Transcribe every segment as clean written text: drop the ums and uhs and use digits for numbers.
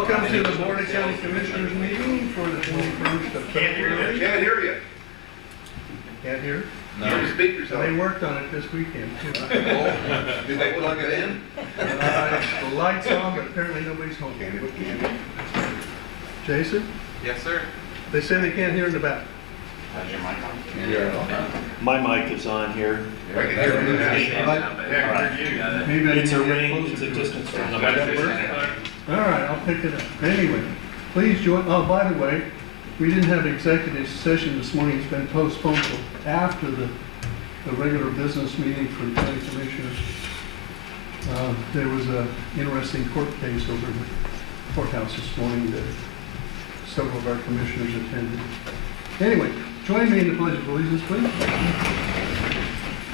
Welcome to the Board of County Commissioners meeting for the 21st of February. Can't hear you. Can't hear? Your speakers They on. worked on it this weekend too. Did they plug it in? The light's on, but apparently nobody's home. Jason, Yes, sir. they say they can't hear in the back. Has your mic on? My mic is on here. I can hear you now. Yeah, Maybe I It's a need to get ring, closer it's a to it. distance from the Does that mic. work? All right, I'll pick it up. Anyway, please join, oh, by the way, we didn't have executive session this morning. It's been postponed till after the regular business meeting for the county commissioners. There was an interesting court case over in the courthouse this morning that several of our commissioners attended. Anyway, join me in the Pledge of Allegiance, please.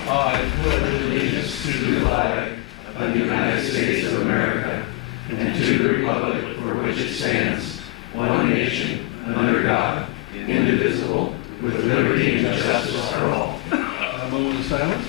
I pledge allegiance to the flag of the United States of America and to the republic for which it stands, one nation, under God, indivisible, with liberty and justice for all. A moment of silence.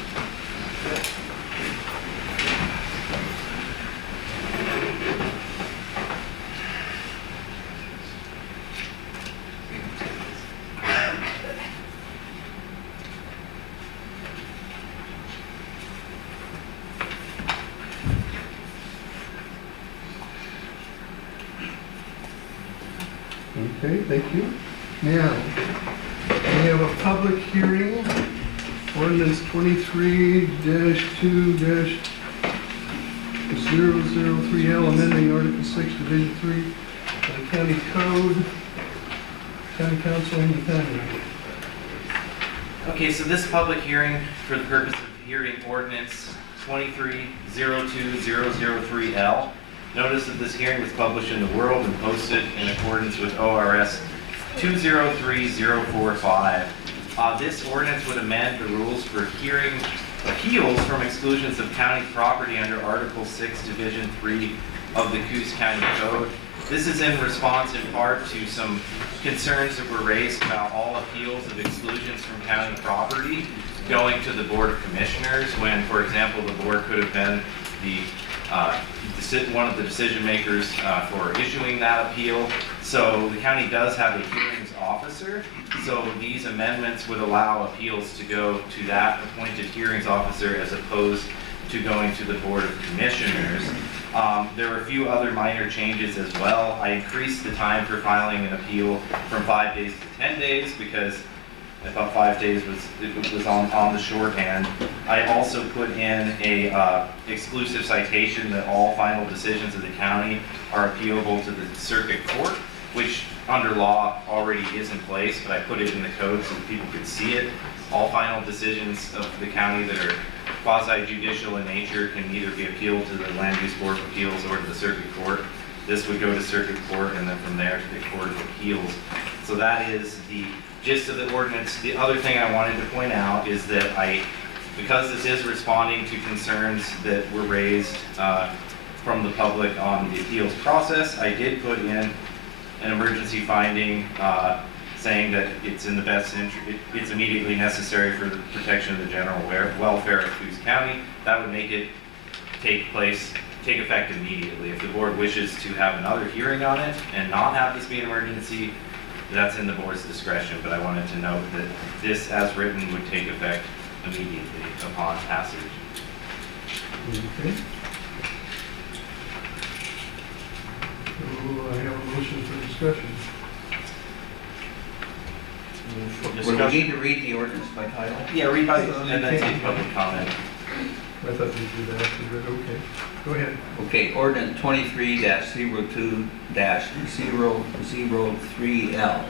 Okay, thank you. Now, we have a public hearing, ordinance 23-2-003L, amending Article 6, Division 3 of the County Code. County Council and the county. Okay, so this public hearing for the purpose of hearing ordinance 23-02003L. Notice that this hearing was published in the World and posted in accordance with ORS 203045. This ordinance would amend the rules for hearing appeals from exclusions of county property under Article 6, Division 3 of the Coos County Code. This is in response in part to some concerns that were raised about all appeals of exclusions from county property going to the Board of Commissioners when, for example, the board could have been one of the decision makers for issuing that appeal. So the county does have a hearings officer. So these amendments would allow appeals to go to that appointed hearings officer as opposed to going to the Board of Commissioners. There were a few other minor changes as well. I increased the time for filing an appeal from 5 days to 10 days because I thought 5 days was on the short end. I also put in a exclusive citation that all final decisions of the county are appealable to the circuit court, which under law already is in place, but I put it in the code so that people could see it. All final decisions of the county that are quasi-judicial in nature can either be appealed to the Land Use Board of Appeals or to the circuit court. This would go to circuit court and then from there to the Court of Appeals. So that is the gist of the ordinance. The other thing I wanted to point out is that because this is responding to concerns that were raised from the public on the appeals process, I did put in an emergency finding saying that it's in the best interest, it's immediately necessary for the protection of the general welfare of Coos County. That would make it take effect immediately. If the board wishes to have another hearing on it and not have this be an emergency, that's in the board's discretion, but I wanted to note that this, as written, would take effect immediately upon passage. Okay. So I have a motion for discussion. Would we need to read the ordinance by title? Yeah, read by and then take public comment. I thought we'd do that, but okay. Go ahead. Okay, ordinance 23-02-003L.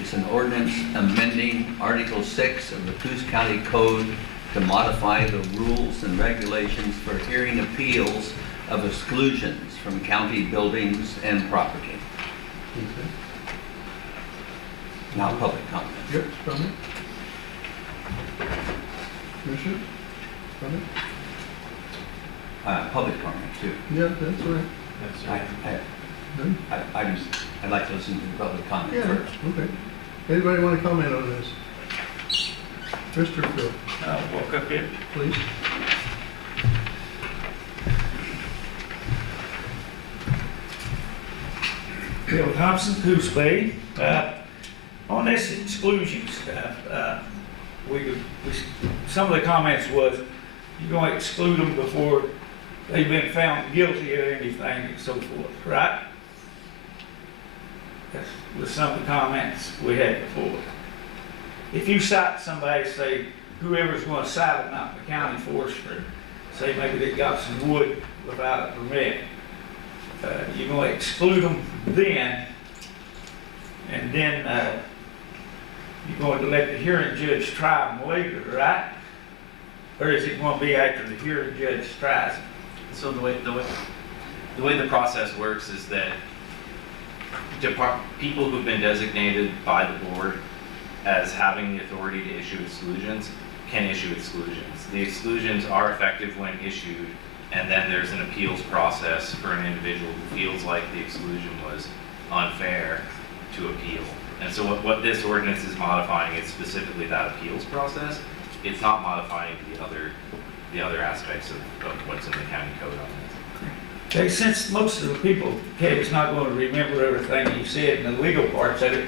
It's an ordinance amending Article 6 of the Coos County Code to modify the rules and regulations for hearing appeals of exclusions from county buildings and property. Okay. Now public comment. Yep, comment? Commissioner? Comment? Public comment too. Yeah, that's right. Good? I'd like to listen to the public comment Yeah, first. okay. Anybody want to comment on this? Mr. Phil, Walk up here. please. Bill Thompson, Coos. On this exclusion stuff, some of the comments was, you're gonna exclude them before they've been found guilty of anything and so forth, right? That was some of the comments we had before. If you cite somebody, say, whoever's gonna cite them out in the county force for, say maybe they got some wood without a permit, you're gonna exclude them then, and then, you're going to let the hearing judge try them later, right? Or is it going to be after the hearing judge tries them? So the way the process works is that people who've been designated by the board as having the authority to issue exclusions can issue exclusions. The exclusions are effective when issued, and then there's an appeals process for an individual who feels like the exclusion was unfair to appeal. And so what this ordinance is modifying is specifically that appeals process. It's not modifying the other aspects of what's in the county code on this. Okay, since most of the people, Kevin's not going to remember everything you said in the legal parts of it,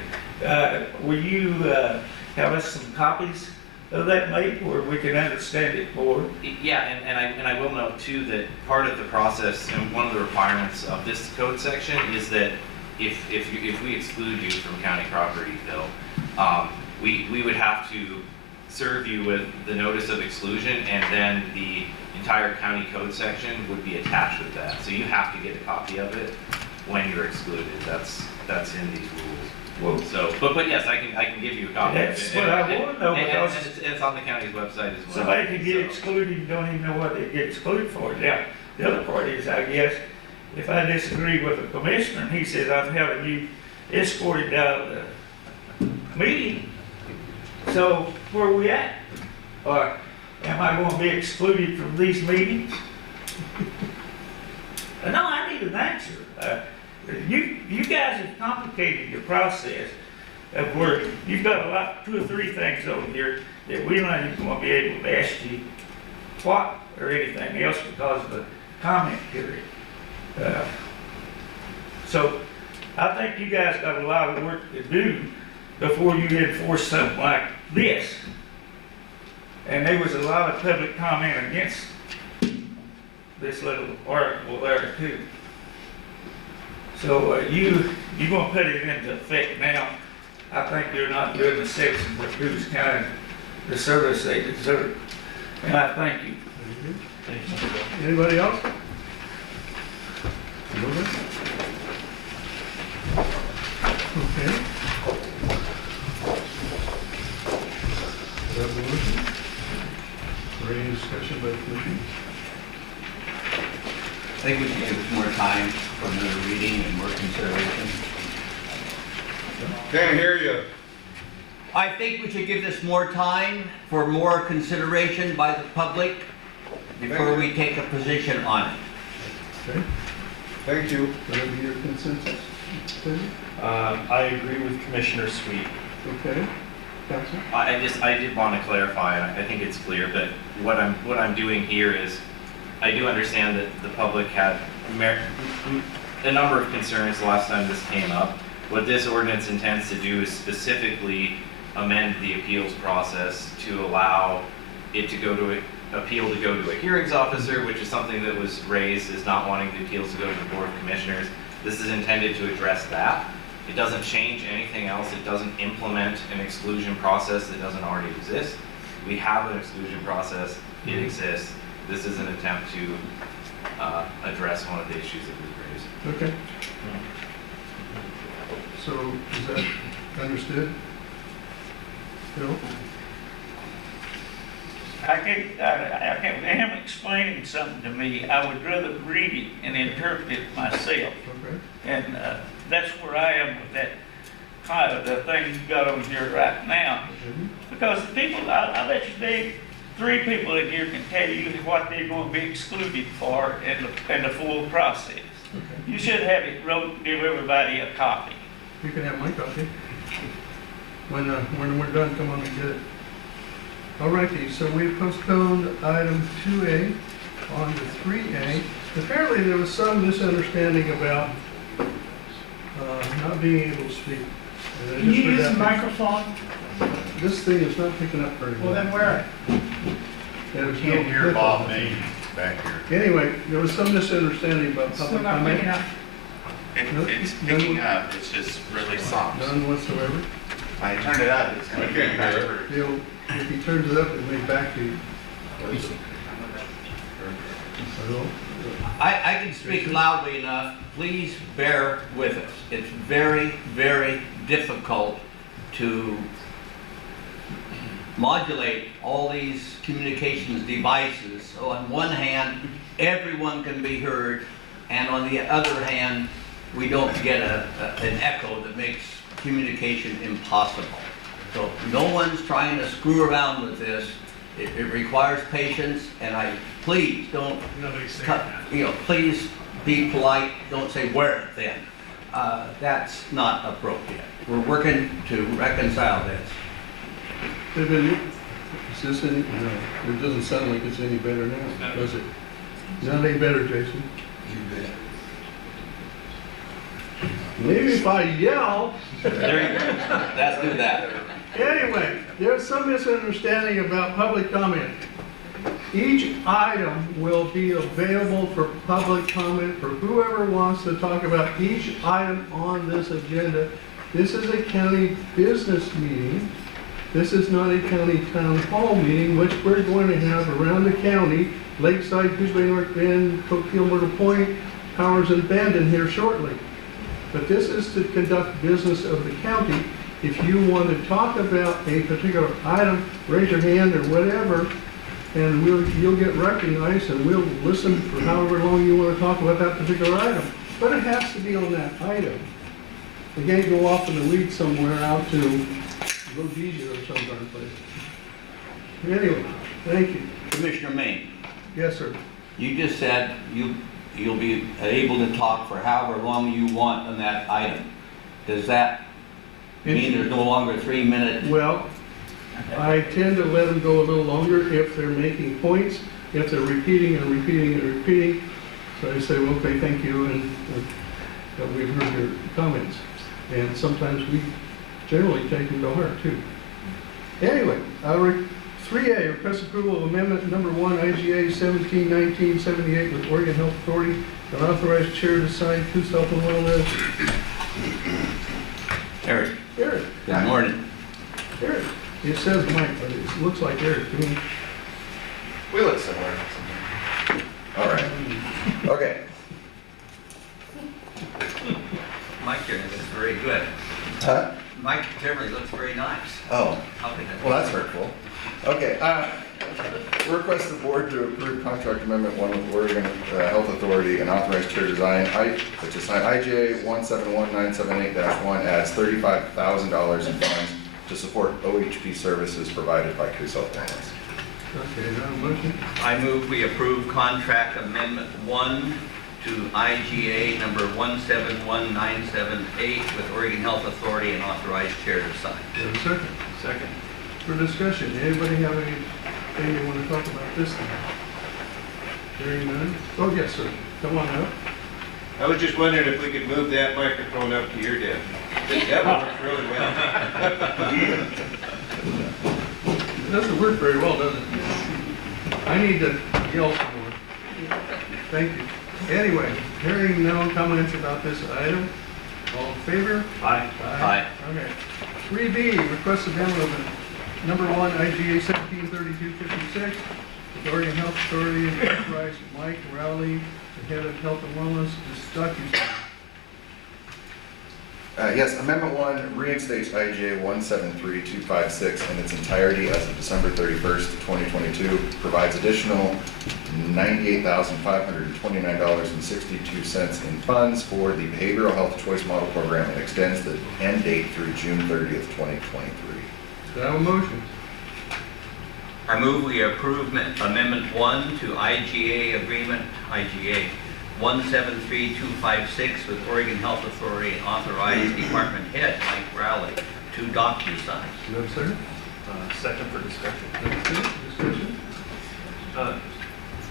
will you have us some copies of that made where we can understand it more? Yeah, and I will note too that part of the process and one of the requirements of this code section is that if we exclude you from county property, Phil, we would have to serve you with the notice of exclusion, and then the entire county code section would be attached with that. So you have to get a copy of it when you're excluded. That's in these rules. Well, So, but yes, I can give you a copy of it. that's what I want to know, And because it's on the county's website as well. somebody can get So- excluded and don't even know what they get excluded for. Now, the other part is, I guess, if I disagree with the commissioner and he says, I'm having you escorted out of the meeting, so where are we at? Or am I going to be excluded from these meetings? No, I need an answer. You guys have complicated the process of where you've got 2 or 3 things over here that we're not even going to be able to ask you what or anything else because of the comment period. So I think you guys got a lot of work to do before you enforce something like this. And there was a lot of public comment against this little article there too. So you're gonna put it into effect now. I think you're not doing the citizens of Coos County the service they deserve. And I thank you. Anybody else? Okay. Resolution. Or any discussion by the commission? I think we should give us more time for another reading and more consideration. Can't hear you. I think we should give this more time for more consideration by the public before we take a position on it. Okay, Thank you. that'll be your consensus. Okay, I agree with Commissioner Sweet. okay. Council? I did want to clarify, and I think it's clear, that what I'm doing here is, I do understand that the public had a number of concerns the last time this came up. What this ordinance intends to do is specifically amend the appeals process to allow it to go to appeal to go to a hearings officer, which is something that was raised as not wanting the appeals to go to the Board of Commissioners. This is intended to address that. It doesn't change anything else. It doesn't implement an exclusion process that doesn't already exist. We have an exclusion process. It exists. This is an attempt to address one of the issues that was raised. Okay. So, is that understood? Bill? I am explaining something to me. I would rather read it and interpret it myself. Okay. And that's where I am with that kind of the thing you got on here right now. Because the people, I bet you they, 3 people in here can tell you what they're going to be excluded for in the full process. Okay. You should have it wrote and give everybody a copy. You can have my copy. When we're done, come on and get it. All righty, so we postponed item 2A on to 3A. Apparently there was some misunderstanding about not being able to speak. And I Can just you use the forgot- microphone? This thing is not picking up very well. Well, then wear it. There's Can't no hear clip Bob on it. May back here. Anyway, there was some misunderstanding about Still public not picking comment. up. It's picking up, it's just really soft. None whatsoever. I turned it up, it's gonna be better. If he turns it up, it'll be back to you. Hello? I can speak loudly enough. Please bear with us. It's very, very difficult to modulate all these communications devices. So on one hand, everyone can be heard, and on the other hand, we don't get an echo that makes communication impossible. So no one's trying to screw around with this. It requires patience, and please don't please be polite, don't say wear it then. That's not appropriate. We're working to reconcile this. Is this any, no, it doesn't sound like it's any better now, does it? Not any better, Jason? Maybe if I yell. There you go. Let's do that. Anyway, there's some misunderstanding about public comment. Each item will be available for public comment for whoever wants to talk about each item on this agenda. This is a county business meeting. This is not a county town hall meeting, which we're going to have around the county, Lakeside, Coos, North Bend, Coquille, Myrtle Point, Powers, and Bandon here shortly. But this is to conduct business of the county. If you want to talk about a particular item, raise your hand or whatever, and you'll get recognized, and we'll listen for however long you want to talk about that particular item. But it has to be on that item. We can't go off in the weeds somewhere out to Rhodesia or some darn place. Anyway, thank you. Commissioner Main, Yes, sir. you just said you'll be able to talk for however long you want on that item. Does that mean there's no longer 3 minutes? Well, I tend to let them go a little longer if they're making points, if they're repeating and repeating and repeating. So I say, well, okay, thank you, and we've heard your comments. And sometimes we generally take them to heart, too. Anyway, 3A, request approval of amendment number 1, IGA 171978 with Oregon Health Authority, and authorize chair to sign Coos Health and Wellness. Eric, Eric, good morning. Eric. It says Mike, but it looks like Eric to me. We look similar. All right, okay. Mike here looks very good. Huh? Mike generally looks very nice. Oh, How can that be? well, that's hurtful. Okay, request the board to approve contract amendment 1 with Oregon Health Authority and authorize chair to sign IGA 171978-1 adds $35,000 in funds to support OHP services provided by Coos Health Wellness. Okay, now a motion. I move we approve contract amendment 1 to IGA number 171978 with Oregon Health Authority and authorize chair to sign. Do you have a second? Second. For discussion, anybody have anything they want to talk about this thing? Hearing none? Oh, yes, sir. Come on up. I was just wondering if we could move that microphone up to your desk. That works really well. It doesn't work very well, does it? I need to yell some more. Thank you. Anyway, hearing no comments about this item, all in favor? Aye. Aye. Okay. 3B, request amendment of number 1, IGA 173256, with Oregon Health Authority and authorize Mike Rowley, the head of Health and Wellness, to DocuSign. Yes, Amendment 1 reinstates IGA 173256 in its entirety as of December 31st, 2022, provides additional $98,529.62 in funds for the Behavioral Health Choice Model Program and extends the end date through June 30th, 2023. Do I have a motion? I move we approve amendment 1 to IGA agreement, IGA 173256 with Oregon Health Authority and authorize department head Mike Rowley to DocuSign. Do you have a second? Second for discussion. Discussion?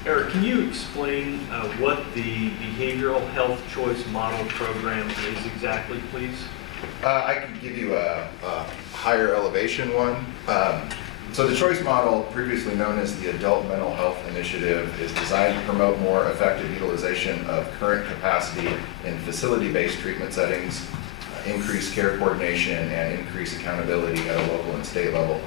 Eric, can you explain what the behavioral health choice model program is exactly, please? I can give you a higher elevation one. So the choice model, previously known as the Adult Mental Health Initiative, is designed to promote more effective utilization of current capacity in facility-based treatment settings, increase care coordination, and increase accountability at a local and state level.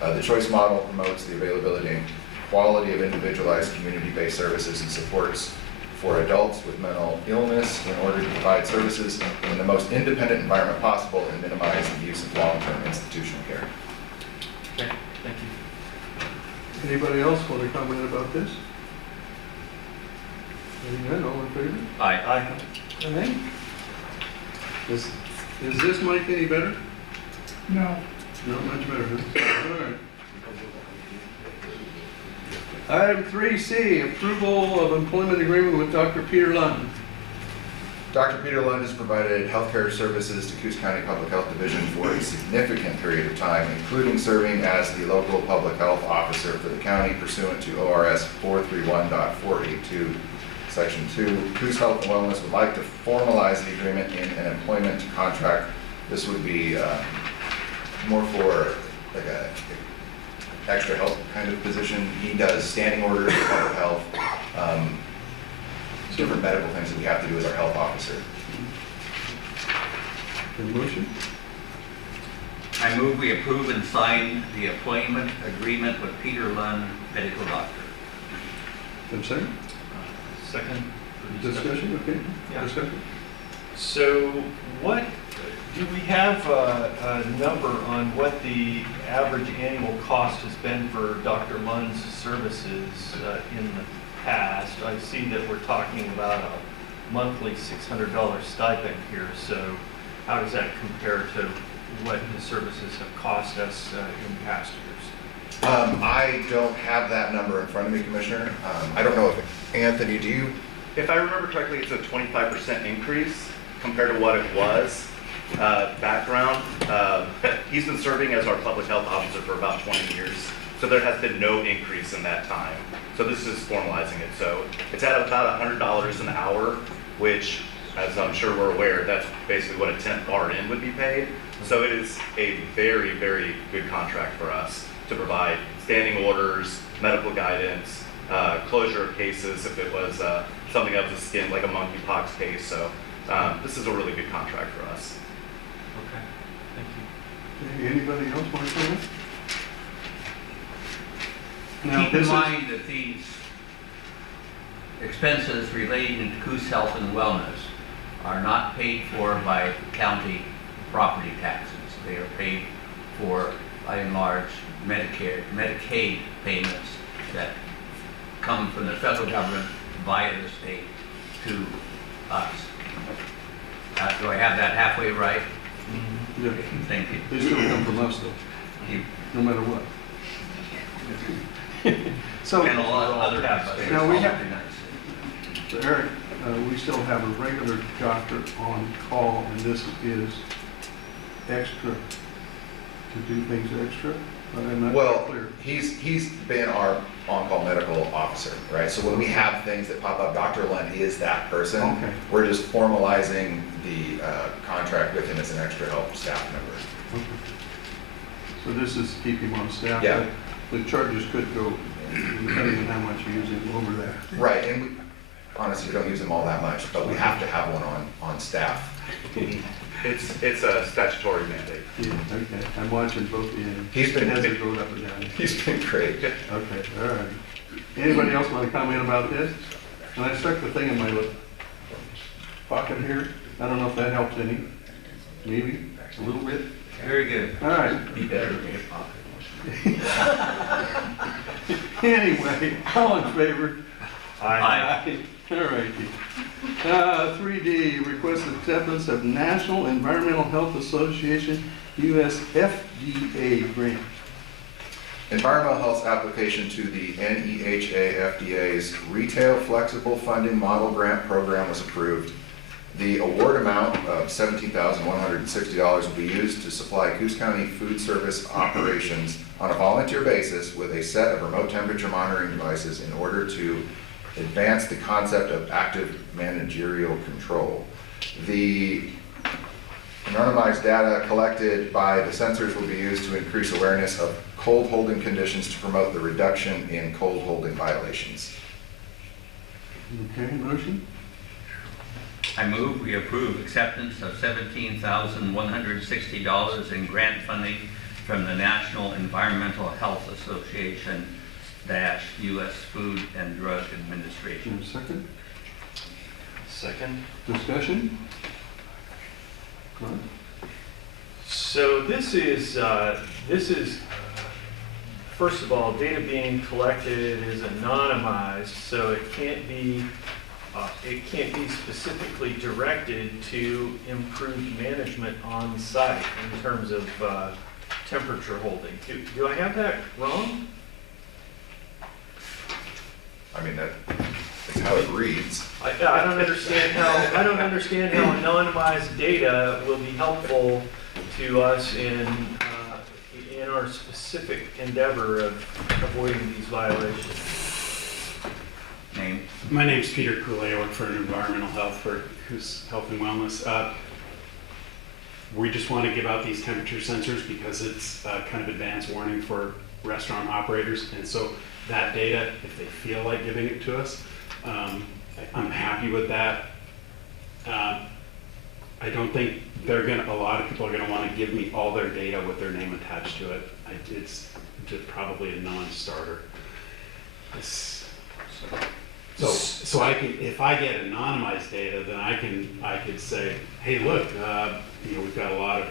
The choice model promotes the availability and quality of individualized community-based services and supports for adults with mental illness in order to provide services in the most independent environment possible and minimize the use of long-term institutional care. Okay, thank you. Anybody else want to comment about this? Hearing none, all in favor? Aye. Aye. Is this mic any better? No. Not much better, huh? All right. Item 3C, approval of employment agreement with Dr. Peter Lund. Dr. Peter Lund has provided healthcare services to Coos County Public Health Division for a significant period of time, including serving as the local public health officer for the county pursuant to ORS 431.482, Section 2. Coos Health and Wellness would like to formalize the agreement in an employment contract. This would be more for like a extra help kind of position. He does standing orders for public health, different medical things that we have to do as our health officer. Any motion? I move we approve and sign the employment agreement with Peter Lund, medical doctor. Have a second? Second. Discussion, okay? Yeah. Discussion? So what, do we have a number on what the average annual cost has been for Dr. Lund's services in the past? I see that we're talking about a monthly $600 stipend here, so how does that compare to what the services have cost us in past years? I don't have that number in front of me, Commissioner. I don't know if, Anthony, do you? If I remember correctly, it's a 25% increase compared to what it was. Background, he's been serving as our public health officer for about 20 years, so there has been no increase in that time. So this is formalizing it. So it's at about $100 an hour, which, as I'm sure we're aware, that's basically what a temp RN would be paid. So it is a very, very good contract for us to provide standing orders, medical guidance, closure of cases if it was something of the skin, like a monkeypox case. So this is a really good contract for us. Okay, thank you. Okay, anybody else want to comment? Now, Keep this in is- mind that these expenses relating to Coos Health and Wellness are not paid for by county property taxes. They are paid for, by and large, Medicaid payments that come from the federal government via the state to us. Do I have that halfway right? Yeah, Thank you. they still come from us though, You no matter what. So, and a lot of other taxpayers. Now, we all over have- the United States. so Eric, we still have a regular doctor on call, and this is extra, to do things extra? I'm not Well, clear. he's been our on-call medical officer, right? So when we have things that pop up, Dr. Lund is that person. Okay. We're just formalizing the contract with him as an extra help staff member. Okay. So this is to keep him on staff? Yeah. but The charges could go, depending on how much you use him, over that. Right, and we, honestly, we don't use him all that much, but we have to have one on staff. It's a statutory mandate. Yeah, okay, I'm watching both the ends. He's been- As it goes up and down. He's been great. Okay, all right. Anybody else want to comment about this? And I stuck the thing in my lip pocket here. I don't know if that helps any. Maybe, a little bit. Very good. All right. Be better in your pocket. Anyway, all in favor? Aye. All righty. 3D, request acceptance of National Environmental Health Association USFDA grant. Environmental health application to the NEHA FDA's Retail Flexible Funding Model Grant Program was approved. The award amount of $17,160 will be used to supply Coos County food service operations on a volunteer basis with a set of remote temperature monitoring devices in order to advance the concept of active managerial control. The anonymized data collected by the sensors will be used to increase awareness of cold holding conditions to promote the reduction in cold holding violations. Okay, motion? I move we approve acceptance of $17,160 in grant funding from the National Environmental Health Association - U.S. Food and Drug Administration. Second? Second. Discussion? Clint? So this is, first of all, data being collected is anonymized, so it can't be specifically directed to improved management on site in terms of temperature holding. Do I have that wrong? I mean, that's how it reads. I don't understand how anonymized data will be helpful to us in our specific endeavor of avoiding these violations. Name? My name's Peter Coulee. I work for environmental health for Coos Health and Wellness. We just want to give out these temperature sensors because it's kind of advanced warning for restaurant operators, and so that data, if they feel like giving it to us, I'm happy with that. I don't think a lot of people are gonna wanna give me all their data with their name attached to it. It's just probably a non-starter. So I can, if I get anonymized data, then I could say, hey, look, we've got a lot of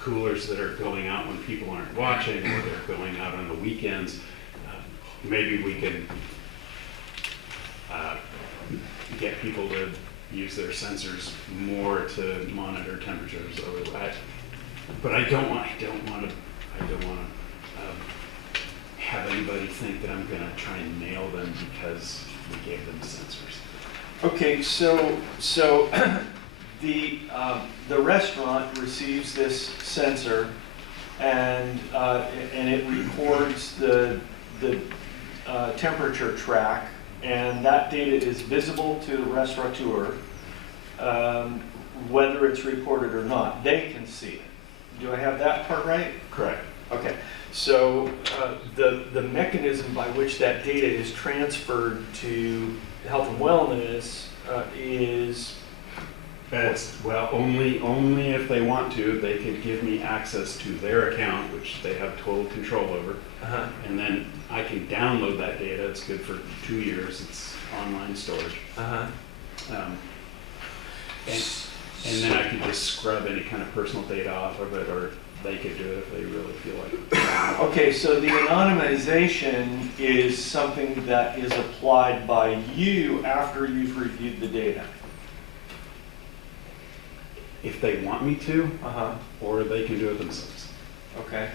coolers that are going out when people aren't watching, or they're going out on the weekends. Maybe we can get people to use their sensors more to monitor temperatures. But I don't want to have anybody think that I'm going to try and nail them because we gave them sensors. Okay, so the restaurant receives this sensor, and it records the temperature track, and that data is visible to the restaurateur, whether it's recorded or not. They can see it. Do I have that part right? Correct. Okay, so the mechanism by which that data is transferred to health and wellness is... Only if they want to, they could give me access to their account, which they have total control over. And then I can download that data. It's good for 2 years. It's online storage. And then I can just scrub any kind of personal data off of it, or they could do it if they really feel like it. Okay, so the anonymization is something that is applied by you after you've reviewed the data. If they want me to, or they can do it themselves. Okay.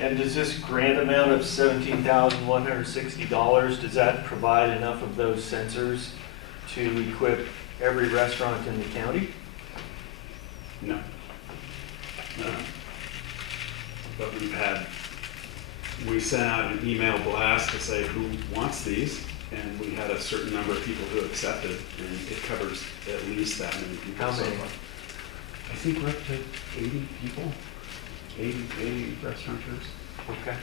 And does this grant amount of $17,160, does that provide enough of those sensors to equip every restaurant in the county? No. But we sent out an email blast to say who wants these, and we had a certain number of people who accepted, and it covers at least that many people. How many? I think we're up to 80 people, 80 restaurateurs. Okay.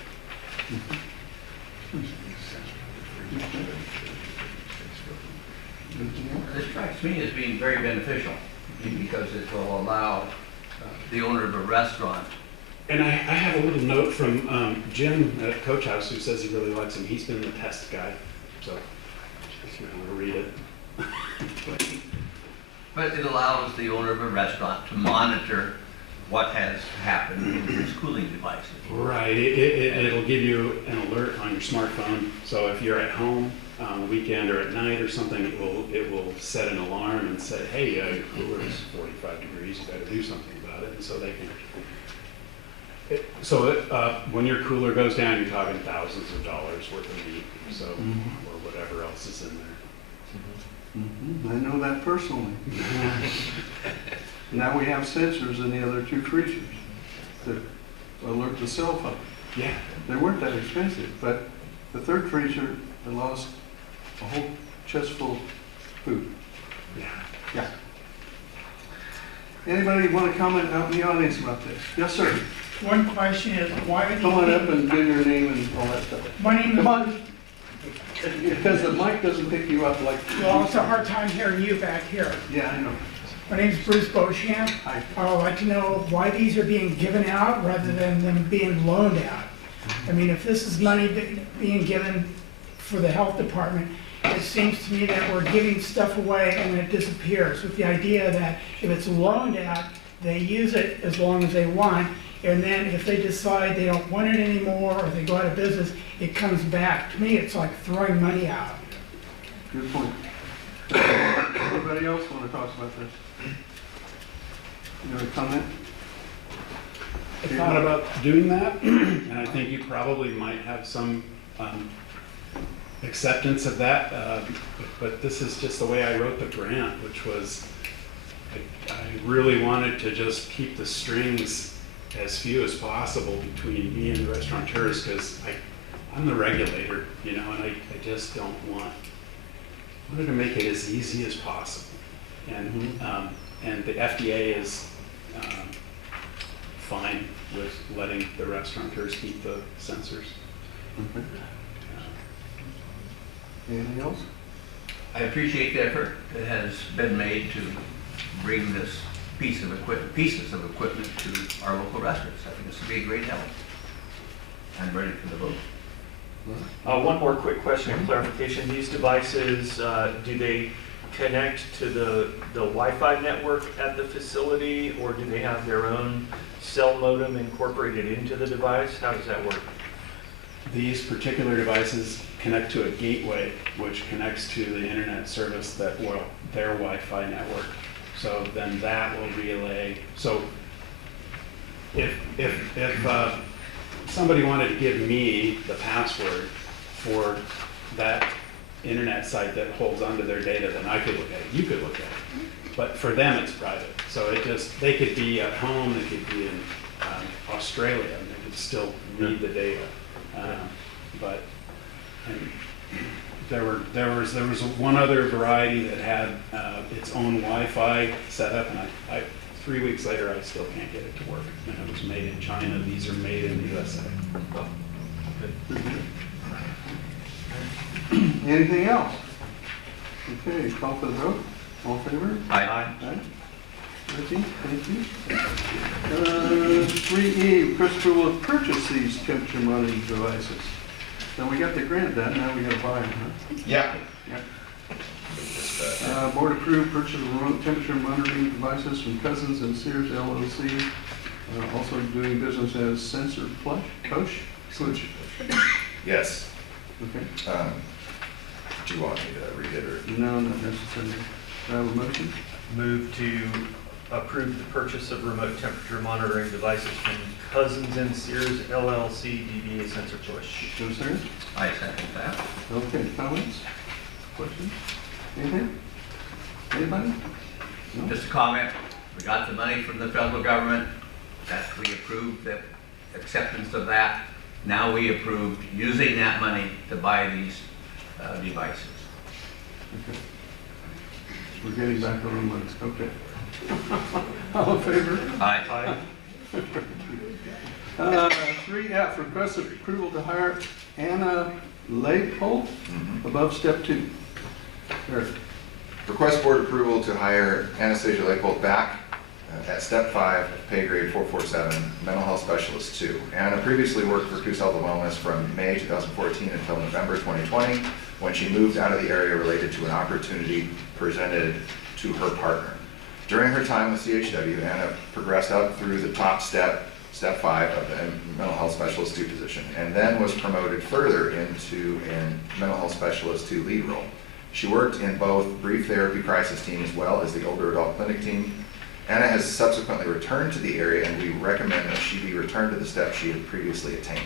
This strikes me as being very beneficial because it will allow the owner of a restaurant. And I have a little note from Jim at Coach House who says he really likes him. He's been the test guy, so if you want to read it. But it allows the owner of a restaurant to monitor what has happened in his cooling devices. Right, it'll give you an alert on your smartphone. So if you're at home on the weekend or at night or something, it will set an alarm and say, hey, your cooler is 45 degrees, you gotta do something about it. And so they can. When your cooler goes down, you're talking thousands of dollars worth of meat, so or whatever else is in there. I know that personally. Now we have sensors in the other two freezers that alert the cell phone. Yeah, They weren't that expensive, but the third freezer, I lost a whole chest full of food. yeah. Yeah. Anybody want to comment out in the audience about this? Yes, sir. One question is, why are Come on up these, and give your name and all that stuff. my name Come is, on. Because the mic doesn't pick you up like. well, it's a hard time hearing you back here. Yeah, I know. My name is Bruce Beauchamp. Hi. I would like to know why these are being given out rather than them being loaned out. I mean, if this is money being given for the health department, it seems to me that we're giving stuff away and it disappears, with the idea that if it's loaned out, they use it as long as they want, and then if they decide they don't want it anymore or they go out of business, it comes back. To me, it's like throwing money out. Good point. Anybody else want to talk about this? You have a comment? I thought about doing that, and I think you probably might have some acceptance of that, but this is just the way I wrote the grant, which was, I really wanted to just keep the strings as few as possible between me and the restaurateurs, because I'm the regulator, you know, and I just don't wanted to make it as easy as possible. And the FDA is fine with letting the restaurateurs keep the sensors. Okay. Anything else? I appreciate the effort that has been made to bring this pieces of equipment to our local restaurants. I think this would be a great help. I'm ready for the vote. One more quick question of clarification. These devices, do they connect to the Wi-Fi network at the facility, or do they have their own cell modem incorporated into the device? How does that work? These particular devices connect to a gateway, which connects to the internet service their Wi-Fi network. So then that will relay. So if somebody wanted to give me the password for that internet site that holds onto their data, then I could look at it. You could look at it. But for them, it's private. So they could be at home, they could be in Australia, and they could still read the data. But there was one other variety that had its own Wi-Fi set up, and 3 weeks later I still can't get it to work. And it was made in China. These are made in the USA. Anything else? Okay, call for the vote. All in favor? Aye. Aye. Thank you. 3E, request approval to purchase these temperature monitoring devices. Now, we got the grant done, now we gotta buy them, huh? Yeah. Board approved purchase of remote temperature monitoring devices from Cousins and Sears LLC. Also doing business as Sensor Plush, Coach? Yes. Okay. Do you want me to read it or? No, not necessarily. Do I have a motion? Move to approve the purchase of remote temperature monitoring devices from Cousins and Sears LLC, DBA Sensor Push. Joe Sears? I second that. Okay, comments? Questions? Anything? Anybody? No? Just a comment, we got the money from the federal government, that we approved the acceptance of that. Now we approved using that money to buy these devices. Okay. We're getting back on the list, okay. All in favor? Aye. 3F, request of approval to hire Anna Leopold above step 2. Eric. Request board approval to hire Anastasia Lakehold back at step 5 of pay grade 447, mental health specialist 2. Anna previously worked for Coos Health and Wellness from May 2014 until November 2020, when she moved out of the area related to an opportunity presented to her partner. During her time with CHW, Anna progressed up through the top step 5 of the mental health specialist 2 position, and then was promoted further into a mental health specialist 2 lead role. She worked in both brief therapy crisis team as well as the older adult clinic team. Anna has subsequently returned to the area, and we recommend that she be returned to the step she had previously attained.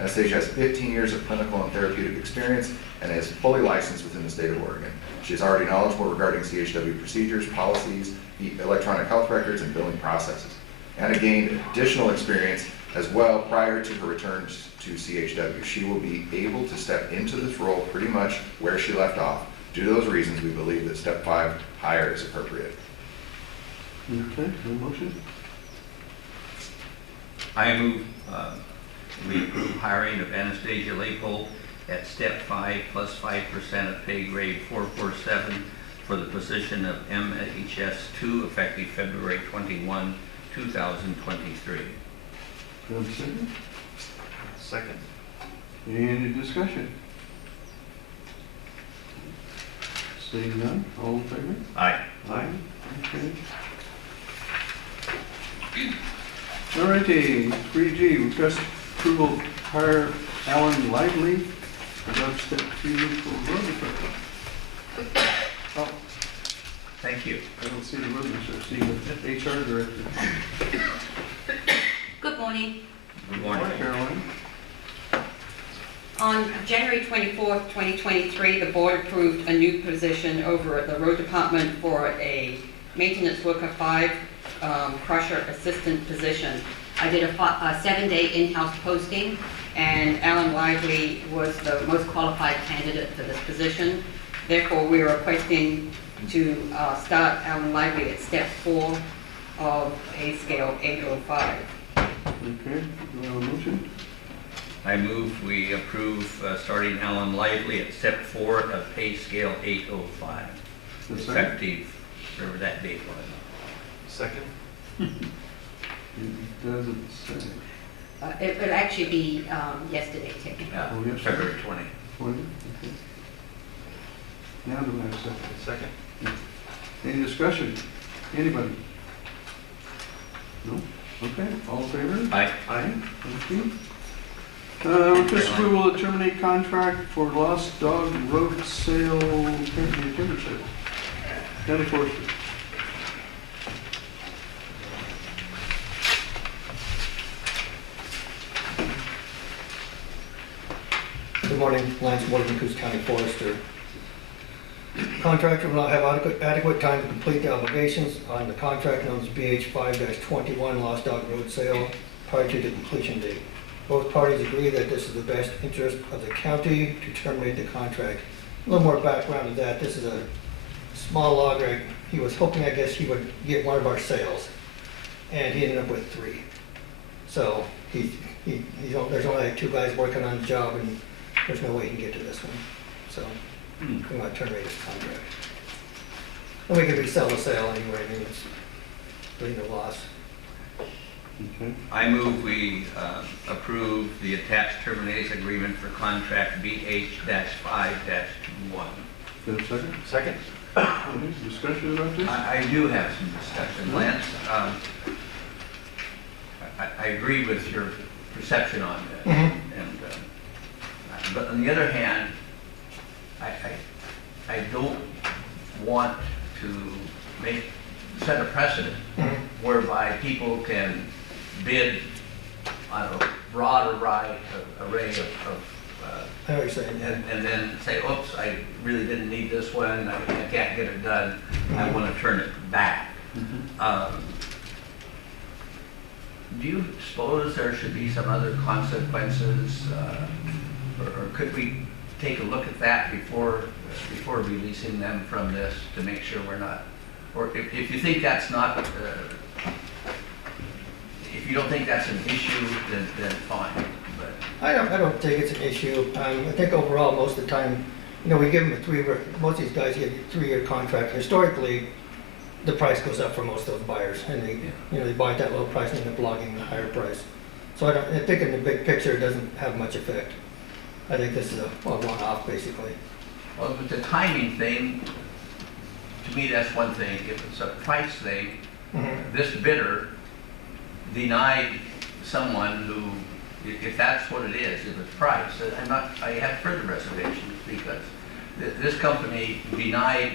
Anastasia has 15 years of clinical and therapeutic experience and is fully licensed within the state of Oregon. She is already knowledgeable regarding CHW procedures, policies, electronic health records, and billing processes. Anna gained additional experience as well prior to her return to CHW. She will be able to step into this role pretty much where she left off. Due to those reasons, we believe that step 5 hire is appropriate. Okay, no motion? I move, we approve hiring of Anastasia Lapel at step 5 plus 5% of pay grade 447 for the position of MHS 2 effective February 21, 2023. Do you have a second? Second. Any discussion? Seeing none, all in favor? Aye. Aye. Okay. All righty, 3G, request approval to hire Alan Lively above step 2 for road department. Oh, Thank you. I don't see the road commissioner, see the HR director. Good morning. Good morning. Caroline? On January 24th, 2023, the board approved a new position over at the road department for a maintenance worker 5 crusher assistant position. I did a 7-day in-house posting, and Alan Lively was the most qualified candidate for this position. Therefore, we are requesting to start Alan Lively at step 4 of pay scale 805. Okay, do we have a motion? I move we approve starting Alan Lively at step 4 of pay scale 805, A second? effective whatever that date was. Second. It doesn't say. It would actually be yesterday taken. Yeah, Oh, yes. February 20. 20, okay. Now do we have a second? Second. Any discussion? Anybody? No? Okay, all in favor? Aye. Aye, thank you. Request approval to terminate contract for Lost Dog Road Sale, timber sale. County Forestry. Good morning, Lance Morgan, Coos County Forester. Contractor will not have adequate time to complete the obligations on the contract known as BH 5-21 Lost Dog Road Sale prior to the completion date. Both parties agree that this is the best interest of the county to terminate the contract. A little more background to that, this is a small logger. He was hoping, I guess, he would get one of our sales, and he ended up with 3. So there's only like 2 guys working on the job, and there's no way he can get to this one. So we want to terminate his contract. And we can resell the sale anyway, I mean, it's really no loss. Okay. I move we approve the attached termination agreement for contract BH-5-1. Do you have a second? Second. Any discussion about this? I do have some discussion, Lance. I agree with your perception on this. Mhm. And, but on the other hand, I don't want to set a precedent Mhm. whereby people can bid on a broad array of I know what you're saying, yeah. and then say, oops, I really didn't need this one, I can't get it done, I want to turn it back. Do you suppose there should be some other consequences, or could we take a look at that before releasing them from this to make sure we're not, or if you think that's not, if you don't think that's an issue, then fine, but. I don't think it's an issue. I think overall, most of the time, we give them most of these guys get a 3-year contract. Historically, the price goes up for most of those buyers, and they buy at that low price and end up logging a higher price. So I think in the big picture, it doesn't have much effect. I think this is a one-off, basically. Well, if it's a timing thing, to me, that's one thing. If it's a price thing, this bidder denied someone who, if that's what it is, if it's price, I have further reservations because this company denied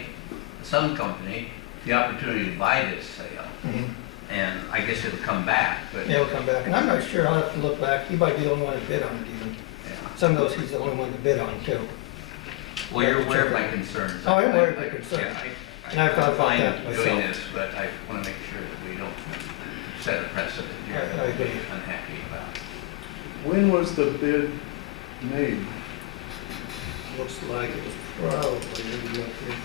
some company the opportunity to buy this sale. And I guess it'll come back, but. Yeah, it'll come back. And I'm not sure, I'll have to look back. He might be the only one to bid on it even. Yeah. Some of those, he's the only one to bid on too. Well, you're aware of my concerns. Oh, I'm aware of your concerns. Yeah, And I've thought about that I'm fine doing myself. this, but I want to make sure that we don't set a precedent here I that we're agree. unhappy about. When was the bid made? Looks like it was probably, maybe up here.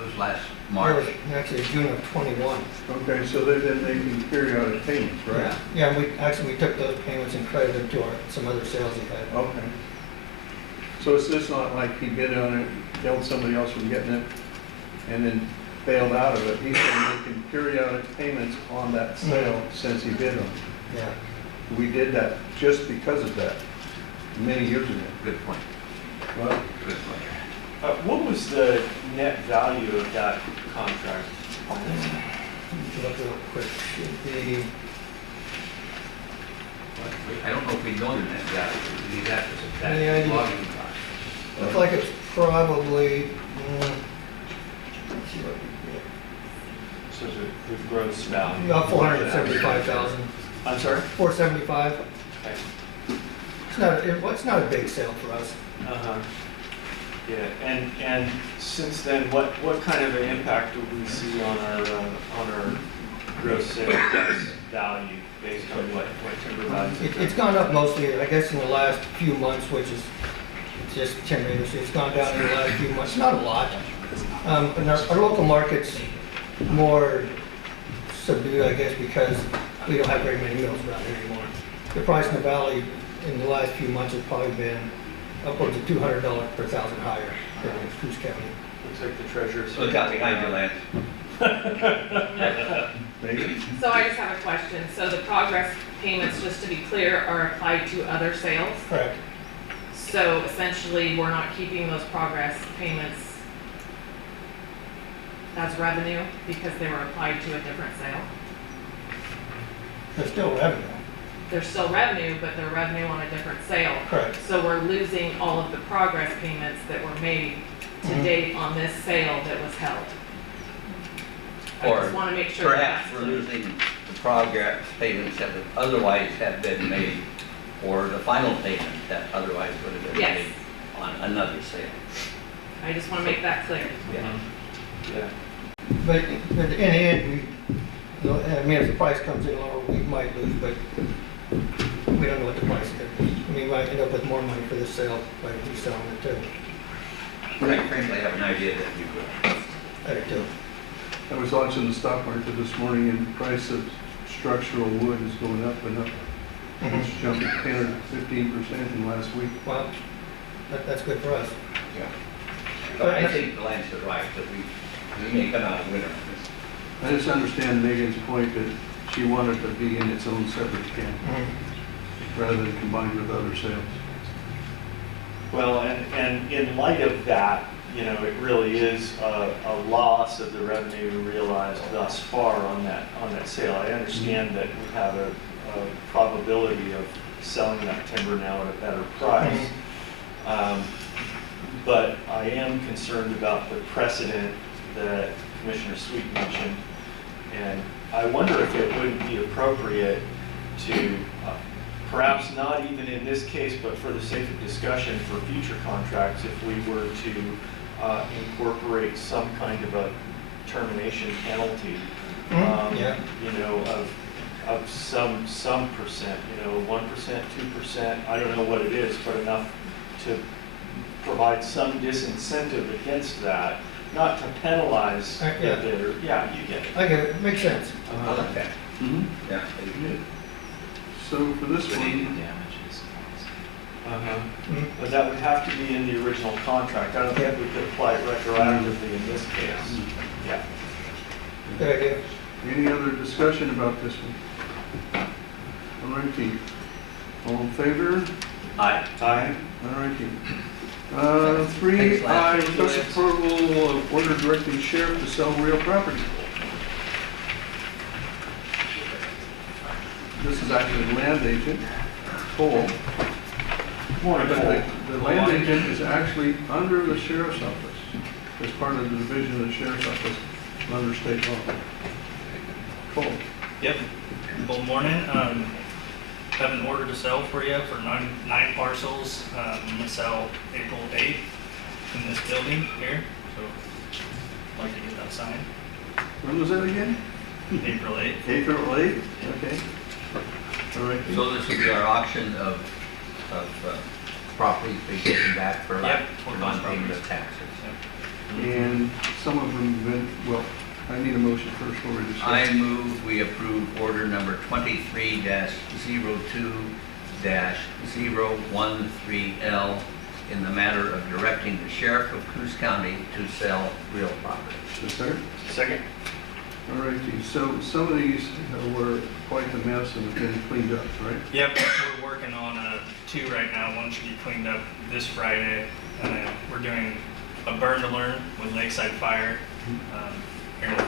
It was last It March. was actually June of 21. Okay, so they've been making periodic payments, right? Yeah, and we took those payments and credited to some other sales he had. Okay. So it's just not like he bid on it, killed somebody else from getting it, and then bailed out of it. He's been making periodic payments on that sale since he bid on it. Yeah. We did that just because of that, many years ago. Good point. Well, Good point. What was the net value of that contract? Look real quick. Should be, I don't know if we know the net value. These after Yeah, that you- logging cost. looks like it's probably, let's see what we get. So the gross value? About 475,000. I'm sorry? 475. Okay. It's not a big sale for us. Uh-huh. Yeah, and since then, what kind of an impact do we see on our gross sales value based on what timber values? have It's done? gone up mostly, I guess, in the last few months, which is just timber industry. It's gone down in the last few months, not a lot. And our local market's more subdued, I guess, because we don't have very many mills around here anymore. The price in the valley in the last few months has probably been upwards of $200 per thousand higher than in Coos County. Looks like the treasurer's. Look out behind your lance. maybe. So I just have a question. So the progress payments, just to be clear, are applied to other sales? Correct. So essentially, we're not keeping those progress payments as revenue because they were applied to a different sale? There's still revenue. They're still revenue, but they're revenue on a different sale. Correct. So we're losing all of the progress payments that were made to date on this sale that was held. I Or just want to make sure. perhaps that's- we're losing the progress payments that would otherwise have been made, or the final payment that otherwise would have been Yes. made on another sale. I just want to make that clear. Yeah. Yeah. But in the end, I mean, if the price comes in lower, we might lose, but we don't know what the price is. I mean, we might end up with more money for this sale by reselling it too. I frankly have an idea that you could. I do too. I was watching the stock market this morning and the price of structural wood is going up and up. It's jumped 10 or 15% in the last week. Well, that's good for us. But I think the Lance is right, that we may come out winner on this. I just understand Megan's point that she wanted to be in its own separate camp rather than combined with other sales. Well, and in light of that, you know, it really is a loss of the revenue realized thus far on that sale. I understand that we have a probability of selling that timber now at a better price. But I am concerned about the precedent that Commissioner Sweet mentioned. And I wonder if it wouldn't be appropriate to, perhaps not even in this case, but for the sake of discussion for future contracts, if we were to incorporate some kind of a termination penalty, Yeah. you know, of some percent, you know, 1%, 2%, I don't know what it is, but enough to provide some disincentive against that, not to penalize the Yeah. bidder. Yeah, you get it. I get it, makes sense. I like that. Yeah. So for this Liquidated one, damages. But that would have to be in the original contract. I don't think we could apply it retroactively in this case. Yeah. Good idea. any other discussion about this one? All righty. All in favor? Aye. Aye. All righty. 3I, request approval of order directing sheriff to sell real property. This is actually the land agent, Cole. But the land agent is actually under the sheriff's office, as part of the division of the sheriff's office, under state law. Cole. Yep. Good morning. Have an order to sell for you for nine parcels. I'm gonna sell April 8th in this building here. So I'd like to get that signed. When was that again? April 8th. April 8th, okay. All right. So this will be our auction of properties being taken back for Yep, non-payment of taxes. And some of them have been, well, I need a motion first before we discuss. I move we approve order number 23-02-013L in the matter of directing the sheriff of Coos County to sell real property. Yes, sir. Second. All righty, so some of these were quite the mess and have been cleaned up, right? Yep, we're working on 2 right now. One should be cleaned up this Friday, and then we're doing a burn to learn with Lakeside Fire in the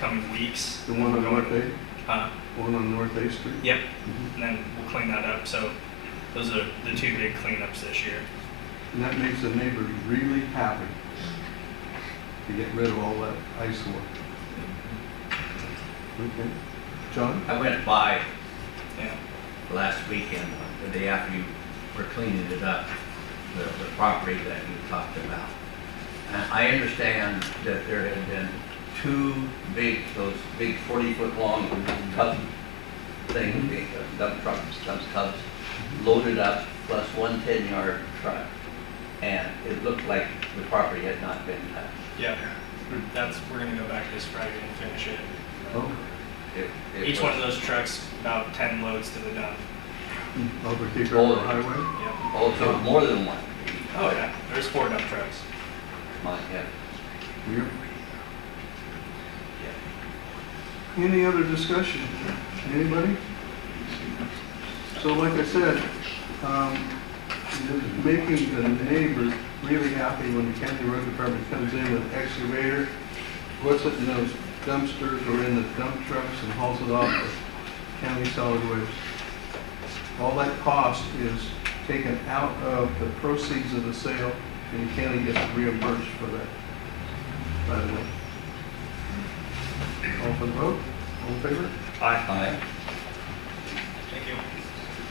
coming weeks. The one on North 8th? One on North 8th Street? Yep, and then we'll clean that up. So those are the 2 big cleanups this year. And that makes the neighbors really happy to get rid of all that eyesore. Okay. John? I went by Yeah. last weekend, the day after you were cleaning it up, the property that you talked about. And I understand that there had been 2 big, those big 40-foot long tub things, dump trucks, dump tubs, loaded up, plus 1 10-yard truck. And it looked like the property had not been touched. Yeah, we're gonna go back this Friday and finish it. Oh, Each one of those trucks, about 10 loads to the dump. over Cape River Highway? Yep. Also, more than 1. Oh yeah, there's 4 dump trucks. Yeah. Yep. Any other discussion? Anybody? So like I said, making the neighbors really happy when the county road department comes in with an excavator, puts it in those dumpsters or in the dump trucks and hauls it off to county solid waste. All that cost is taken out of the proceeds of the sale, and the county gets reimbursed for that, by the way. All for the vote? All in favor? Aye. Thank you.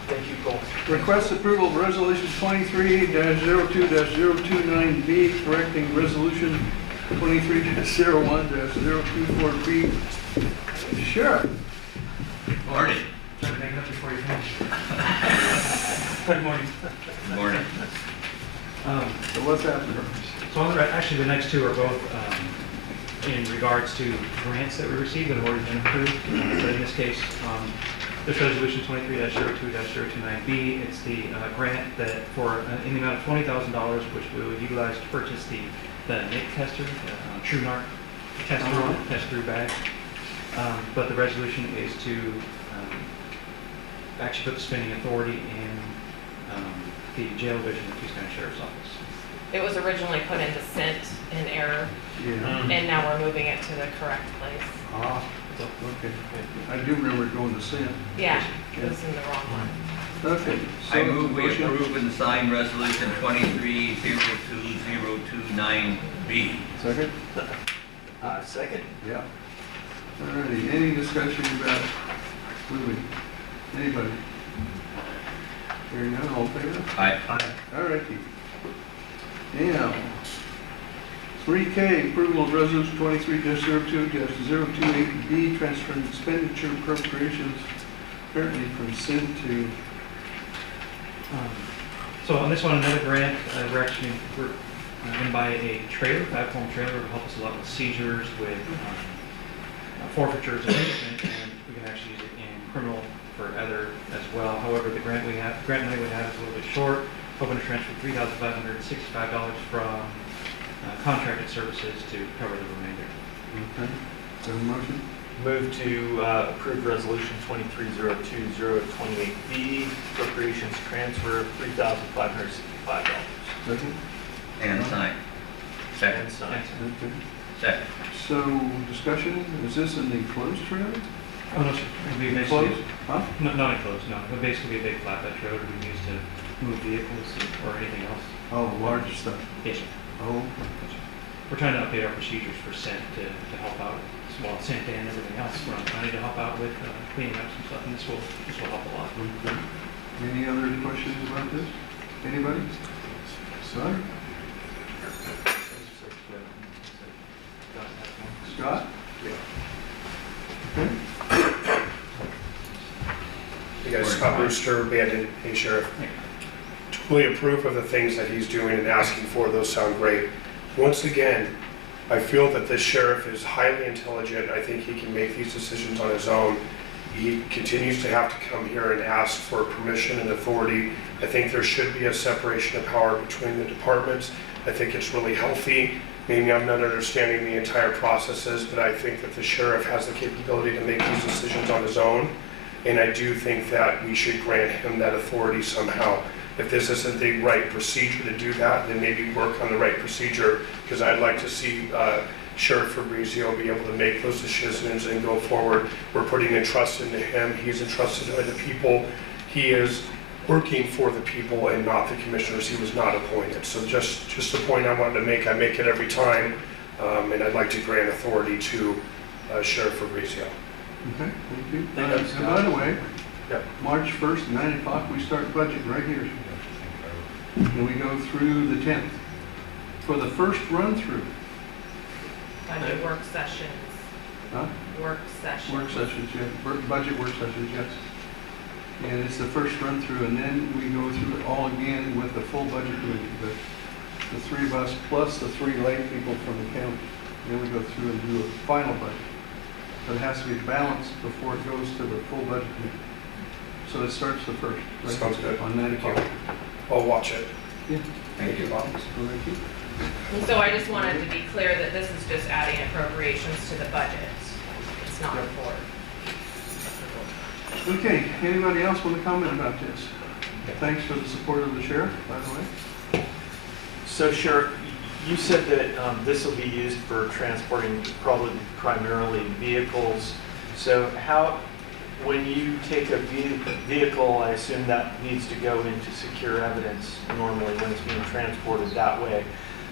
Thank you, Cole. Request approval of resolution 23-02-029B, correcting resolution 23-01-024B. Sheriff. Morning. Try to make it up before you finish. Good morning. Good morning. So what's happening? So actually, the next 2 are both in regards to grants that we received that have already been approved. But in this case, this resolution 23-02-029B, it's the grant that for in the amount of $20,000, which we would utilize to purchase the NIC tester, the True Narc tester, test-through bag. But the resolution is to actually put the spending authority in the jail division of the Coos County Sheriff's Office. It was originally put into Cent in error, Yeah. and now we're moving it to the correct place. Ah, okay. I do remember going to Sin. Yeah, it was in the wrong one. Okay. I move we approve and sign resolution 23-02029B. Second? Second. Yeah. All righty, any discussion about moving? Anybody? Hearing none, all in favor? Aye. All righty. Now, 3K, approval of resolution 23-02-028B, transferring expenditure appropriations apparently from SIN to. So on this one, another grant, we're going to buy a trailer, platform trailer, to help us a lot with seizures, with forfeitures and everything, and we can actually use it in criminal for other as well. However, the grant money we have is a little bit short. Hoping to transfer $3,565 from contracted services to cover the remainder. Okay. So motion? Move to approve resolution 23-02028B, appropriations transfer of $3,565. Second? And sign. Second. And sign. Okay. Second. So, discussion, is this an enclosed trailer? Oh, no, sir. It'll be basically, Enclosed? Huh? no, not enclosed, no. It'll basically be a big flatbed trailer to be used to move vehicles or anything else. Oh, larger stuff. Yes, sir. Oh, Yes, sir. We're trying to update our procedures for scent to help out, well, scent and everything else. We're trying to help out with cleaning up some stuff, and this will help a lot. okay. Any other questions about this? Anybody? Sorry? Scott? Okay. because Scott Brewster, Bandit, hey Sheriff, totally approve of the things that he's doing and asking for. Those sound great. Once again, I feel that this sheriff is highly intelligent. I think he can make these decisions on his own. He continues to have to come here and ask for permission and authority. I think there should be a separation of power between the departments. I think it's really healthy. Maybe I'm not understanding the entire processes, but I think that the sheriff has the capability to make these decisions on his own. And I do think that we should grant him that authority somehow. If this isn't the right procedure to do that, then maybe work on the right procedure, because I'd like to see Sheriff Fabrizio be able to make those decisions and go forward. We're putting a trust into him. He's entrusted by the people. He is working for the people and not the commissioners. He was not appointed. So just a point I wanted to make. I make it every time, and I'd like to grant authority to Sheriff Fabrizio. Okay, thank you. And by the way, March 1st, 9 o'clock, we start budget right here. And we go through the 10th. For the first run-through. Budget work sessions. Huh? Work sessions. Work sessions, yeah. Budget work sessions, yes. And it's the first run-through, and then we go through it all again with the full budget committee. The three of us plus the three lay people from the county. Then we go through and do a final budget. But it has to be balanced before it goes to the full budget committee. So it starts the first. Right? Sounds good. On 9 o'clock. I'll watch it. Yeah. Thank you, Bob. Thank you. And so I just wanted to be clear that this is just adding appropriations to the budget. It's not for. Okay, anybody else want to comment about this? Thanks for the support of the sheriff, by the way. So Sheriff, you said that this will be used for transporting probably primarily vehicles. So how, when you take a vehicle, I assume that needs to go into secure evidence normally when it's being transported that way.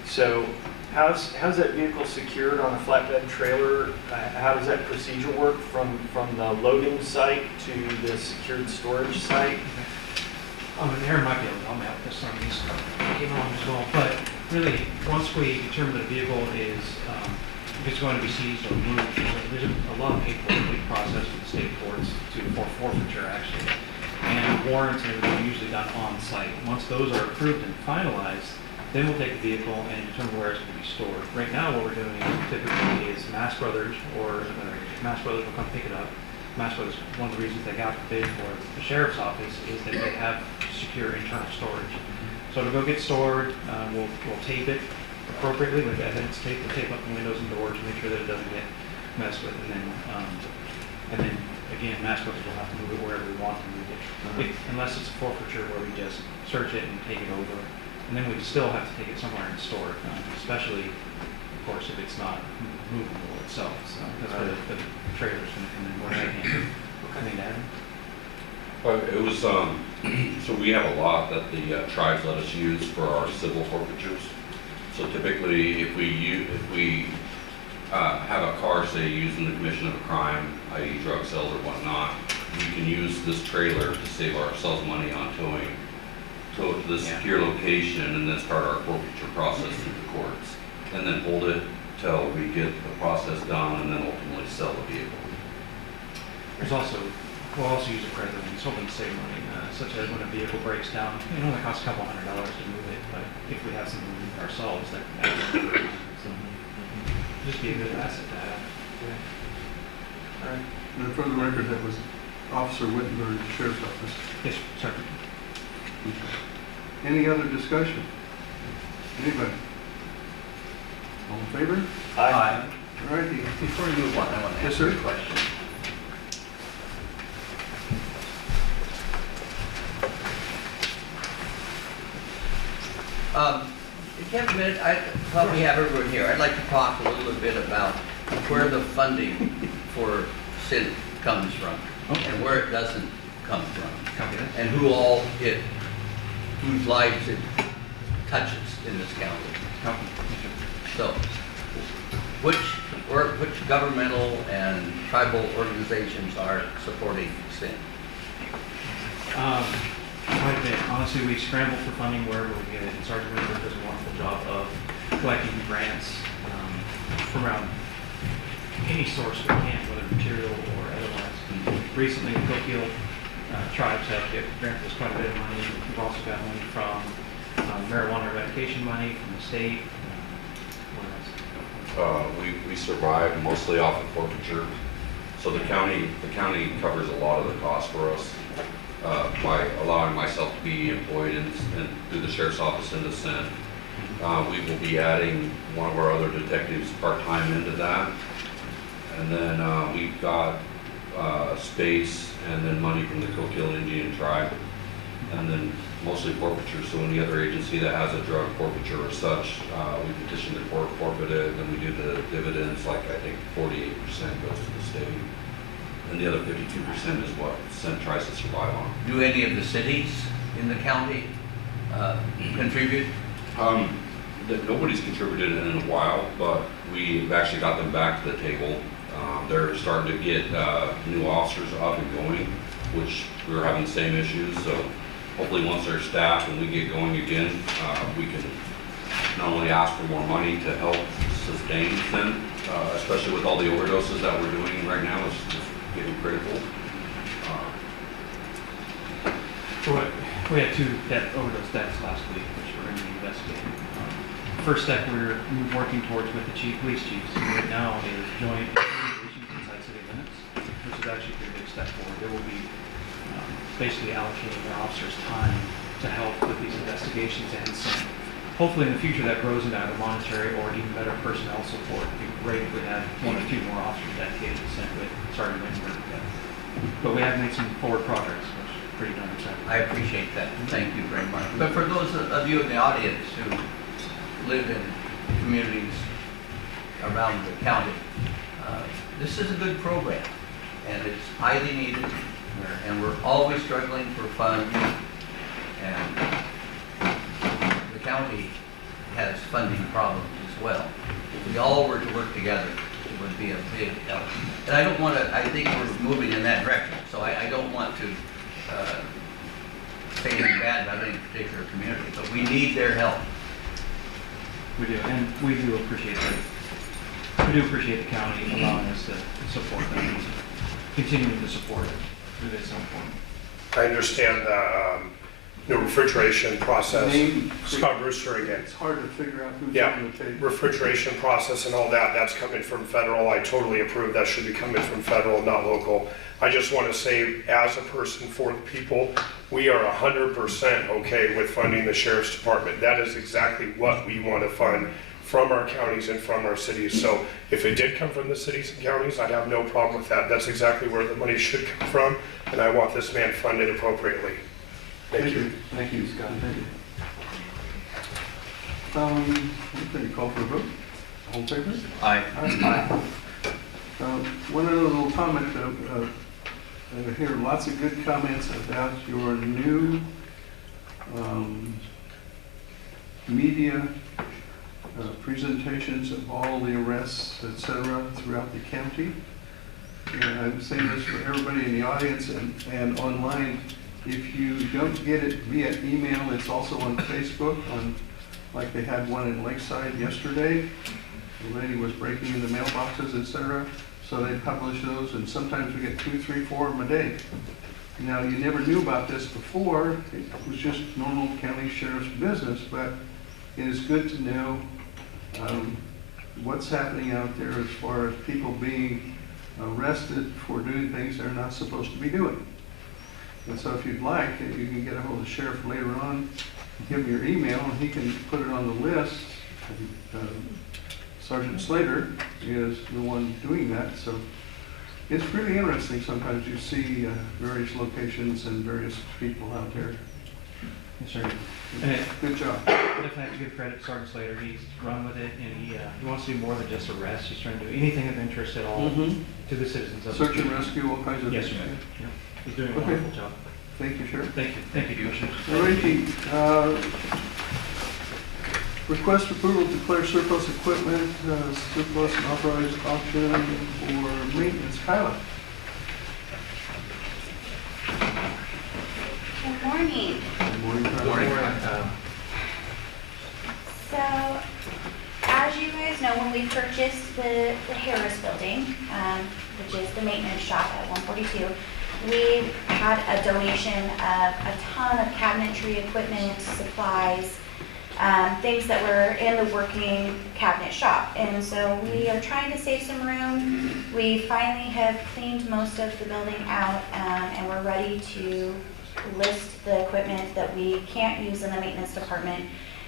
So how's that vehicle secured on a flatbed trailer? How does that procedure work from the loading site to the secured storage site? Aaron might be able to help me out with this on these came along as well. But really, once we determine that a vehicle is if it's going to be seized or moved, there's a lot of paperwork process with the state courts for forfeiture actually, and warrants and everything are usually done on site. Once those are approved and finalized, then we'll take the vehicle and determine where it's going to be stored. Right now, what we're doing typically is Mass Brothers will come pick it up. Mass Brothers, one of the reasons they got the bid for the sheriff's office is that they have secure internal storage. So it'll go get stored. We'll tape it appropriately with evidence tape. We'll tape up the windows and doors to make sure that it doesn't get messed with. And then again, Mass Brothers will have to move it wherever we want to move it, unless it's a forfeiture where we just search it and take it over. And then we still have to take it somewhere and store it, especially, of course, if it's not movable itself. So that's where the trailer's going to come in more handy. Anything to add? It was, so we have a lot that the tribes let us use for our civil forfeitures. So typically, if we have a car, say, used in the commission of a crime, i.e. drug sales or whatnot, we can use this trailer to save ourselves money on towing, tow it to the secure location, and then start our forfeiture process through the courts, and then hold it till we get the process done, and then ultimately sell the vehicle. We'll also use a credit when it's hoping to save money, such as when a vehicle breaks down. It only costs a couple $100 to move it, but if we have something ourselves, that so just be a good asset to have. All right. And for the record, that was Officer Wittenberg, Sheriff's Office. Yes, sir. Any other discussion? Anybody? All in favor? Aye. All right. Before you move on, I want to ask you a question. If you have a minute, I probably have everyone here. I'd like to talk a little bit about where the funding for SID comes from and where it doesn't come from, and whose lives it touches in this county. So, which governmental and tribal organizations are supporting SID? Quite a bit. Honestly, we scramble for funding wherever we get it, and Sergeant Whitworth does a wonderful job of collecting grants from around any source we can, whether material or otherwise. Recently, Cook tribes have granted us quite a bit of money. We've also got money from marijuana eradication money from the state. What else? We survive mostly off of forfeiture, so the county covers a lot of the costs for us by allowing myself to be employed through the sheriff's office in the Senate. We will be adding one of our other detectives part-time into that, and then we've got space and then money from the Coquille Indian tribe, and then mostly forfeiture. So any other agency that has a drug forfeiture or such, we petition the court, forfeit it, and then we do the dividends. Like I think 48% goes to the state, and the other 52% is what Senate tries to survive on. Do any of the cities in the county contribute? Nobody's contributed in a while, but we've actually got them back to the table. They're starting to get new officers up and going, which we were having the same issues. So hopefully once they're staffed and we get going again, we can not only ask for more money to help sustain them, especially with all the overdoses that we're doing right now, it's getting critical. We had 2 overdose deaths last week, which we're going to be investigating. First step we're working towards with the police chiefs right now is joint investigations inside city limits, which is actually a pretty big step forward. They will be basically allocating their officers' time to help with these investigations, and some, hopefully in the future that grows into either monetary or even better personnel support. It'd be great if we had 1 or 2 more officers dedicated to send with Sergeant Wittenberg. But we have made some forward progress, which is pretty darn exciting. I appreciate that. Thank you very much. But for those of you in the audience who live in communities around the county, this is a good program, and it's highly needed, and we're always struggling for funds, and the county has funding problems as well. If we all were to work together, it would be a big help. And I don't want to, I think we're moving in that direction, so I don't want to say anything bad about any particular community, but we need their help. We do, and we do appreciate that. We do appreciate the county allowing us to support them, and continuing to support it through this important. I understand the refrigeration process. Scott Brewster again. It's hard to figure out who's Yeah, on the table. refrigeration process and all that, that's coming from federal. I totally approve. That should be coming from federal, not local. I just want to say, as a person for the people, we are 100% okay with funding the sheriff's department. That is exactly what we want to fund from our counties and from our cities. So if it did come from the cities and counties, I'd have no problem with that. That's exactly where the money should come from, and I want this man funded appropriately. Thank you. Thank you, Scott. Thank you. Okay, call for a vote. All in favor? Aye. Aye. One other little comment. I hear lots of good comments about your new media presentations of all the arrests, etc., throughout the county. And I'm saying this for everybody in the audience and online. If you don't get it via email, it's also on Facebook, like they had one in Lakeside yesterday. The lady was breaking into mailboxes, etc. So they publish those, and sometimes we get 2, 3, 4 of them a day. Now, you never knew about this before. It was just normal county sheriff's business, but it is good to know what's happening out there as far as people being arrested for doing things they're not supposed to be doing. And so if you'd like, you can get a hold of the sheriff later on, give him your email, and he can put it on the list. Sergeant Slater is the one doing that, so it's really interesting. Sometimes you see various locations and various people out there. Yes, sir. Good job. Definitely have to give credit to Sergeant Slater. He's run with it, and he wants to do more than just arrest. He's trying to do anything of interest at all to the citizens of Search and rescue, all kinds of things. Yes, sir. Yeah. He's doing a wonderful job. Thank you, Sheriff. Thank you. Thank you, Commissioner. All righty. Request approval to declare surplus equipment, surplus and authorized auction for maintenance. Kyla. Good morning. Good morning. Good morning. So, as you guys know, when we purchased the Harris building, which is the maintenance shop at 142, we had a donation of a ton of cabinetry equipment, supplies, things that were in the working cabinet shop. And so we are trying to save some room. We finally have cleaned most of the building out, and we're ready to list the equipment that we can't use in the maintenance department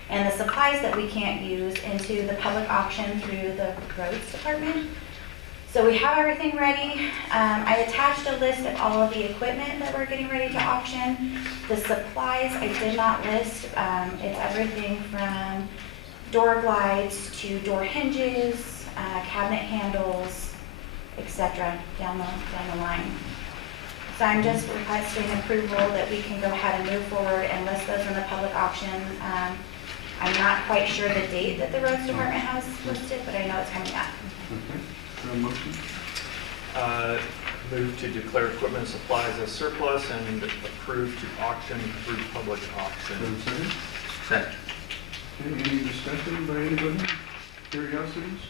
and the supplies that we can't use into the public auction through the roads department. So we have everything ready. I attached a list of all of the equipment that we're getting ready to auction. The supplies I did not list. It's everything from door glides to door hinges, cabinet handles, etc. down the line. So I'm just requesting approval that we can go ahead and move forward and list those in the public auction. I'm not quite sure the date that the roads department has listed, but I know it's coming up. Okay. Motion? Move to declare equipment and supplies as surplus and approve to auction through public auction. Second? Second. Okay, any discussion by anybody? Curiosities?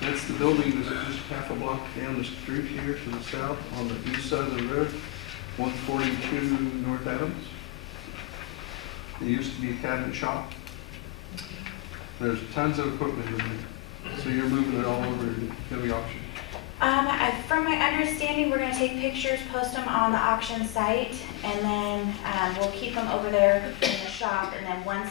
That's the building that's just half a block down the street here to the south on the east side of the road, 142 North Adams. It used to be a cabinet shop. There's tons of equipment in there. So you're moving it all over to the auction. From my understanding, we're going to take pictures, post them on the auction site, and then we'll keep them over there in the shop. And then once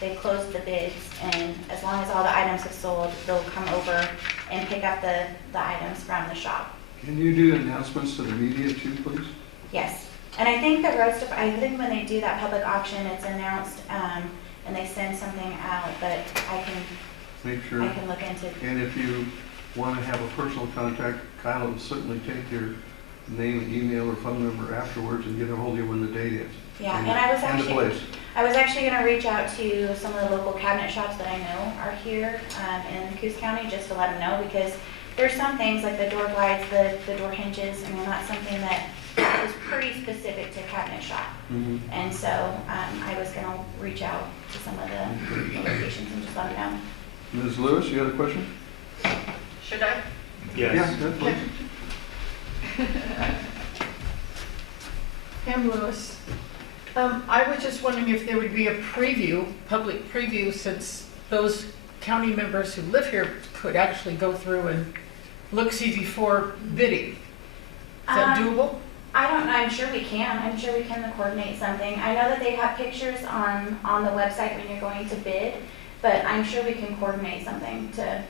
they've closed the bids, and as long as all the items have sold, they'll come over and pick up the items from the shop. Can you do announcements to the media too, please? Yes. And I think the roads, I think when they do that public auction, it's announced and they send something out, but I can Make sure. look into. And if you want to have a personal contact, Kyle will certainly take your name, email, or phone number afterwards and get a hold of you when the date is. Yeah, and the place. I was actually going to reach out to some of the local cabinet shops that I know are here in Coos County just to let them know, because there's some things like the door glides, the door hinges. I mean, that's something that is pretty specific to cabinet shop. Mm-hmm. And so I was going to reach out to some of the locations and just let them know. Ms. Lewis, you had a question? Should I? Yes. Yeah, please. Pam Lewis. I was just wondering if there would be a preview, public preview, since those county members who live here could actually go through and look-see before bidding. Is that doable? I don't know. I'm sure we can. I'm sure we can coordinate something. I know that they have pictures on the website when you're going to bid, but I'm sure we can coordinate something to.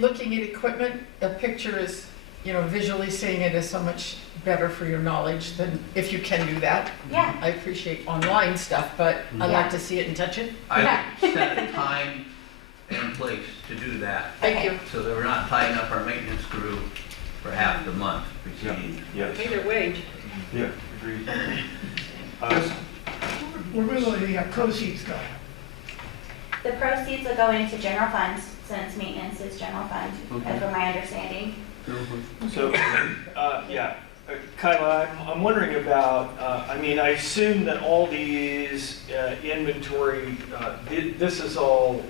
Looking at equipment, a picture is, visually seeing it is so much better for your knowledge than if you can do that. Yeah. I appreciate online stuff, but I like to see it and touch it. I would set a time and place to do that. Thank you. So that we're not tying up our maintenance crew for half the month. Yes. Pay their wage. Yeah, agreed. Where will the proceeds go? The proceeds will go into general funds, since maintenance is general fund, Okay. as per my understanding. So, Kyla, I'm wondering about, I assume that all these inventory, this is all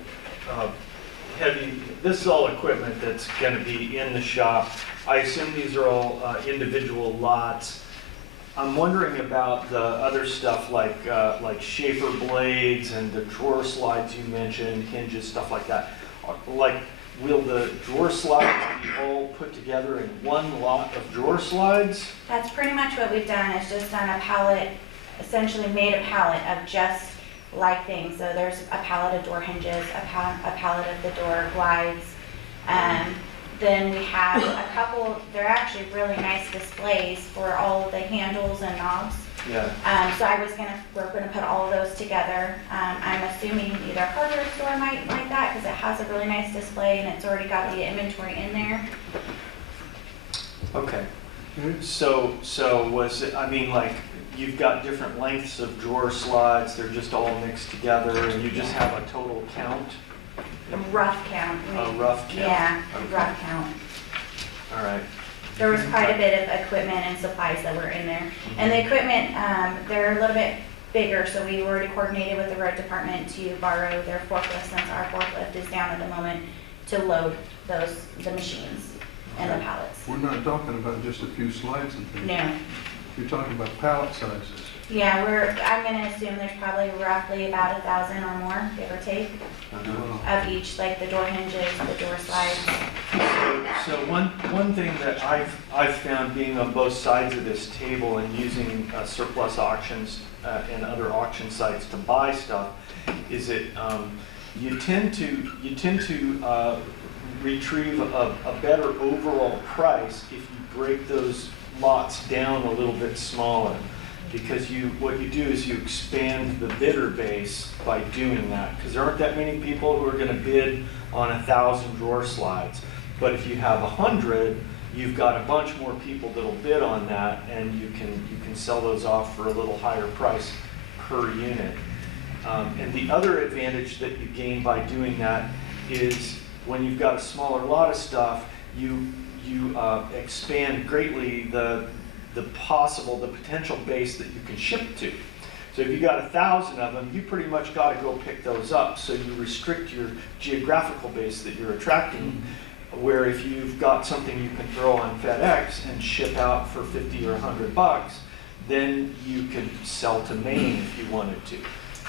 this is all equipment that's going to be in the shop. I assume these are all individual lots. I'm wondering about the other stuff like shaper blades and the drawer slides you mentioned, hinges, stuff like that. Will the drawer slides be all put together in one lot of drawer slides? That's pretty much what we've done, is just done a pallet, essentially made a pallet of just like things. So there's a pallet of door hinges, a pallet of the door glides. Then we have a couple, they're actually really nice displays for all of the handles and knobs. Yeah. So we're gonna put all of those together. I'm assuming either a hardware store might like that because it has a really nice display and it's already got the inventory in there. Okay. So was it, you've got different lengths of drawer slides, they're just all mixed together and you just have a total count? A rough count. A rough count? Yeah, Okay. rough count. All right. There was quite a bit of equipment and supplies that were in there. And the equipment, they're a little bit bigger, so we already coordinated with the road department to borrow their forklift, since our forklift is down at the moment, to load the machines. and the pallets. We're not talking about just a few slides and things. No. You're talking about pallet sizes. Yeah, I'm gonna assume there's probably roughly about 1,000 or more, give or take, of each, like the door hinges, the door slides. So one thing that I've found being on both sides of this table and using surplus auctions and other auction sites to buy stuff is that you tend to retrieve a better overall price if you break those lots down a little bit smaller. Because what you do is you expand the bidder base by doing that. Because there aren't that many people who are going to bid on 1,000 drawer slides. But if you have 100, you've got a bunch more people that'll bid on that, and you can sell those off for a little higher price per unit. And the other advantage that you gain by doing that is when you've got a smaller lot of stuff, you expand greatly the potential base that you can ship to. So if you got 1,000 of them, you pretty much got to go pick those up. So you restrict your geographical base that you're attracting. Where if you've got something you can throw on FedEx and ship out for 50 or $100, then you can sell to Maine if you wanted to.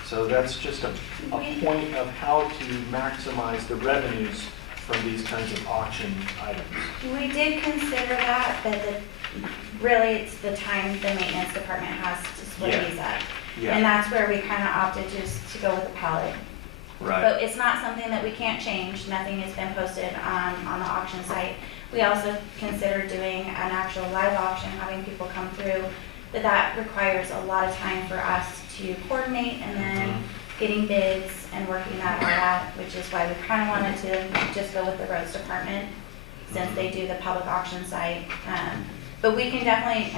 So that's just a point of how to maximize the revenues from these kinds of auction items. We did consider that, but really it's the time the maintenance department has to split these up. Yeah. And that's where we kind of opted just to go with the pallet. Right. But it's not something that we can't change. Nothing has been posted on the auction site. We also considered doing an actual live auction, having people come through, but that requires a lot of time for us to coordinate and then getting bids and working that all out, which is why we kind of wanted to just go with the roads department since they do the public auction site. But we can definitely,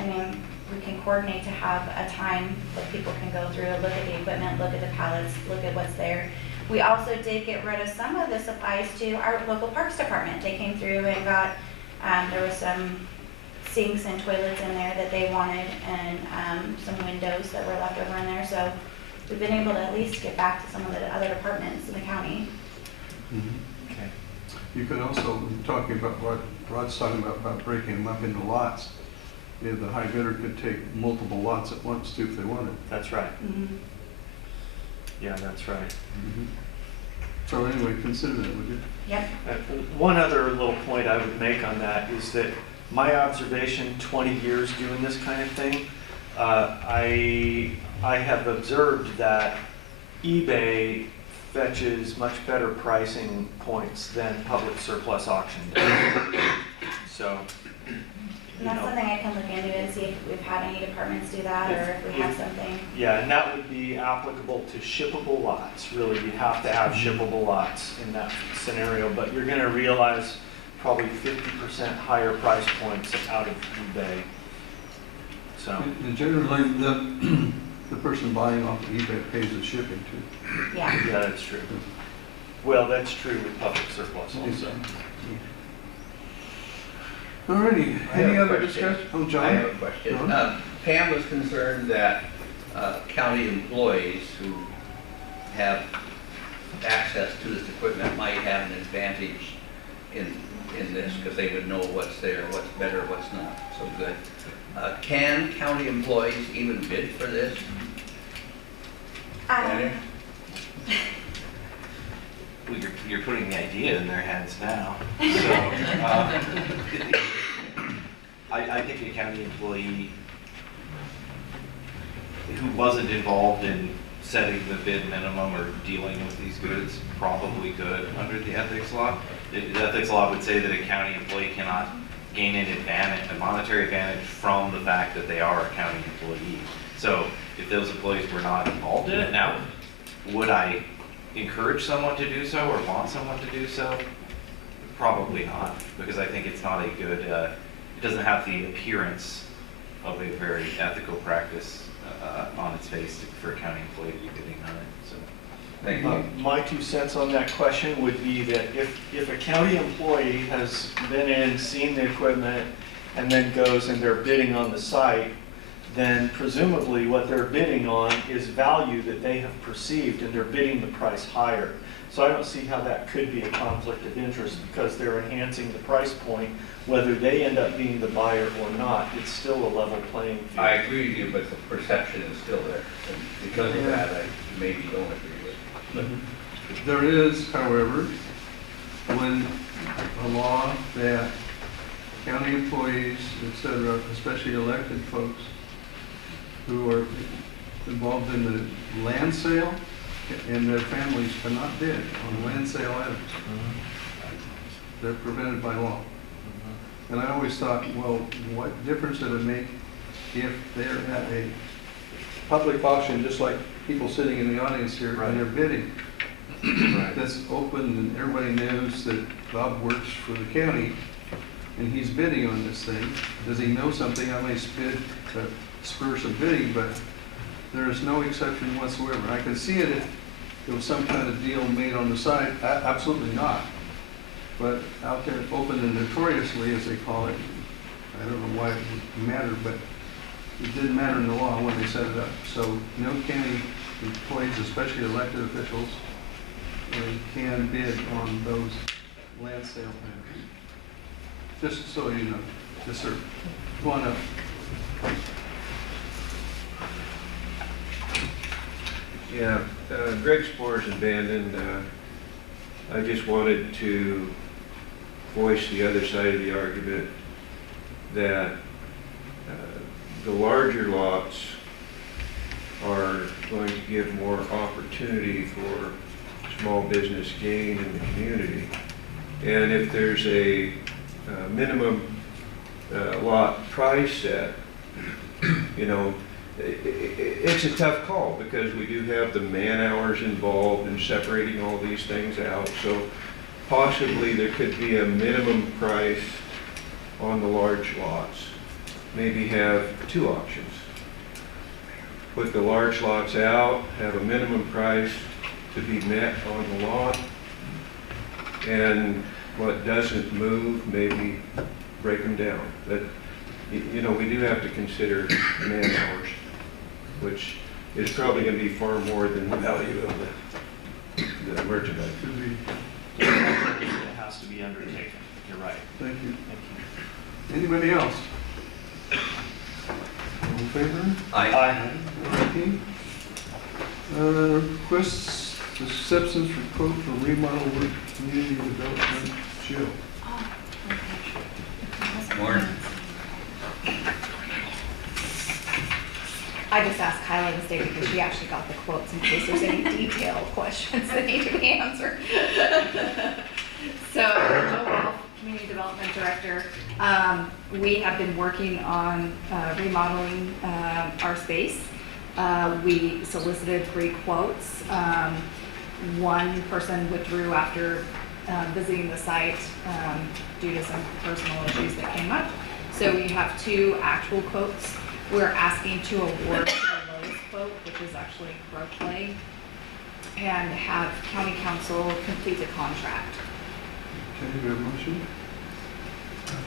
we can coordinate to have a time that people can go through, look at the equipment, look at the pallets, look at what's there. We also did get rid of some of the supplies to our local parks department. They came through and got, there was some sinks and toilets in there that they wanted and some windows that were left over in there. So we've been able to at least get back to some of the other departments in the county. Okay. You could also, talking about what Rod's talking about breaking them up into lots. The high bidder could take multiple lots at once too if they wanted. That's right. Yeah, that's right. So anyway, consider that, would you? Yep. One other little point I would make on that is that my observation, 20 years doing this kind of thing, I have observed that eBay fetches much better pricing points than public surplus auction does. So, And that's something I can look into and see if we've had any departments do that or if we have something. Yeah, and that would be applicable to shippable lots. Really, you have to have shippable lots in that scenario, but you're going to realize probably 50% higher price points out of eBay. So. And generally, the person buying off of eBay pays the shipping too. Yeah. Yeah, that's true. Well, that's true with public surplus also. Alrighty, any other discussion? Oh, John? I have a question. Pam was concerned that county employees who have access to this equipment might have an advantage in this because they would know what's there, what's better, what's not so good. Can county employees even bid for this? Well, you're putting the idea in their heads now. So, I think a county employee who wasn't involved in setting the bid minimum or dealing with these goods probably could under the ethics law. The ethics law would say that a county employee cannot gain an advantage, a monetary advantage from the fact that they are a county employee. So if those employees were not involved in it, now, would I encourage someone to do so or want someone to do so? Probably not, because I think it's not a good, it doesn't have the appearance of a very ethical practice on its face for a county employee to be bidding on it. So, Thank you. My 2 cents on that question would be that if a county employee has been in, seen the equipment, and then goes and they're bidding on the site, then presumably what they're bidding on is value that they have perceived and they're bidding the price higher. So I don't see how that could be a conflict of interest because they're enhancing the price point. Whether they end up being the buyer or not, it's still a level playing field. I agree with you, but the perception is still there. And because of that, I maybe don't agree with it. There is, however, when a law that county employees, et cetera, especially elected folks who are involved in the land sale and their families cannot bid on land sale items. They're prevented by law. And I always thought, well, what difference does it make if they're at a public auction, just like people sitting in the audience here, and they're bidding? That's open and everybody knows that Bob works for the county and he's bidding on this thing. Does he know something? I may spur some bidding, but there is no exception whatsoever. I can see it if there was some kind of deal made on the side. Absolutely not. But out there, open and notoriously, as they call it, I don't know why it would matter, but it didn't matter in the law when they set it up. So no county employees, especially elected officials, can bid on those land sale items. Just so you know. Yes, sir. Go on up. Yeah, Greg Spore's abandoned. I just wanted to voice the other side of the argument that the larger lots are going to give more opportunity for small business gain in the community. And if there's a minimum lot price set, you know, it's a tough call because we do have the man hours involved in separating all these things out. So possibly there could be a minimum price on the large lots. Maybe have two options. Put the large lots out, have a minimum price to be met on the lot, and what doesn't move, maybe break them down. But, you know, we do have to consider man hours, which is probably going to be far more than the value of the merchandise. It has to be undertaken. You're right. Thank you. Thank you. Anybody else? All in favor? Aye. Okay. Requests acceptance for quote for remodel work community development jail. Morning. I just asked Kyla to stay because she actually got the quotes in case there's any detailed questions that need to be answered. So, Joe Wolf, Community Development Director, we have been working on remodeling our space. We solicited 3 quotes. One person withdrew after visiting the site due to some personal issues that came up. So we have 2 actual quotes. We're asking to award to the lowest quote, which is actually Crow Clay, and have county council complete the contract. Okay, do we have a motion?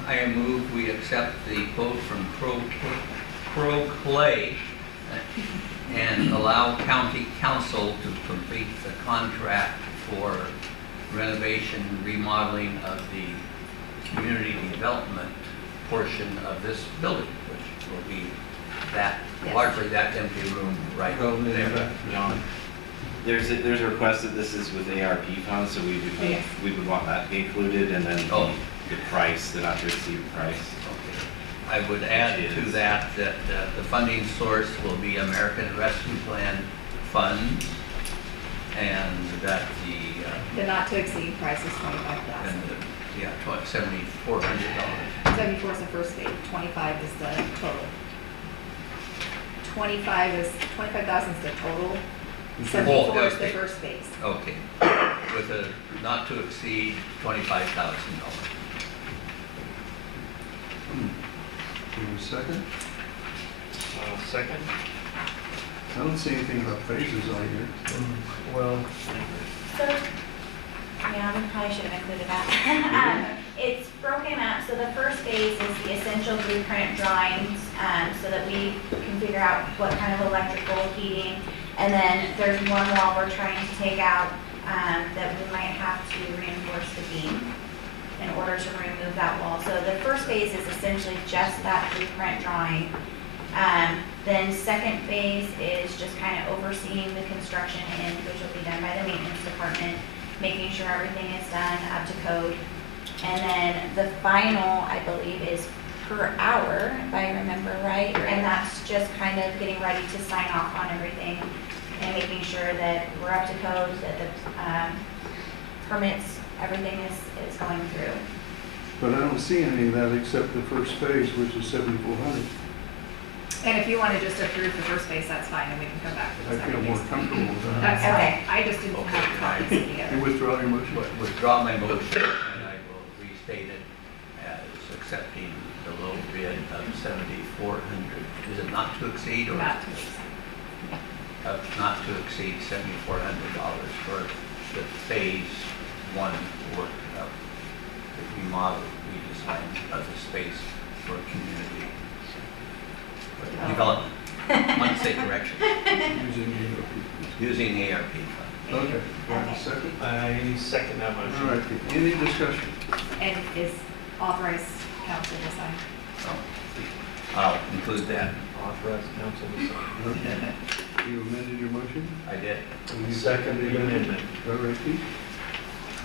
I move we accept the quote from Crow Clay and allow county council to complete the contract for renovation and remodeling of the community development portion of this building, which will be that, largely that empty room right there. There's a request that this is with ARP funds, so we would want that to be included, and then the price, the not to exceed price. I would add to that the funding source will be American Rescue Plan funds, and that The not to exceed price is $25,000. yeah, $7,400. 74 is the first phase, 25 is the total. 25,000 is the total. 74 is the okay. first phase. Okay, with a not to exceed $25,000. Second? Second? I don't see anything about phases on here. Well, So, yeah, we probably should have included that. It's broken up, so the first phase is the essential blueprint drawings, so that we can figure out what kind of electrical, heating, and then there's one wall we're trying to take out, that we might have to reinforce the beam in order to remove that wall. So the first phase is essentially just that blueprint drawing. Then second phase is just kind of overseeing the construction end, which will be done by the maintenance department, making sure everything is done up to code. And then the final, I believe, is per hour, if I remember right. And that's just kind of getting ready to sign off on everything and making sure that we're up to code, that the permits, everything is going through. But I don't see any of that except the first phase, which is 7,400. And if you want to just approve the first phase, that's fine, and we can come back to I the feel second more phase. comfortable with that. That's Okay. fine, I just didn't have copies of the You other. withdraw your motion? Withdraw my motion, and I will restate it as accepting the low bid of 7,400. Is it not to exceed or? Not to exceed. Not to exceed $7,400 for the phase one work of the remodel, redesign of the space for community development. One say correction. Using ARP fund. Okay, do I have a second? I second that motion. All right, any discussion? And is authorized council to sign. So I'll include that. Authorize council to sign. Okay. You amended your motion? I did. And you Second the amendment. All right, Keith.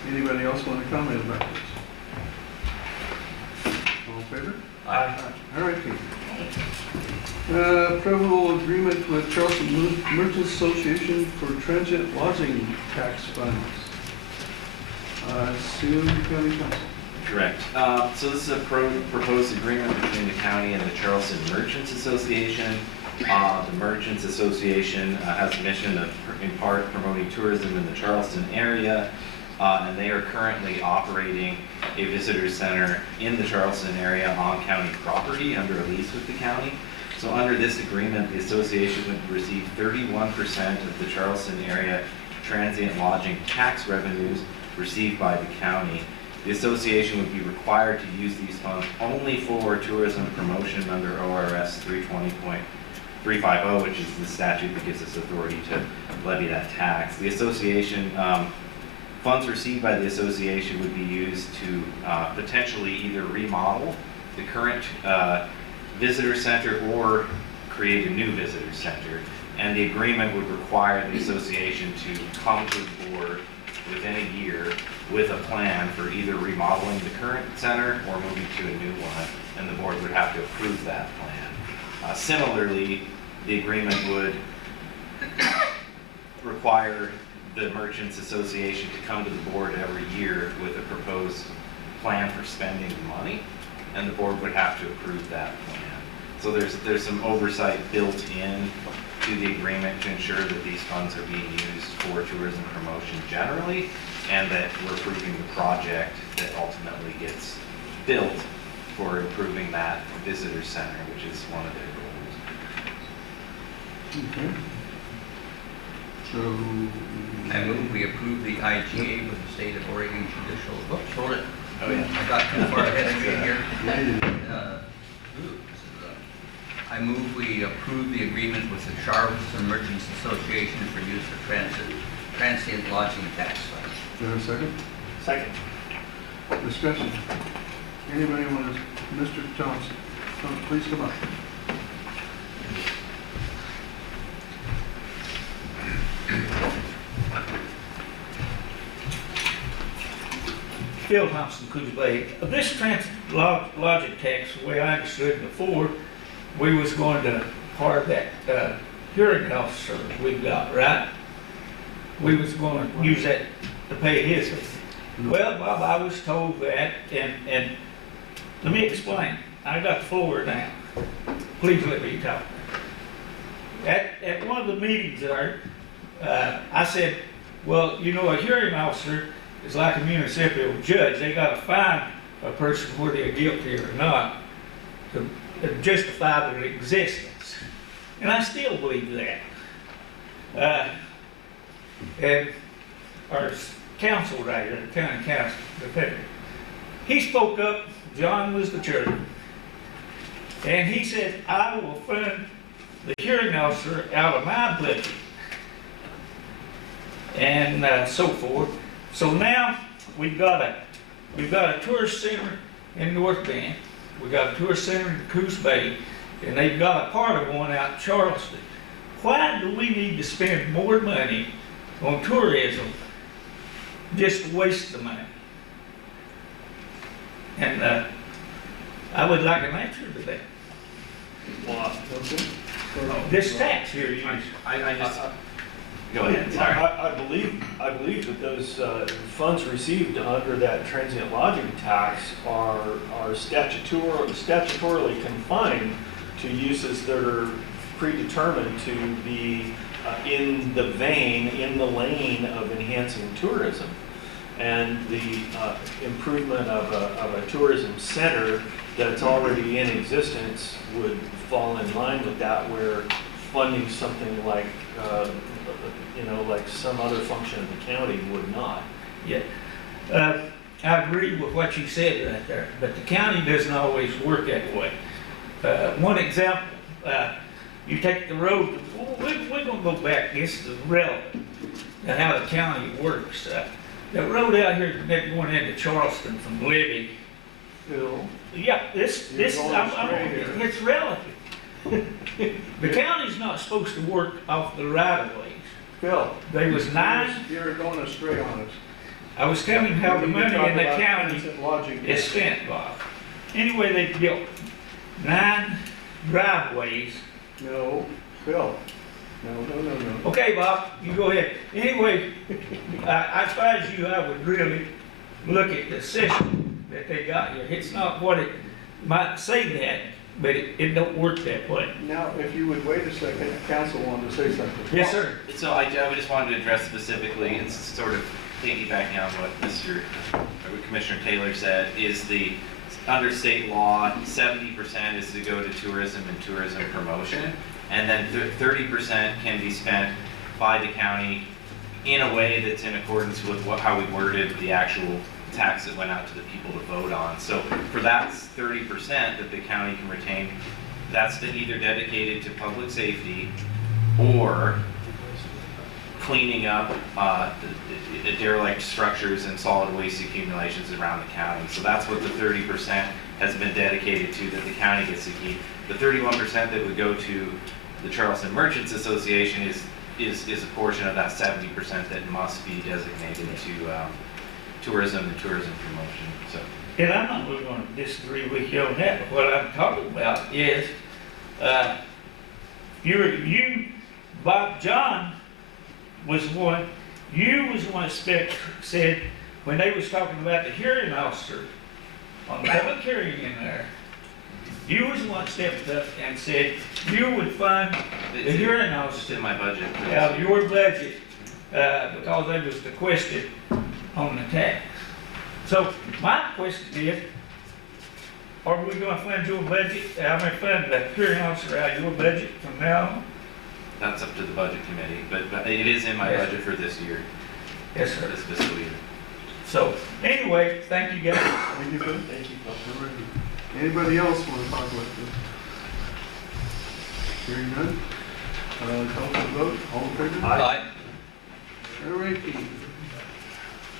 Anybody else want to comment about this? All in favor? Aye. All right, Keith. Approval agreement with Charleston Merchants Association for transient lodging tax funds. Sue, County Council. Correct. So this is a proposed agreement between the county and the Charleston Merchants Association. The Merchants Association has a mission of, in part, promoting tourism in the Charleston area, and they are currently operating a visitor center in the Charleston area on county property under a lease with the county. So under this agreement, the association would receive 31% of the Charleston area transient lodging tax revenues received by the county. The association would be required to use these funds only for tourism promotion under ORS 320.350, which is the statute that gives us authority to levy that tax. The association, funds received by the association would be used to potentially either remodel the current visitor center or create a new visitor center. And the agreement would require the association to come to the board within a year with a plan for either remodeling the current center or moving to a new one, and the board would have to approve that plan. Similarly, the agreement would require the Merchants Association to come to the board every year with a proposed plan for spending the money, and the board would have to approve that plan. So there's some oversight built in to the agreement to ensure that these funds are being used for tourism promotion generally, and that we're approving the project that ultimately gets built for improving that visitor center, which is one of their goals. Okay. So, I move we approve the IGA with the State of Oregon Judicial, oops, hold it. Oh, yeah. I got too far ahead of you here. yeah, I move we approve the agreement with the Charleston Merchants Association for use of transient lodging tax funds. do I have a second? Second. Discussion. Anybody want to, Mr. Thompson, please come up. Phil Thompson, Coos Bay. This logic tax, the way I understood it before, we was going to part that hearing officer we've got, right? We was going to use that to pay his. Well, Bob, I was told that, and let me explain. I got the floor now. Please let me talk. At one of the meetings there, I said, well, you know, a hearing officer is like a municipal judge. They got to find a person whether they're guilty or not to justify their existence. And I still believe that. And our counsel right here, the county counsel, he spoke up. John was the chairman. And he said, I will fund the hearing officer out of my budget. and so forth. So now we've got a tourist center in North Bend. We got a tourist center in Coos Bay, and they've got a part of one out in Charleston. Why do we need to spend more money on tourism just to waste the money? And I would like an answer to that. This tax here, I just, go ahead, sorry. I believe that those funds received under that transient lodging tax are statutorily confined to uses that are predetermined to be in the vein, in the lane of enhancing tourism. And the improvement of a tourism center that's already in existence would fall in line with that, where funding something like, like some other function of the county would not. Yeah, I agree with what you said right there, but the county doesn't always work that way. One example, you take the road, we're gonna go back, this is relevant to how the county works. The road out here going into Charleston from Libby. Yeah, it's relative. The county's not supposed to work off the right of ways. Phil. There was 9. You're going astray on us. I was telling you how the We need to money talk in the about county transit lodging is tax. spent, Bob. Anyway, they built 9 driveways. No, Phil. No. Okay, Bob, you go ahead. Anyway, if I was you, I would really look at the system that they got here. It's not what it might say that, but it don't work that way. Now, if you would wait a second, council wanted to say something. Yes, sir. So I just wanted to address specifically, and sort of piggybacking on what Commissioner Taylor said, is under state law, 70% is to go to tourism and tourism promotion, and then 30% can be spent by the county in a way that's in accordance with how we worded the actual tax that went out to the people to vote on. So for that 30% that the county can retain, that's either dedicated to public safety or cleaning up derelict structures and solid waste accumulations around the county. So that's what the 30% has been dedicated to, that the county gets to keep. The 31% that would go to the Charleston Merchants Association is a portion of that 70% that must be designated to tourism and tourism promotion. So. And I'm not really going to disagree with you on that, but what I'm talking about is Bob John was one, you was one that said, when they was talking about the hearing officer on the public hearing in there, you was one stepped up and said you would fund the hearing officer in my budget out of your budget because there was the question on the tax. So my question is, are we going to fund your budget? I'm going to fund the hearing officer out of your budget from now on? That's up to the budget committee, but it is in my Yes. budget for this year. Yes, sir. This fiscal year. So anyway, thank you guys. Thank you, Phil. Thank you, Phil. Anybody else want to talk about this? Hearing none? Call for the vote. All in favor? Aye. All righty.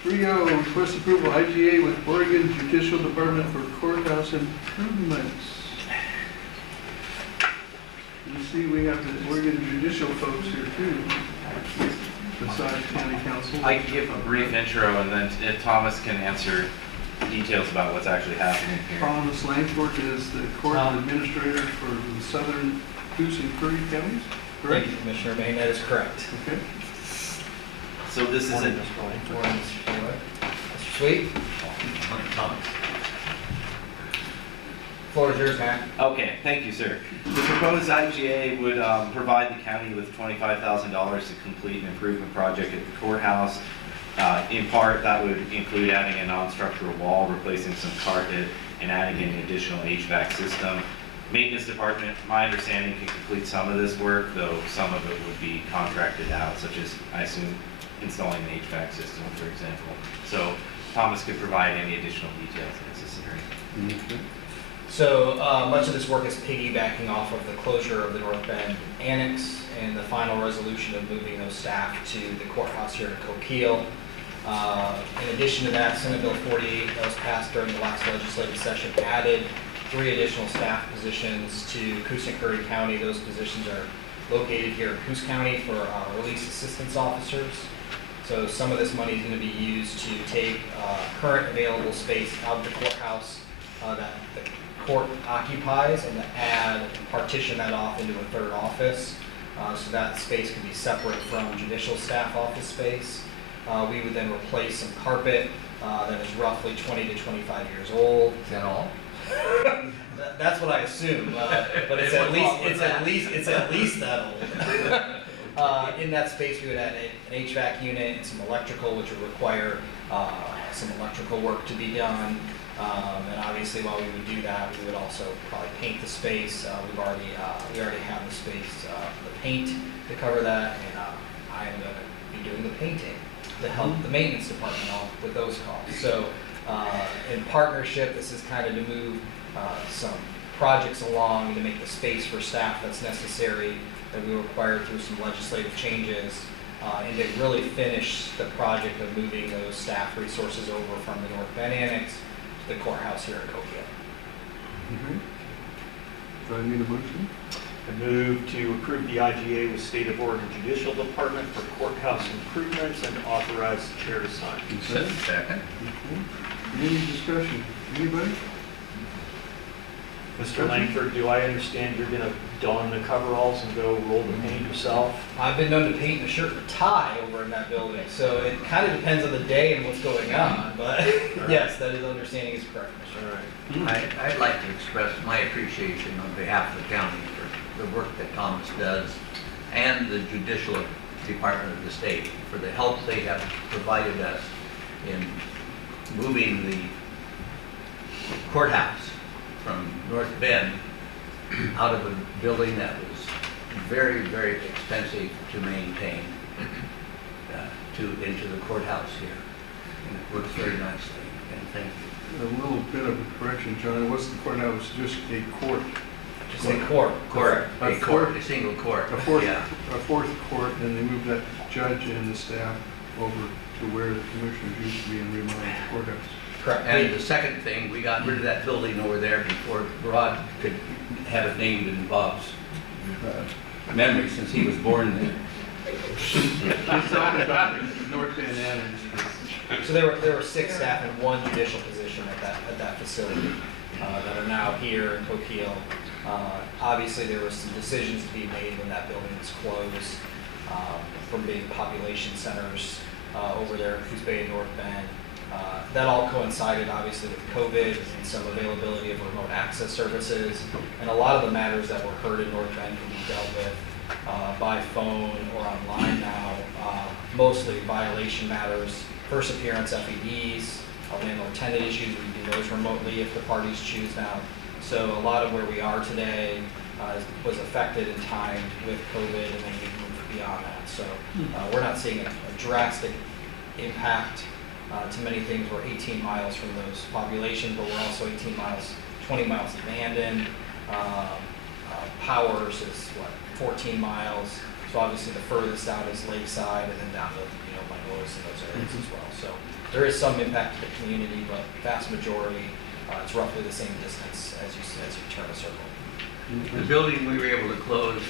3-0, request approval IGA with Oregon Judicial Department for courthouse improvements. You see, we have the Oregon Judicial folks here too, besides county council. I can give a brief intro, and then Thomas can answer details about what's actually happening here. Thomas Langford is the court administrator for the southern Coos and Curry counties, correct? Thank you, Commissioner Maine, that is correct. Okay. So this is Morning, Mr. Sweet. Thomas. Floor is yours, Matt. Okay, thank you, sir. The proposed IGA would provide the county with $25,000 to complete an improvement project at the courthouse. In part, that would include adding a non-structural wall, replacing some carpet, and adding an additional HVAC system. Maintenance department, my understanding, can complete some of this work, though some of it would be contracted out, such as, I assume, installing an HVAC system, for example. So Thomas could provide any additional details necessary. Okay. So much of this work is piggybacking off of the closure of the North Bend Annex and the final resolution of moving those staff to the courthouse here in Coquille. In addition to that, Senate Bill 48 that was passed during the last legislative session added 3 additional staff positions to Coos and Curry County. Those positions are located here in Coos County for release assistance officers. So some of this money is going to be used to take current available space out of the courthouse that the court occupies and to add and partition that off into a 3rd office. So that space can be separate from judicial staff office space. We would then replace some carpet that is roughly 20 to 25 years old. Is that all? That's what I assume, but it's at least that old. In that space, we would add an HVAC unit and some electrical, which would require some electrical work to be done. And obviously, while we would do that, we would also probably paint the space. We already have the space, the paint to cover that, and I am going to be doing the painting to help the maintenance department out with those costs. So, in partnership, this is kind of to move some projects along to make the space for staff that's necessary that we required through some legislative changes, and to really finish the project of moving those staff resources over from the North Bend Annex to the courthouse here in Coquille. Okay. Do I need a motion? I move to approve the IGA with State of Oregon Judicial Department for courthouse improvements and authorize the chair to sign. Second. Okay. Any discussion? Anybody? Mr. Langford, do I understand you're gonna don the coveralls and go roll the paint yourself? I've been known to paint in a shirt and a tie over in that building, so it kind of depends on the day and what's going on, but yes, that is understanding is correct, Mr. I'd like to express my appreciation on behalf of the county for the work that Thomas does and the judicial department of the state for the help they have provided us in moving the courthouse from North Bend out of a building that was very, very expensive to maintain into the courthouse here. And it works very nicely, and thank you. A little bit of a correction, John. It wasn't the courthouse, just a court. Just a court. Court. A A single court. A fourth, Yeah. a 4th court, and they moved that judge and the staff over to where the commissioners used to be and remodeled the courthouse. Correct. And the second thing, we got rid of that building over there before Rod could have it named in Bob's memory, since he was born there. Let's talk about the North Bend Annex. So there were 6 staff and 1 judicial position at that facility that are now here in Coquille. Obviously, there were some decisions to be made when that building was closed from being population centers over there in Coos Bay and North Bend. That all coincided obviously with COVID and some availability of remote access services, and a lot of the matters that were heard in North Bend can be dealt with by phone or online now, mostly violation matters, first appearance FEDs, landlord tenant issues, we can do those remotely if the parties choose now. So a lot of where we are today was affected in time with COVID, and then we've moved beyond that. So we're not seeing a drastic impact to many things. We're 18 miles from those populations, but we're also 18 miles, 20 miles abandoned. Powers is 14 miles. So obviously the furthest out is Lakeside, and then down to Minoas and those areas as well. So there is some impact to the community, but vast majority, it's roughly the same distance as you turn a circle. The building we were able to close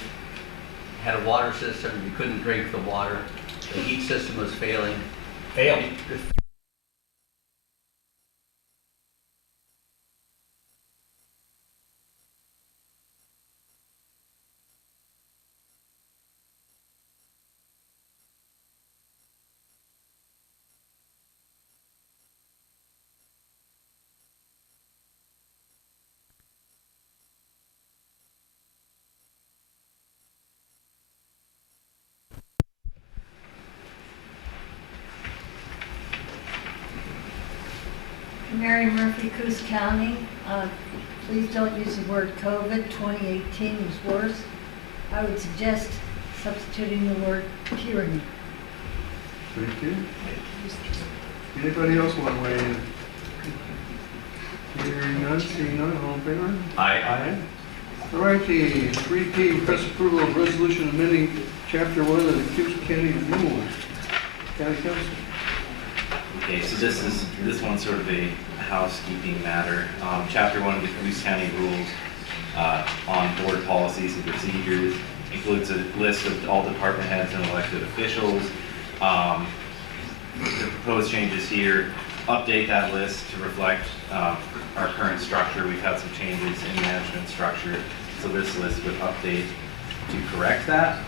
had a water system. You couldn't drink the water. The heat system was failing. Failed. Mary Murphy, Coos County. Please don't use the word COVID. 2018 was worse. I would suggest substituting the word tyranny. Thank you. Anybody else want to weigh in? Hearing none, seeing none, all in favor? Aye. All righty, 3P, request approval of resolution amending Chapter 1 of the Coos County Rules. County Council. Okay, so this one's sort of a housekeeping matter. Chapter 1 of the Coos County Rules on board policies and procedures includes a list of all department heads and elected officials. The proposed changes here update that list to reflect our current structure. We've had some changes in management structure, so this list would update to correct that.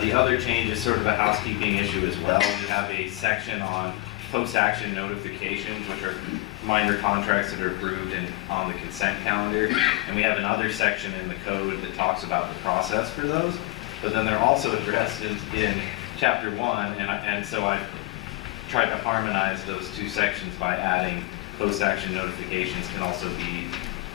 The other change is sort of a housekeeping issue as well. We have a section on post-action notifications, which are minor contracts that are approved on the consent calendar. And we have another section in the code that talks about the process for those. But then they're also addressed in Chapter 1, and so I've tried to harmonize those two sections by adding post-action notifications can also be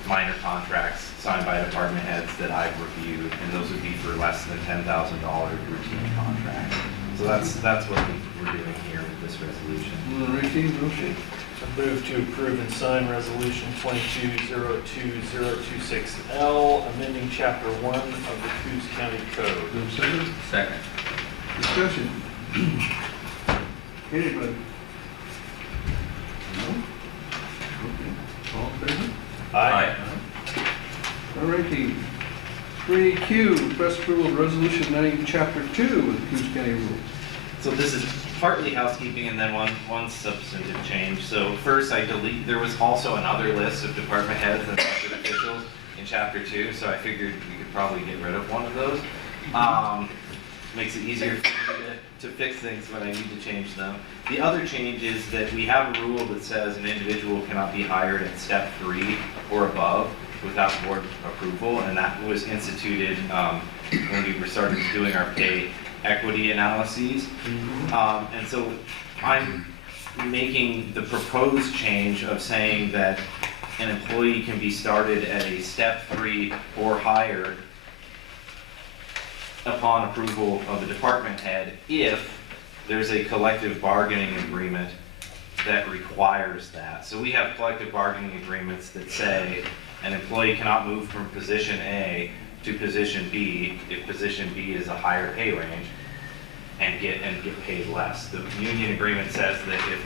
minor contracts signed by department heads that I've reviewed, and those would be for less than $10,000 routine contracts. So that's what we're doing here with this resolution. Ricky, motion? I move to approve and sign resolution 22-02026L, amending chapter 1 of the Coos County Code. Second? Second. Discussion? Anybody? No? Okay. All in favor? Aye. All righty. 3Q, request approval of resolution amending Chapter 2 of the Coos County Rules. So this is partly housekeeping and then one substantive change. So first there was also another list of department heads and elected officials in Chapter 2, so I figured we could probably get rid of one of those. Makes it easier for me to fix things when I need to change them. The other change is that we have a rule that says an individual cannot be hired at step 3 or above without board approval, and that was instituted when we started doing our pay equity analyses. And so I'm making the proposed change of saying that an employee can be started at a step 3 or higher upon approval of the department head if there's a collective bargaining agreement that requires that. So we have collective bargaining agreements that say an employee cannot move from position A to position B if position B is a higher pay range and get paid less. The union agreement says that if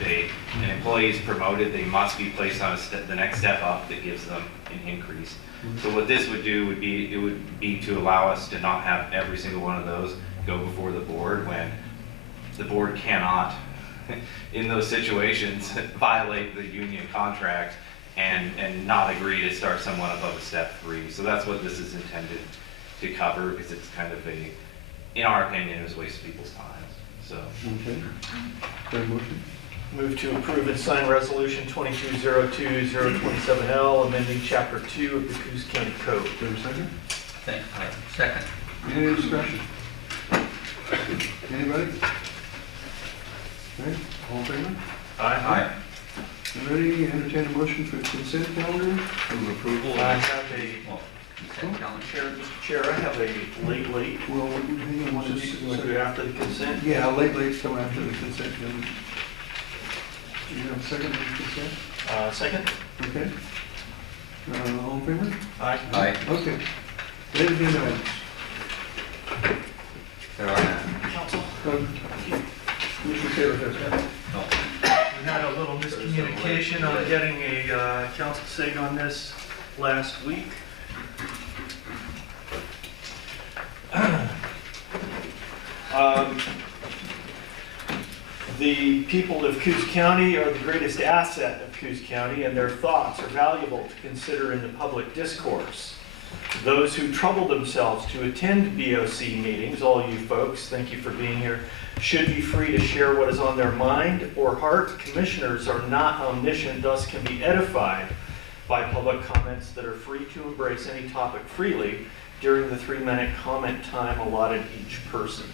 an employee is promoted, they must be placed on the next step up that gives them an increase. So what this would do would be to allow us to not have every single one of those go before the board when the board cannot, in those situations, violate the union contract and not agree to start someone above a step 3. So that's what this is intended to cover, because it's kind of in our opinion, it was a waste of people's time. So. Okay. Fair motion? Move to approve and sign resolution 22-02027L, amending chapter 2 of the Coos County Code. Do you have a second? Second. Any discussion? Anybody? Okay, all in favor? Aye. Ready, entertain a motion for consent calendar? Move approval. I have Consent calendar. Mr. Chair, I have a late. Well, hang on, Want to do after the consent? Yeah, late's come after the consent calendar. Do you have a second on consent? Second? Okay. All in favor? Aye. Aye. Okay. Ready to do items. There are none. Council, Commissioner Taylor has that. No. We had a little miscommunication on getting a council sig on this last week. The people of Coos County are the greatest asset of Coos County, and their thoughts are valuable to consider in the public discourse. Those who trouble themselves to attend BOC meetings, all you folks, thank you for being here, should be free to share what is on their mind or heart. Commissioners are not omniscient, thus can be edified by public comments that are free to embrace any topic freely during the 3-minute comment time allotted each person.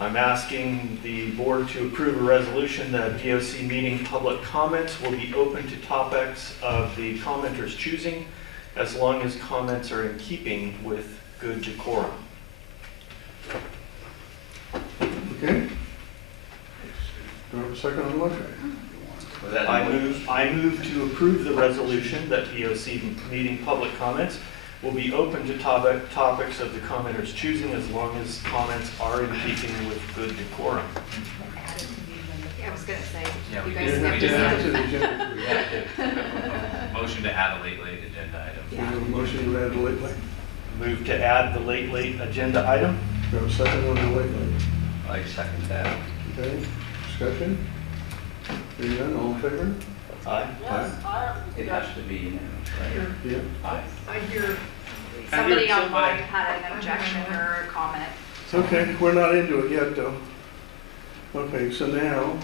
I'm asking the board to approve a resolution that BOC meeting public comments will be open to topics of the commenter's choosing, as long as comments are in keeping with good decorum. Okay. Do I have a second on the motion? Was that a I motion? I move to approve the resolution that POC meeting public comments will be open to topics of the commenter's choosing as long as comments are in keeping with good decorum. I was gonna say, Yeah, you we guys did. have We to did. Add to the say. agenda. Motion to add a late agenda item. We have a motion to add lately. Move to add the late agenda item. We have a second on the lately. I second that. Okay, discussion? Hearing none, all in favor? Aye. Aye. It has to be unanimous, right? Yeah. Aye. I hear Somebody online had an objection or a comment. It's okay, we're not into it yet, though. Okay, so now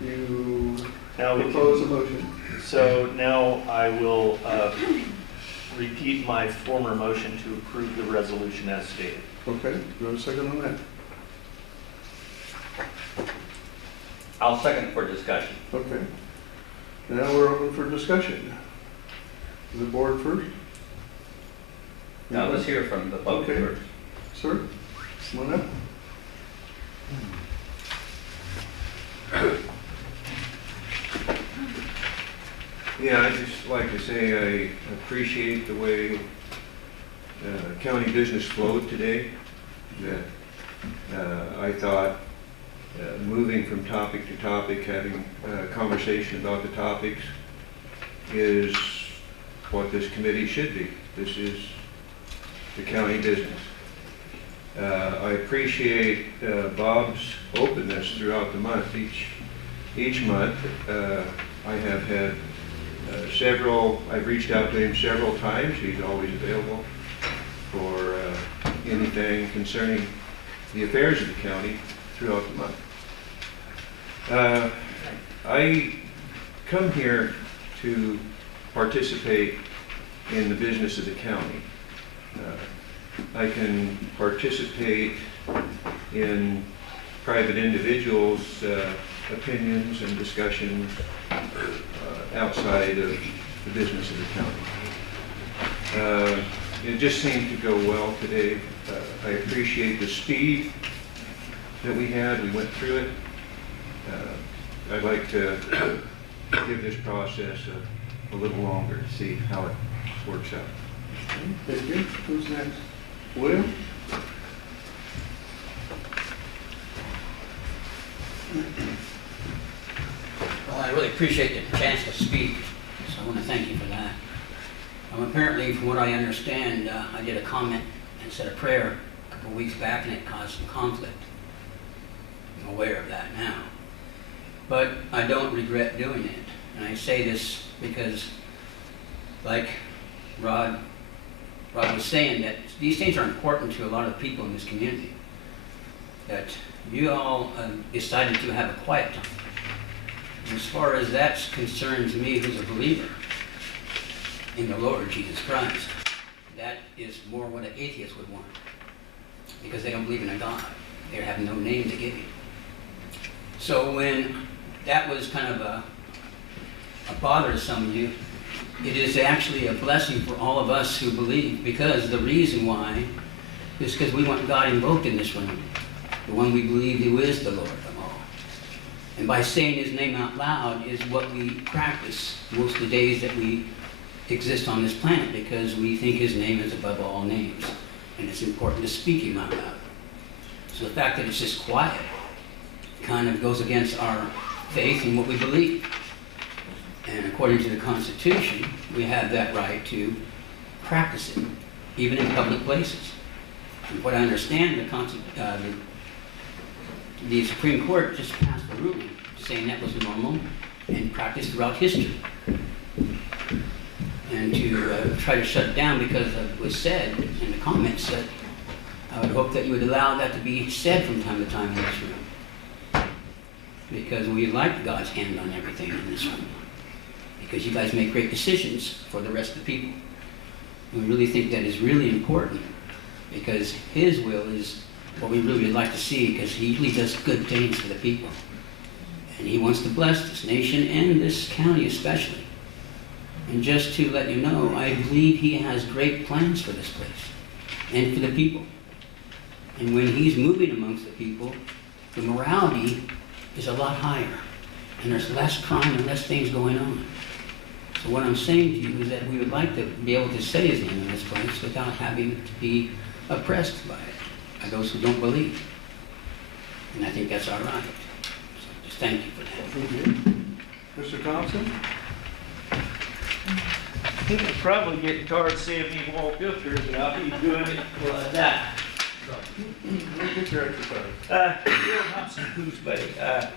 you Now we propose a can, motion. so now I will repeat my former motion to approve the resolution as stated. Okay, do you have a second on that? I'll second for discussion. Okay. Now we're open for discussion. The board first? Now, let's hear from the public Okay. first. Sir, come on up. Yeah, I'd just like to say I appreciate the way county business flowed today. That I thought moving from topic to topic, having a conversation about the topics is what this committee should be. This is the county business. I appreciate Bob's openness throughout the month. Each month, I have had I've reached out to him several times. He's always available for anything concerning the affairs of the county throughout the month. I come here to participate in the business of the county. I can participate in private individuals' opinions and discussions outside of the business of the county. It just seemed to go well today. I appreciate the speed that we had. We went through it. I'd like to give this process a little longer to see how it works out. Thank you. Who's next? William? Well, I really appreciate the chance to speak, so I want to thank you for that. Apparently, from what I understand, I did a comment and said a prayer a couple of weeks back, and it caused some conflict. I'm aware of that now. But I don't regret doing it. And I say this because, like Rod was saying, that these things are important to a lot of people in this community. That you all decided to have a quiet time. As far as that concerns me, who's a believer in the Lord Jesus Christ, that is more what an atheist would want, because they don't believe in a God. They have no name to give you. So when that was kind of a bother to some of you, it is actually a blessing for all of us who believe, because the reason why is because we want God invoked in this room, the one we believe who is the Lord of all. And by saying his name out loud is what we practice most of the days that we exist on this planet, because we think his name is above all names. And it's important to speak him out loud. So the fact that it's just quiet kind of goes against our faith and what we believe. And according to the Constitution, we have that right to practice it, even in public places. From what I understand, the Supreme Court just passed a ruling saying that was normal and practiced throughout history. And to try to shut it down because of what was said in the comments, that I would hope that you would allow that to be said from time to time in this room. Because we like God's hand on everything in this room. Because you guys make great decisions for the rest of the people. And we really think that is really important, because his will is what we really would like to see, because he really does good things for the people. And he wants to bless this nation and this county especially. And just to let you know, I believe he has great plans for this place and for the people. And when he's moving amongst the people, the morality is a lot higher. and there's less crime and less things going on. So what I'm saying to you is that we would like to be able to say his name in this place without having to be oppressed by it, by those who don't believe. And I think that's our right. So just thank you for that. Thank you. Mr. Thompson? People probably getting tired of seeing me walk up here, but I'll be doing it till I die. Get your exercise. Bill Thompson, Coos Bay.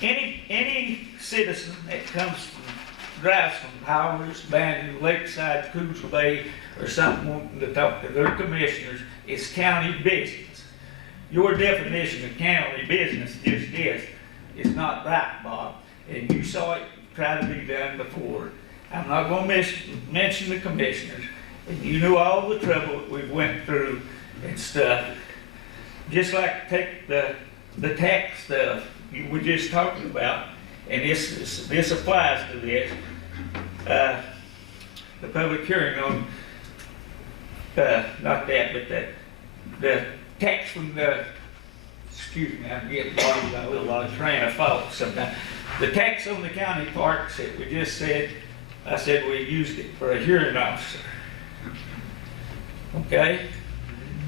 Any citizen that drives from Powers, Bandon, Lakeside, Coos Bay, or something wanting to talk to their commissioners, it's county business. Your definition of county business is this. It's not right, Bob. And you saw it try to be done before. I'm not going to mention the commissioners. And you knew all the trouble that we went through and stuff. Just like take the tax stuff you were just talking about, and this applies to this. The public hearing on, not that, but the tax from the, excuse me, I'm getting lost, I will on a train of thought sometimes. The tax on the county parks that we just said, I said we used it for a hearing officer. Okay?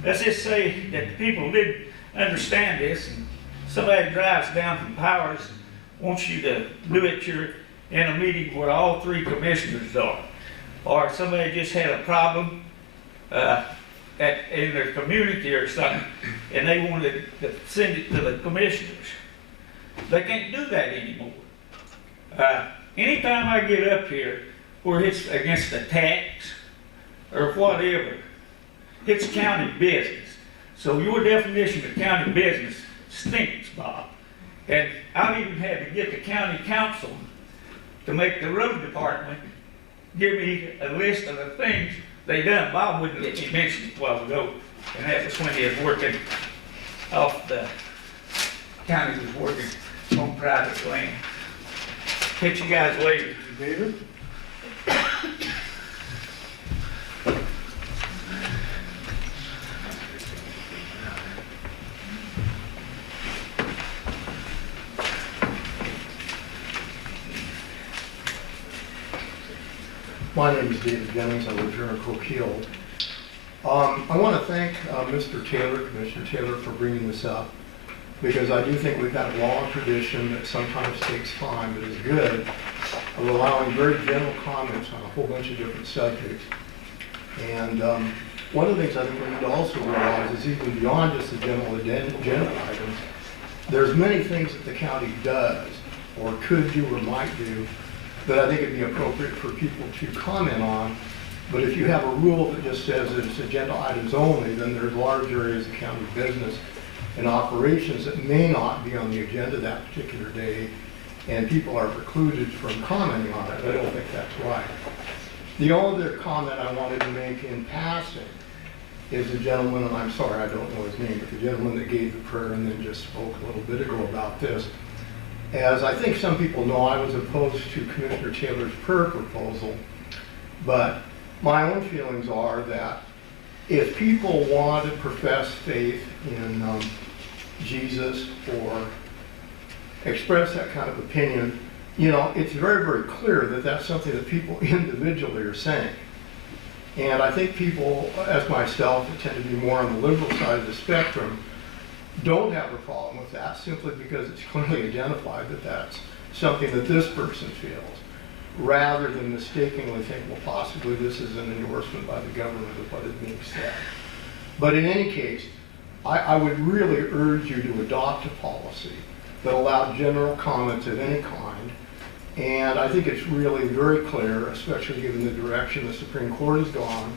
Let's just say that the people did understand this, and somebody drives down from Powers, wants you to do it, you're in a meeting where all three commissioners are. Or somebody just had a problem in their community or something, and they wanted to send it to the commissioners. They can't do that anymore. Anytime I get up here where it's against a tax or whatever, it's county business. So your definition of county business stinks, Bob. And I've even had to get the county council to make the road department give me a list of the things they done. Bob wouldn't let me mention it a while ago, and that was when he was working off the county was working on private land. Catch you guys later. David? My name is David Jennings. I live here in Coquille. I want to thank Mr. Taylor, Commissioner Taylor, for bringing this up, because I do think we've got a long tradition that sometimes takes time, but is good, of allowing very general comments on a whole bunch of different subjects. And one of the things I think we need to also realize is even beyond just the general agenda items, there's many things that the county does, or could do, or might do, that I think it'd be appropriate for people to comment on. But if you have a rule that just says that it's agenda items only, then there's large areas of county business and operations that may not be on the agenda that particular day, and people are precluded from commenting on it. I don't think that's right. The only other comment I wanted to make in passing is the gentleman, and I'm sorry I don't know his name, but the gentleman that gave the prayer and then just spoke a little bit ago about this. As I think some people know, I was opposed to Commissioner Taylor's prayer proposal, but my own feelings are that if people want to profess faith in Jesus or express that kind of opinion, you know, it's very, very clear that that's something that people individually are saying. And I think people, as myself, that tend to be more on the liberal side of the spectrum, don't have a problem with that simply because it's clearly identified that that's something that this person feels, rather than mistakenly think, well, possibly this is an endorsement by the government of what is being said. But in any case, I would really urge you to adopt a policy that allowed general comments of any kind. And I think it's really very clear, especially given the direction the Supreme Court has gone,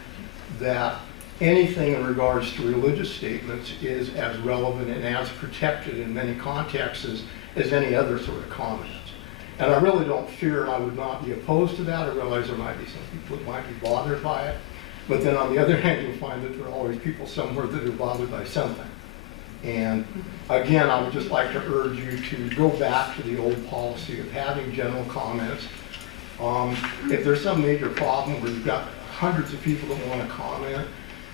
that anything in regards to religious statements is as relevant and as protected in many contexts as any other sort of comments. And I really don't fear, and I would not be opposed to that. I realize there might be some people that might be bothered by it. But then on the other hand, you'll find that there are always people somewhere that are bothered by something. And again, I would just like to urge you to go back to the old policy of having general comments. If there's some major problem where you've got hundreds of people that want to comment,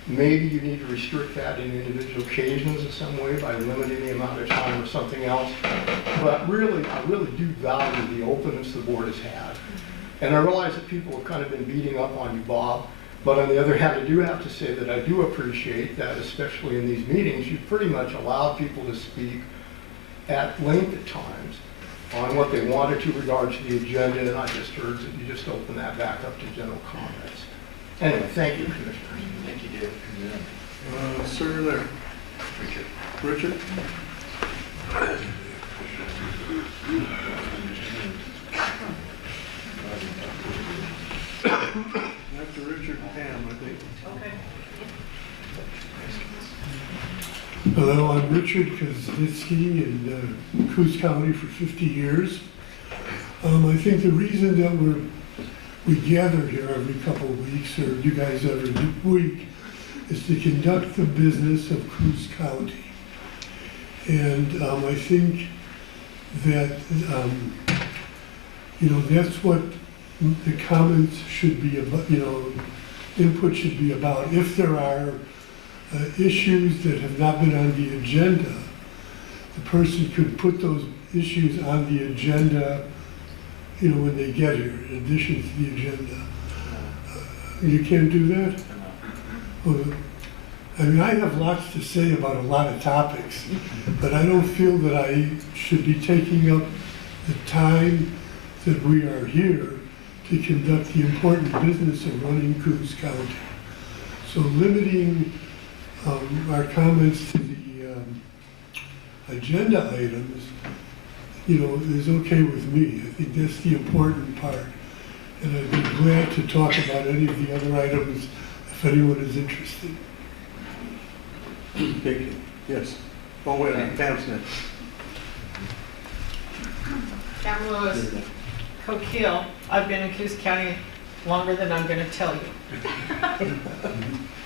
Maybe you need to restrict that in individual occasions in some way by limiting the amount of time or something else. But really, I really do value the openness the board has had. And I realize that people have kind of been beating up on you, Bob. But on the other hand, I do have to say that I do appreciate that, especially in these meetings, you've pretty much allowed people to speak at length at times on what they wanted to regard to the agenda, and I just urge that you just open that back up to general comments. Anyway, thank you, Commissioners. Thank you, Dave. Sir, there. Richard? After Richard, Pam, I think. Okay. Hello, I'm Richard Kozlitsky in Coos County for 50 years. I think the reason that we gather here every couple of weeks, or you guys every week, is to conduct the business of Coos County. And I think that, that's what the comments should be about, input should be about. If there are issues that have not been on the agenda, the person could put those issues on the agenda, when they get here, in addition to the agenda. You can't do that? I mean, I have lots to say about a lot of topics, but I don't feel that I should be taking up the time that we are here to conduct the important business of running Coos County. So limiting our comments to the agenda items, is okay with me. I think that's the important part. And I'd be glad to talk about any of the other items if anyone is interested. Thank you. Yes. Oh, wait, Pam's next. Pam Lewis, Coquille. I've been in Coos County longer than I'm gonna tell you. I'm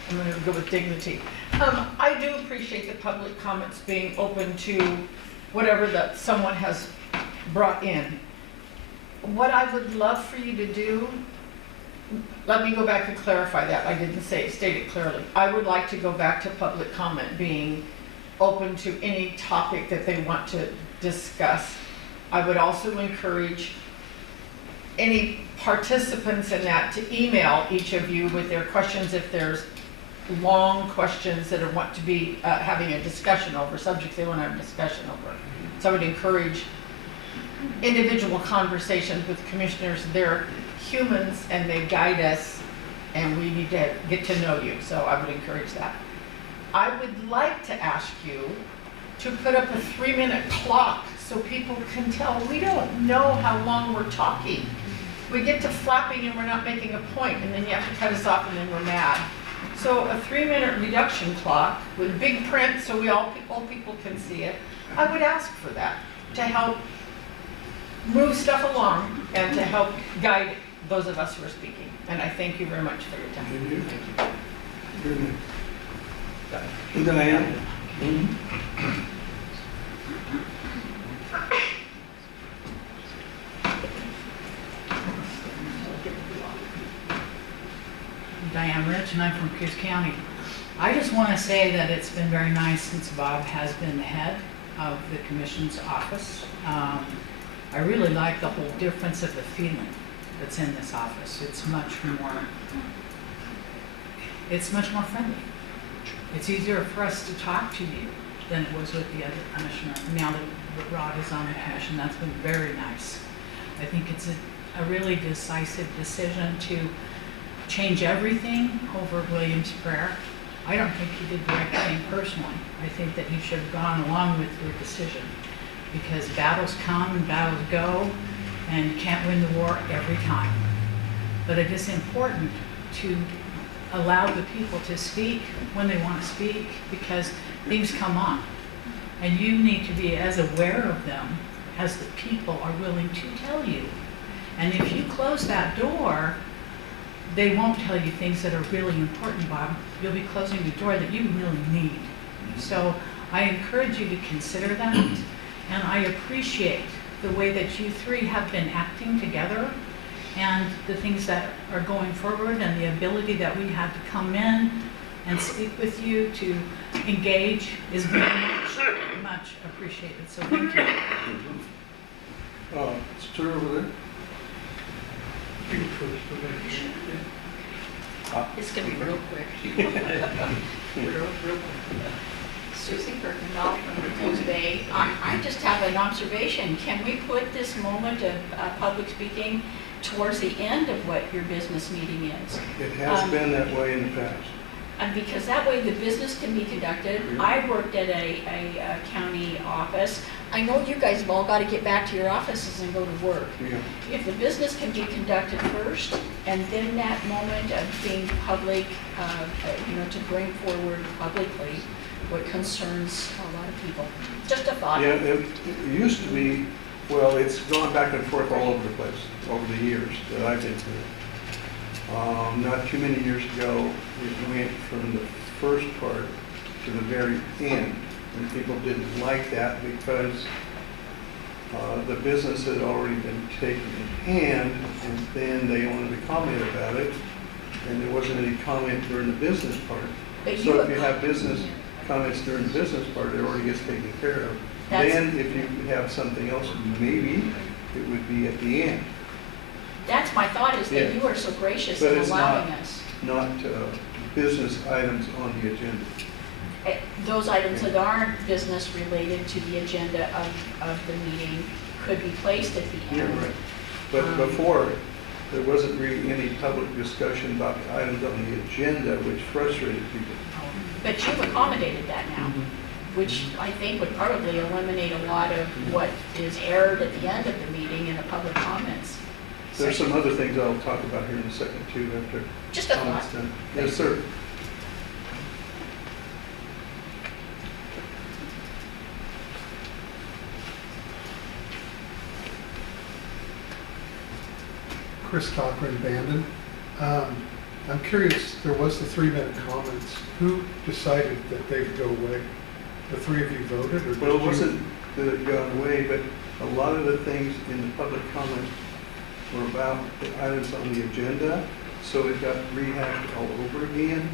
gonna go with dignity. I do appreciate the public comments being open to whatever that someone has brought in. What I would love for you to do, let me go back and clarify that. I didn't state it clearly. I would like to go back to public comment being open to any topic that they want to discuss. I would also encourage any participants in that to email each of you with their questions if there's long questions that want to be having a discussion over, subjects they want to have a discussion over. So I would encourage individual conversations with commissioners. They're humans and they guide us, and we need to get to know you. So I would encourage that. I would like to ask you to put up a 3-minute clock so people can tell. We don't know how long we're talking. We get to flapping and we're not making a point, and then you have to cut us off and then we're mad. So a 3-minute reduction clock with big print so all people can see it. I would ask for that to help move stuff along and to help guide those of us who are speaking. And I thank you very much for your time. Thank you. Diane? Diane Rich, and I'm from Coos County. I just want to say that it's been very nice since Bob has been the head of the commission's office. I really like the whole difference of the feeling that's in this office. It's much more friendly. It's easier for us to talk to you than it was with the other commissioner. Now that Rod is on the commission, that's been very nice. I think it's a really decisive decision to change everything over William's prayer. I don't think he did the right thing personally. I think that he should have gone along with your decision, because battles come and battles go, and you can't win the war every time. But it is important to allow the people to speak when they want to speak, because things come on. And you need to be as aware of them as the people are willing to tell you. And if you close that door, they won't tell you things that are really important, Bob. You'll be closing the door that you really need. So I encourage you to consider that, and I appreciate the way that you three have been acting together and the things that are going forward and the ability that we had to come in and speak with you, to engage, is very much appreciated, so thank you. Sir over there? It's gonna be real quick. Real quick. Susie Kirkendall from the Coos Bay. I just have an observation. Can we put this moment of public speaking towards the end of what your business meeting is? It has been that way in the past. And because that way the business can be conducted. I worked at a county office. I know you guys have all got to get back to your offices and go to work. Yeah. If the business can be conducted first, and then that moment of being public, to bring forward publicly what concerns a lot of people. Just a thought. Yeah, it used to be, well, it's gone back and forth all over the place over the years that I've been here. Not too many years ago, it went from the first part to the very end. And people didn't like that because the business had already been taken in hand, and then they wanted to comment about it, and there wasn't any comment during the business part. So if you have business comments during the business part, it already gets taken care of. Then if you have something else, maybe it would be at the end. That's my thought, is that you are so gracious But in it's allowing us. not business items on the agenda. Those items that aren't business related to the agenda of the meeting could be placed at the end. Yeah, right. But before, there wasn't really any public discussion about the items on the agenda, which frustrated people. But you've accommodated that now, which I think would probably eliminate a lot of what is aired at the end of the meeting in the public comments. There's some other things I'll talk about here in a second too, after Just a comments thought. done. Yes, sir. Chris Cochran, Bandon. I'm curious, there was the 3-minute comments. Who decided that they would go away? The three of you voted, or did Well, it you? wasn't that it got away, but a lot of the things in the public comment were about the items on the agenda, so it got rehashed all over again.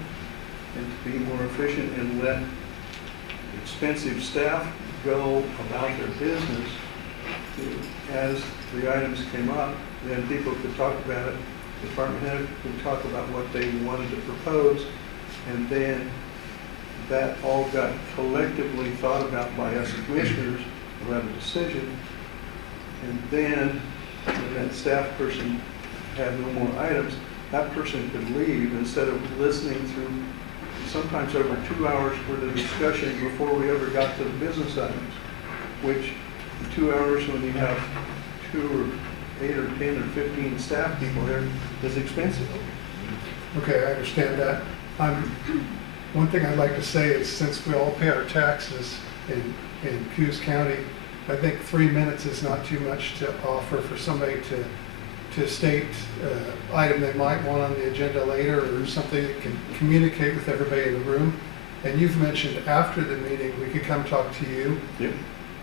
And to be more efficient and let expensive staff go about their business, as the items came up, then people could talk about it. The department head could talk about what they wanted to propose, and then that all got collectively thought about by us commissioners about a decision. And then when that staff person had no more items, that person could leave instead of listening through sometimes over 2 hours worth of discussion before we ever got to the business items, which 2 hours when you have 2 or 8 or 10 or 15 staff people there is expensive. Okay, I understand that. One thing I'd like to say is, since we all pay our taxes in Coos County, I think 3 minutes is not too much to offer for somebody to state item they might want on the agenda later, or something that can communicate with everybody in the room. And you've mentioned after the meeting, we could come talk to you. Yep.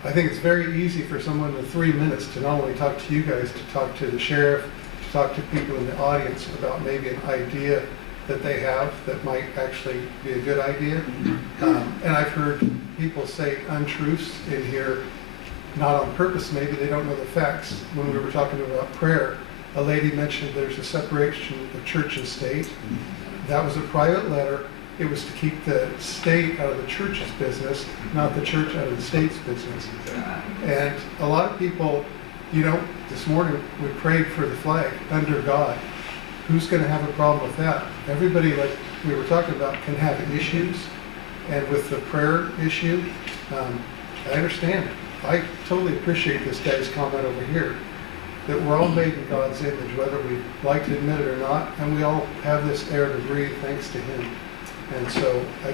I think it's very easy for someone with 3 minutes to not only talk to you guys, to talk to the sheriff, to talk to people in the audience about maybe an idea that they have that might actually be a good idea. And I've heard people say untruths in here, not on purpose, maybe they don't know the facts. When we were talking about prayer, a lady mentioned there's a separation of church and state. That was a private letter. It was to keep the state out of the church's business, not the church out of the state's business. And a lot of people, this morning we prayed for the flag under God. Who's going to have a problem with that? Everybody, like we were talking about, can have issues. And with the prayer issue, I understand it. I totally appreciate this guy's comment over here, that we're all made in God's image, whether we like to admit it or not, and we all have this air to breathe thanks to Him. And so I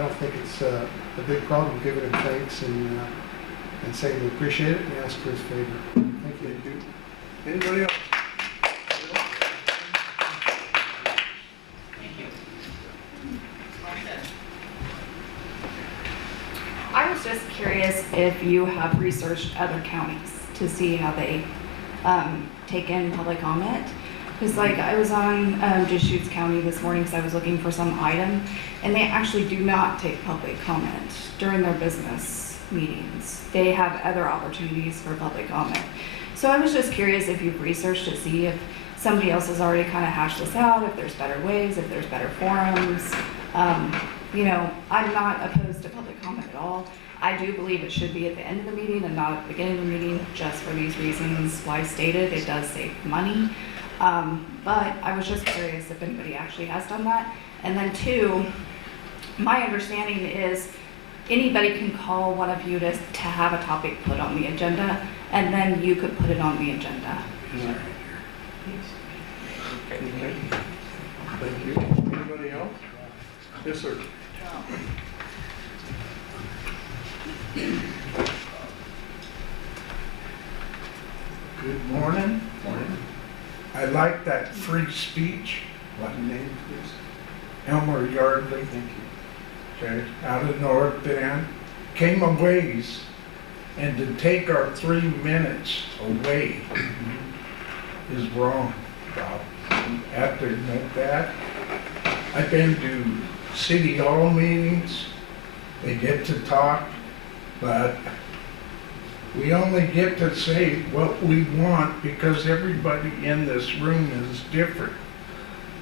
don't think it's a big problem giving Him thanks and saying we appreciate it and ask for His favor. Thank you. Anybody else? I was just curious if you have researched other counties to see how they take in public comment. Because like I was on Deschutes County this morning because I was looking for some item, and they actually do not take public comment during their business meetings. They have other opportunities for public comment. So I was just curious if you've researched to see if somebody else has already kind of hashed this out, if there's better ways, if there's better forums. You know, I'm not opposed to public comment at all. I do believe it should be at the end of the meeting and not at the beginning of the meeting, just for these reasons why stated. It does save money. But I was just curious if anybody actually has done that. And then two, my understanding is anybody can call one of you to have a topic put on the agenda, and then you could put it on the agenda. Okay. Thank you. Anybody else? Yes, sir. Good morning. Morning. I like that free speech. What name, please? Elmer Yardley. Thank you. Okay, out of North Bend. Came a ways, and to take our 3 minutes away is wrong, Bob. I have to admit that. I've been to city hall meetings. They get to talk, but we only get to say what we want because everybody in this room is different.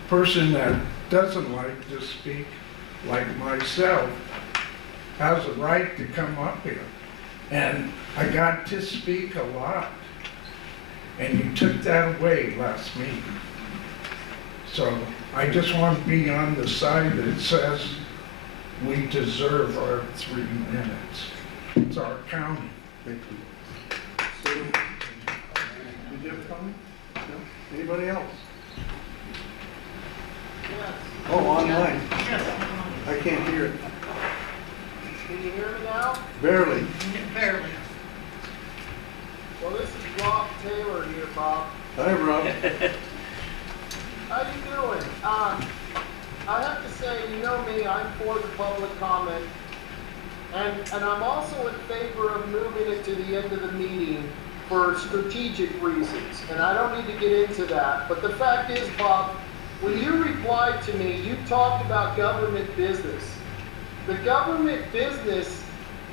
Person that doesn't like to speak, like myself, has a right to come up here. And I got to speak a lot. And you took that away last meeting. So I just want to be on the side that says we deserve our 3 minutes. It's our county. Thank you. So, did you have a comment? No? Anybody else? Oh, online. I can't hear it. Can you hear me now? Barely. Barely. Well, this is Rob Taylor here, Bob. Hi, Rob. How you doing? I have to say, you know me, I'm for the public comment. And I'm also in favor of moving it to the end of the meeting for strategic reasons. And I don't need to get into that. But the fact is, Bob, when you replied to me, you talked about government business. The government business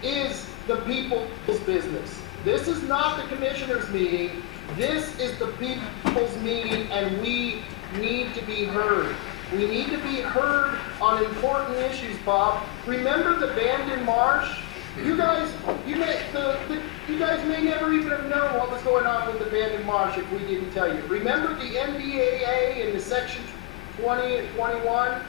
is the people's business. This is not the commissioners' meeting. This is the people's meeting, and we need to be heard. We need to be heard on important issues, Bob. Remember the abandoned marsh? You guys may never even have known what was going on with the abandoned marsh if we didn't tell you. Remember the NDAA in the section 20 and 21?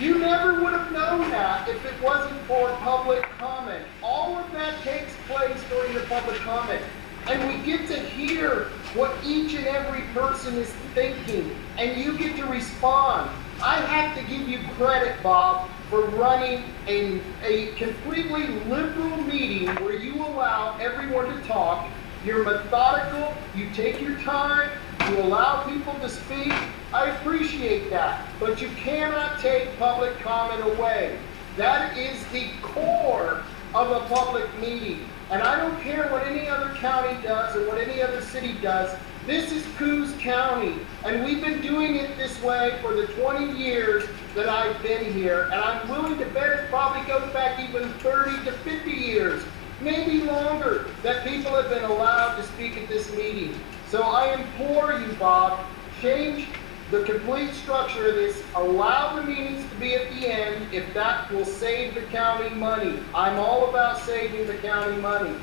You never would have known that if it wasn't for public comment. All of that takes place during the public comment. And we get to hear what each and every person is thinking, and you get to respond. I have to give you credit, Bob, for running a completely liberal meeting where you allow everyone to talk. You're methodical, you take your time, you allow people to speak. I appreciate that, but you cannot take public comment away. That is the core of a public meeting. And I don't care what any other county does or what any other city does. This is Coos County, and we've been doing it this way for the 20 years that I've been here, and I'm willing to bet it probably goes back even 30 to 50 years, maybe longer, that people have been allowed to speak at this meeting. So I implore you, Bob, change the complete structure of this, allow the meetings to be at the end if that will save the county money. I'm all about saving the county money.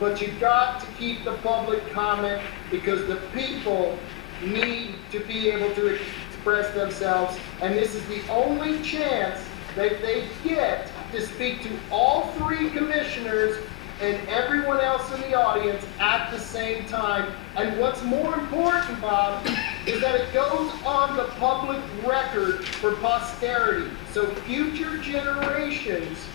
But you've got to keep the public comment because the people need to be able to express themselves, and this is the only chance that they get to speak to all 3 commissioners and everyone else in the audience at the same time. And what's more important, Bob, is that it goes on the public record for posterity, so future generations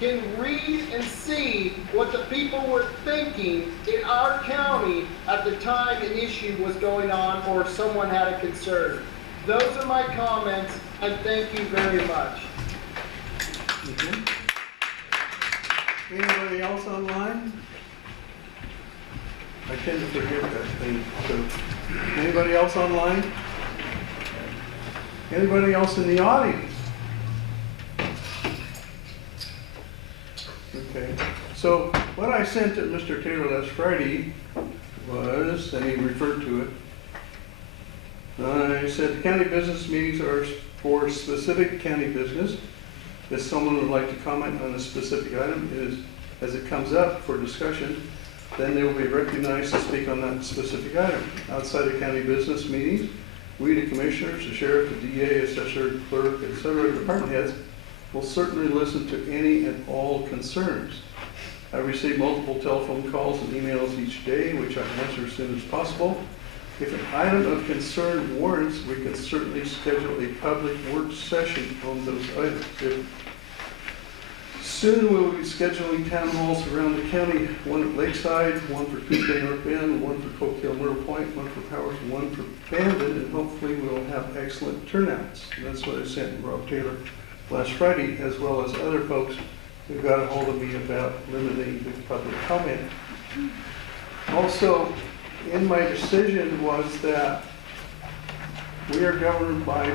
can read and see what the people were thinking in our county at the time an issue was going on or someone had a concern. Those are my comments, and thank you very much. Anybody else online? I tend to forget that thing. So, anybody else online? Anybody else in the audience? Okay, so what I sent to Mr. Taylor last Friday was, and he referred to it, I said the county business meetings are for specific county business. If someone would like to comment on a specific item as it comes up for discussion, then they will be recognized to speak on that specific item. Outside of county business meetings, we, the commissioners, the sheriff, the DA, assessor, clerk, etc., department heads, will certainly listen to any and all concerns. I receive multiple telephone calls and emails each day, which I answer as soon as possible. If an item of concern warrants, we can certainly schedule a public work session on those items. Soon we'll be scheduling town halls around the county, one at Lakeside, one for Coos Bay North Bend, one for Cook Hill Myrtle Point, one for Powers, and one for Bandon, and hopefully we'll have excellent turnouts. And that's what I sent Rob Taylor last Friday, as well as other folks who got a hold of me about limiting the public comment. Also, in my decision was that we are governed by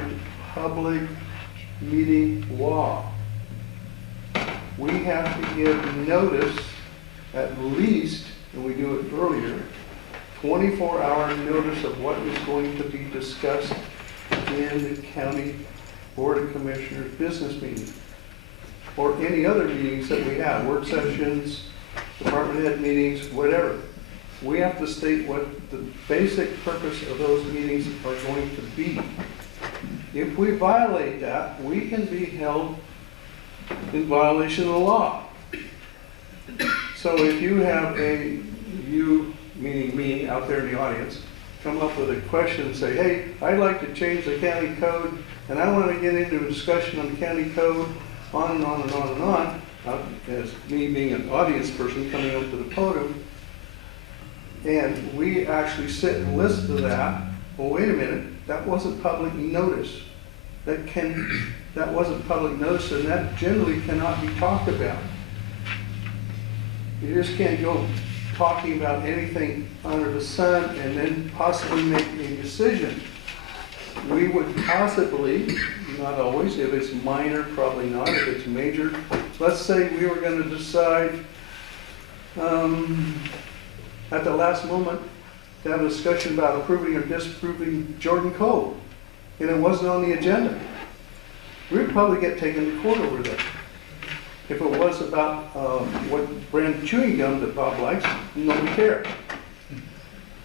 public meeting law. We have to give notice at least, and we do it earlier, 24-hour notice of what is going to be discussed in the county Board of Commissioners business meeting, or any other meetings that we have, work sessions, department head meetings, whatever. We have to state what the basic purpose of those meetings are going to be. If we violate that, we can be held in violation of the law. So if you have you, meaning me, out there in the audience, come up with a question and say, hey, I'd like to change the county code, and I want to get into a discussion on the county code, on and on and on and on, as me being an audience person coming up to the podium, and we actually sit and listen to that, well, wait a minute, that wasn't public notice. That wasn't public notice, and that generally cannot be talked about. You just can't go talking about anything under the sun and then possibly make a decision. We would possibly, not always, if it's minor, probably not, if it's major, let's say we were going to decide at the last moment to have a discussion about approving or disapproving Jordan Cove, and it wasn't on the agenda. We'd probably get taken to court over that. If it was about what brand of chewing gum that Bob likes, nobody cared.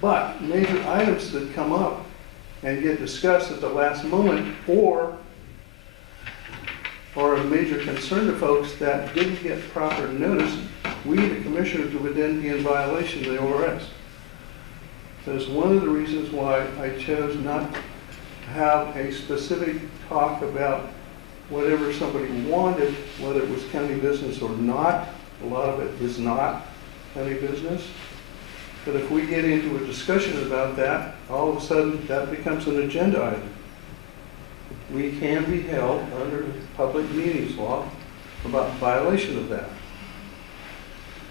But major items that come up and get discussed at the last moment, or a major concern to folks that didn't get proper notice, we, the commissioners, would then be in violation of the ORS. That's one of the reasons why I chose not to have a specific talk about whatever somebody wanted, whether it was county business or not. A lot of it is not county business. But if we get into a discussion about that, all of a sudden that becomes an agenda item. We can be held under public meetings law about violation of that.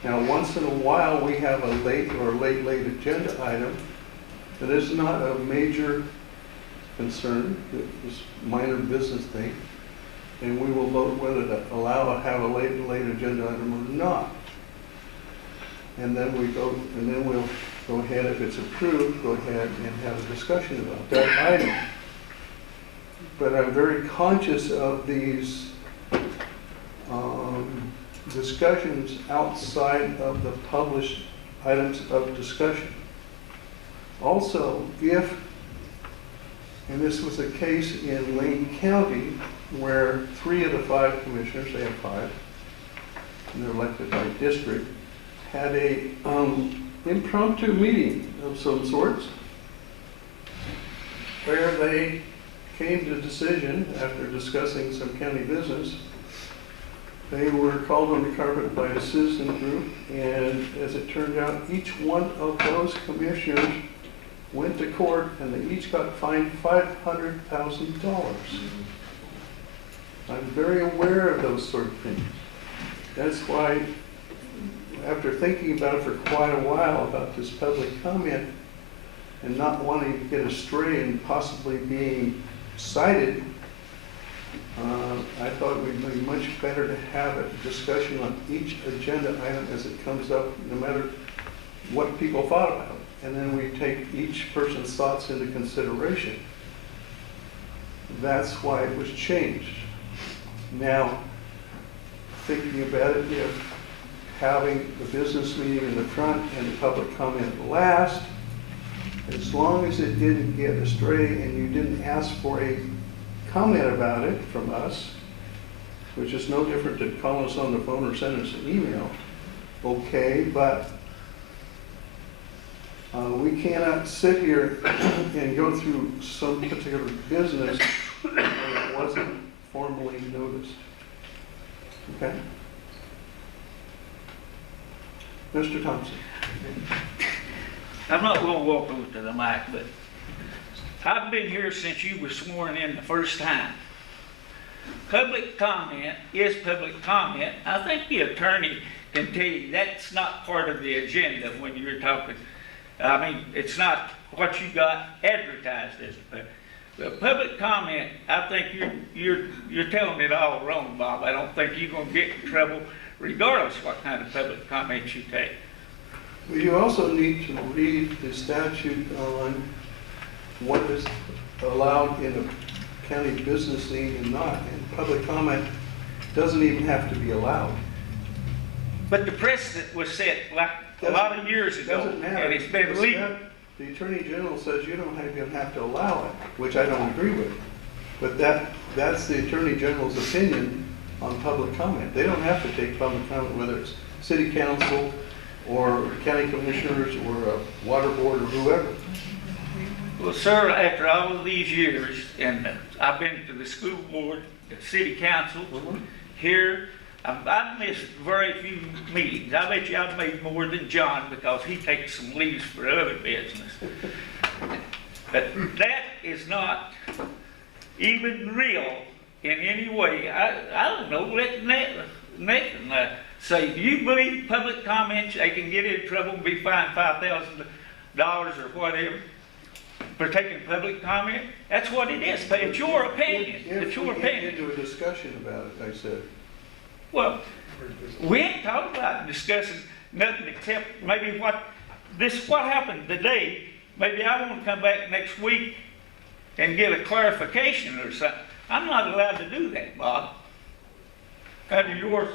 Now, once in a while, we have a late agenda item that is not a major concern, it's a minor business thing, and we will vote whether to have a late agenda item or not. And then we'll go ahead, if it's approved, go ahead and have a discussion about that item. But I'm very conscious of these discussions outside of the published items of discussion. Also, and this was a case in Lane County where 3 of the 5 commissioners, they have 5, and they're elected by district, had a impromptu meeting of some sorts where they came to a decision after discussing some county business. They were called on the carpet by a citizen group, and as it turned out, each one of those commissioners went to court and they each got fined $500,000. I'm very aware of those sort of things. That's why, after thinking about it for quite a while about this public comment and not wanting to get astray and possibly being cited I thought it would be much better to have a discussion on each agenda item as it comes up, no matter what people thought about it. And then we take each person's thoughts into consideration. That's why it was changed. Now, thinking about it, if having the business meeting in the front and the public comment last, as long as it didn't get astray and you didn't ask for a comment about it from us, which is no different to call us on the phone or send us an email, okay, but we cannot sit here and go through some particular business that wasn't formally noticed. Okay? Mr. Thompson. I'm not gonna walk over to the mic, but I've been here since you were sworn in the first time. Public comment is public comment. I think the attorney can tell you that's not part of the agenda when you're talking. I mean, it's not what you got advertised as. The public comment, I think you're telling it all wrong, Bob. I don't think you're gonna get in trouble regardless what kind of public comments you take. Well, you also need to read the statute on what is allowed in a county business meeting and not. And public comment doesn't even have to be allowed. But the precedent was set like a lot of years ago, Doesn't matter. and it's been legal. The Attorney General says you don't even have to allow it, which I don't agree with. But that's the Attorney General's opinion on public comment. They don't have to take public comment, whether it's city council or county commissioners or a water board or whoever. Well, sir, after all of these years, and I've been to the school board, the city council, here, I've missed very few meetings. I bet you I've made more than John because he takes some leaves for other business. But that is not even real in any way. I don't know, let Nathan say, do you believe public comments, they can get in trouble and be fined $5,000 or whatever for taking public comment? That's what it is, but it's your opinion. It's your opinion. If we get into a discussion about it, I said. Well, we ain't talking about discussing nothing except maybe what happened today. Maybe I want to come back next week and get a clarification or something. I'm not allowed to do that, Bob. Under your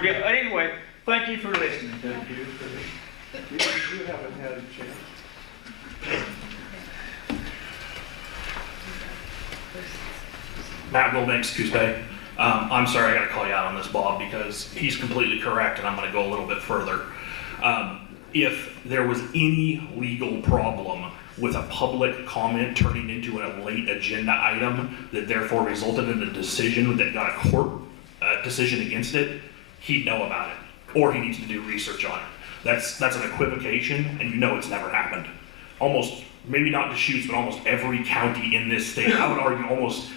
deal. Anyway, thank you for listening. Thank you. You haven't had a chance. Matt Goldbanks, Coos Bay. I'm sorry I gotta call you out on this, Bob, because he's completely correct and I'm gonna go a little bit further. If there was any legal problem with a public comment turning into a late agenda item that therefore resulted in a decision that got a court decision against it, he'd know about it, or he needs to do research on it. That's an equivocation, and you know it's never happened. Almost, maybe not Deschutes, but almost every county in this state, I would argue almost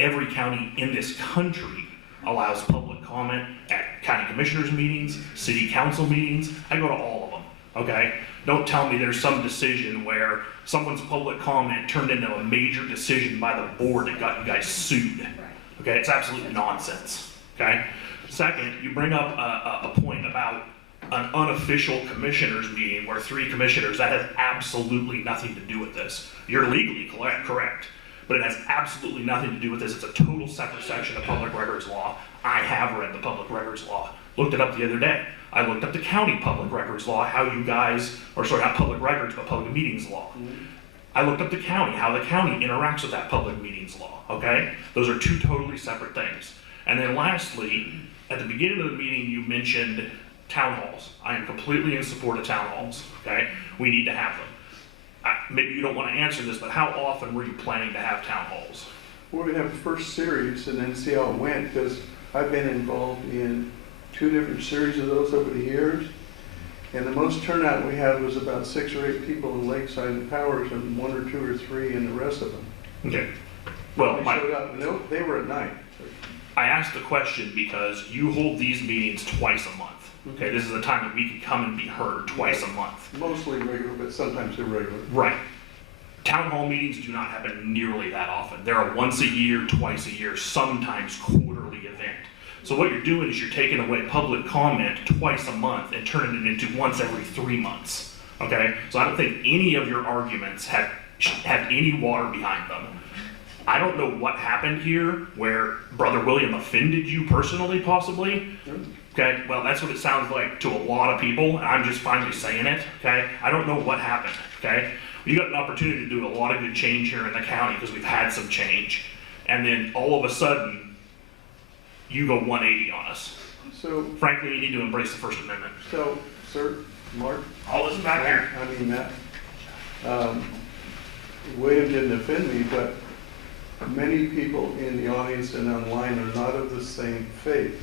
every county in this country allows public comment at county commissioners meetings, city council meetings. I go to all of them, okay? Don't tell me there's some decision where someone's public comment turned into a major decision by the board that got you guys sued. Okay, it's absolute nonsense, okay? Second, you bring up a point about an unofficial commissioners meeting where 3 commissioners, that has absolutely nothing to do with this. You're legally correct, but it has absolutely nothing to do with this. It's a total separate section of public records law. I have read the public records law, looked it up the other day. I looked up the county public records law, how you guys, or sorry, not public records, but public meetings law. I looked up the county, how the county interacts with that public meetings law, okay? Those are 2 totally separate things. And then lastly, at the beginning of the meeting, you mentioned town halls. I am completely in support of town halls, okay? We need to have them. Maybe you don't want to answer this, but how often were you planning to have town halls? We're going to have the first series and then see how it went, because I've been involved in 2 different series of those over the years. And the most turnout we had was about 6 or 8 people in Lakeside and Powers, and 1 or 2 or 3 in the rest of them. Okay. Well, they showed up, and they were at night. I asked the question because you hold these meetings twice a month. Okay, this is the time that we can come and be heard twice a month. Mostly regular, but sometimes irregular. Right. Town hall meetings do not happen nearly that often. They're a once a year, twice a year, sometimes quarterly event. So what you're doing is you're taking away public comment twice a month and turning it into once every 3 months, okay? So I don't think any of your arguments have any water behind them. I don't know what happened here where Brother William offended you personally, possibly. Okay, well, that's what it sounds like to a lot of people, and I'm just finally saying it, okay? I don't know what happened, okay? You got an opportunity to do a lot of good change here in the county because we've had some change. And then all of a sudden, you go 180 on us. So, frankly, you need to embrace the First Amendment. so, sir, Mark? I'll listen back here. I mean, that, William didn't offend me, but many people in the audience and online are not of the same faith.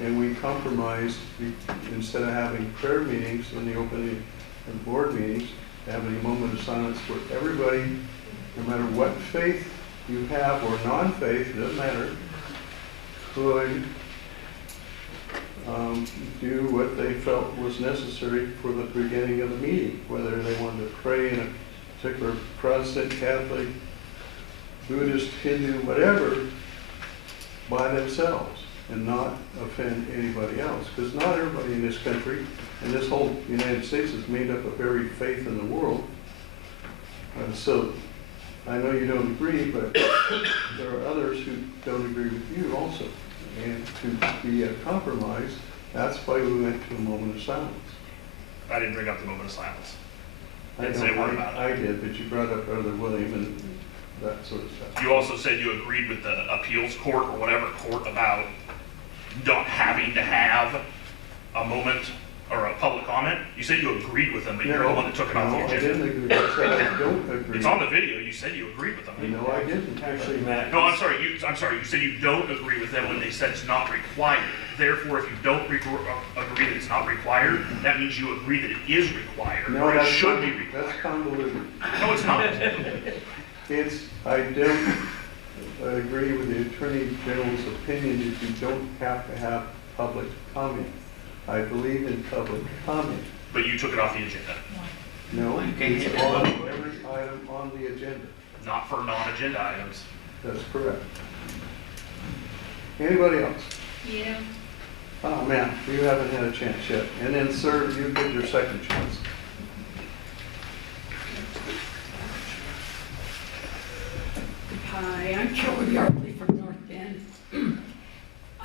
And we compromised, instead of having prayer meetings in the opening of board meetings, having a moment of silence where everybody, no matter what faith you have or non-faith, it doesn't matter, could do what they felt was necessary for the beginning of the meeting, whether they wanted to pray in a particular Protestant, Catholic, Buddhist, Hindu, whatever, by themselves, and not offend anybody else. Because not everybody in this country, and this whole United States is made up of every faith in the world. So I know you don't agree, but there are others who don't agree with you also. And to be a compromise, that's why we went to a moment of silence. I didn't bring up the moment of silence. I Didn't say a word about it. I did, but you brought up Brother William and that sort of stuff. You also said you agreed with the appeals court or whatever court about not having to have a moment or a public comment. You said you agreed with them, but you're the one that took it off the agenda. I didn't agree. I said I don't agree. It's on the video. You said you agreed with them. No, I didn't. Actually, Matt. No, I'm sorry. You said you don't agree with them when they said it's not required. Therefore, if you don't agree that it's not required, that means you agree that it is required, No, or it that's should be required. That's convoluted. No, it's not. I don't agree with the Attorney General's opinion that you don't have to have public comment. I believe in public comment. But you took it off the agenda. No, it's on every item on the agenda. Not for non-agenda items. That's correct. Anybody else? Yeah. Oh, man, you haven't had a chance yet. And then, sir, you get your second chance. Hi, I'm Kelly Yardley from North Bend.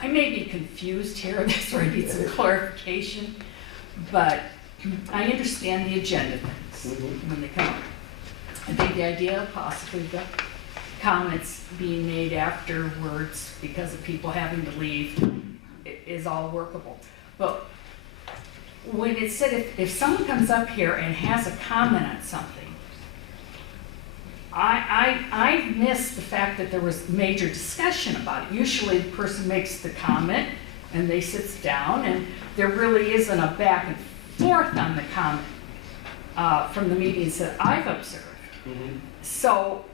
I may be confused here, that's where I need some clarification, but I understand the agenda things when they come up. I think the idea of possibly the comments being made afterwards because of people having to leave is all workable. But when it said if someone comes up here and has a comment on something, I missed the fact that there was major discussion about it. Usually the person makes the comment and they sits down and there really isn't a back and forth on the comment from the meetings that I've observed. So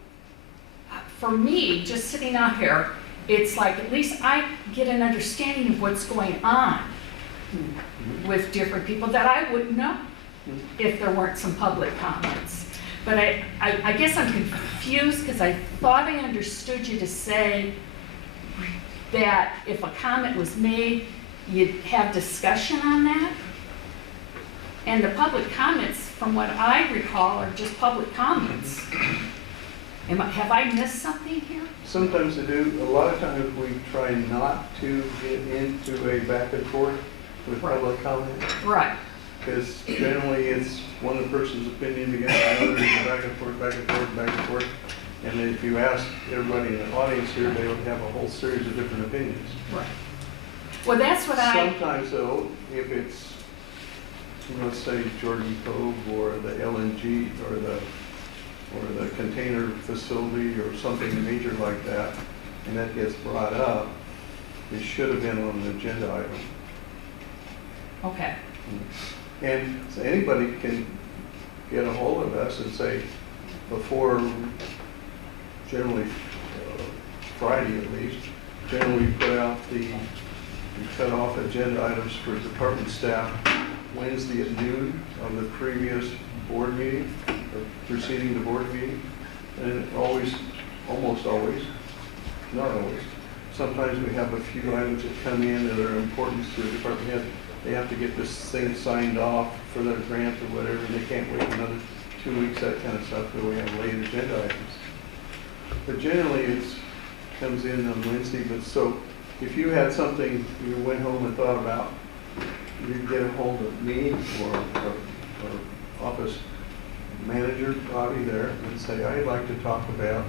for me, just sitting out here, it's like at least I get an understanding of what's going on with different people that I wouldn't know if there weren't some public comments. But I guess I'm confused because I thought I understood you to say that if a comment was made, you'd have discussion on that. And the public comments, from what I recall, are just public comments. Have I missed something here? Sometimes I do. A lot of times we try not to get into a back and forth with public comment. Right. Because generally it's one person's opinion against another, and back and forth, back and forth, back and forth. And then if you ask everybody in the audience here, they would have a whole series of different opinions. Right. Well, that's what Sometimes though, if it's, let's say Jordan Cove or the LNG or the container facility or something major like that, and that gets brought up, it should have been on the agenda item. Okay. And so anybody can get a hold of us and say, before, generally Friday at least, generally put out we cut off agenda items for department staff Wednesday at noon of the previous board meeting, or preceding the board meeting. And always, almost always, not always, sometimes we have a few items that come in that are important to the department head. They have to get this thing signed off for their grant or whatever, and they can't wait another 2 weeks, that kind of stuff, so we have late agenda items. But generally, it comes in on Wednesday, but so if you had something you went home and thought about, you'd get a hold of me or office manager, Bobby there, and say, I'd like to talk about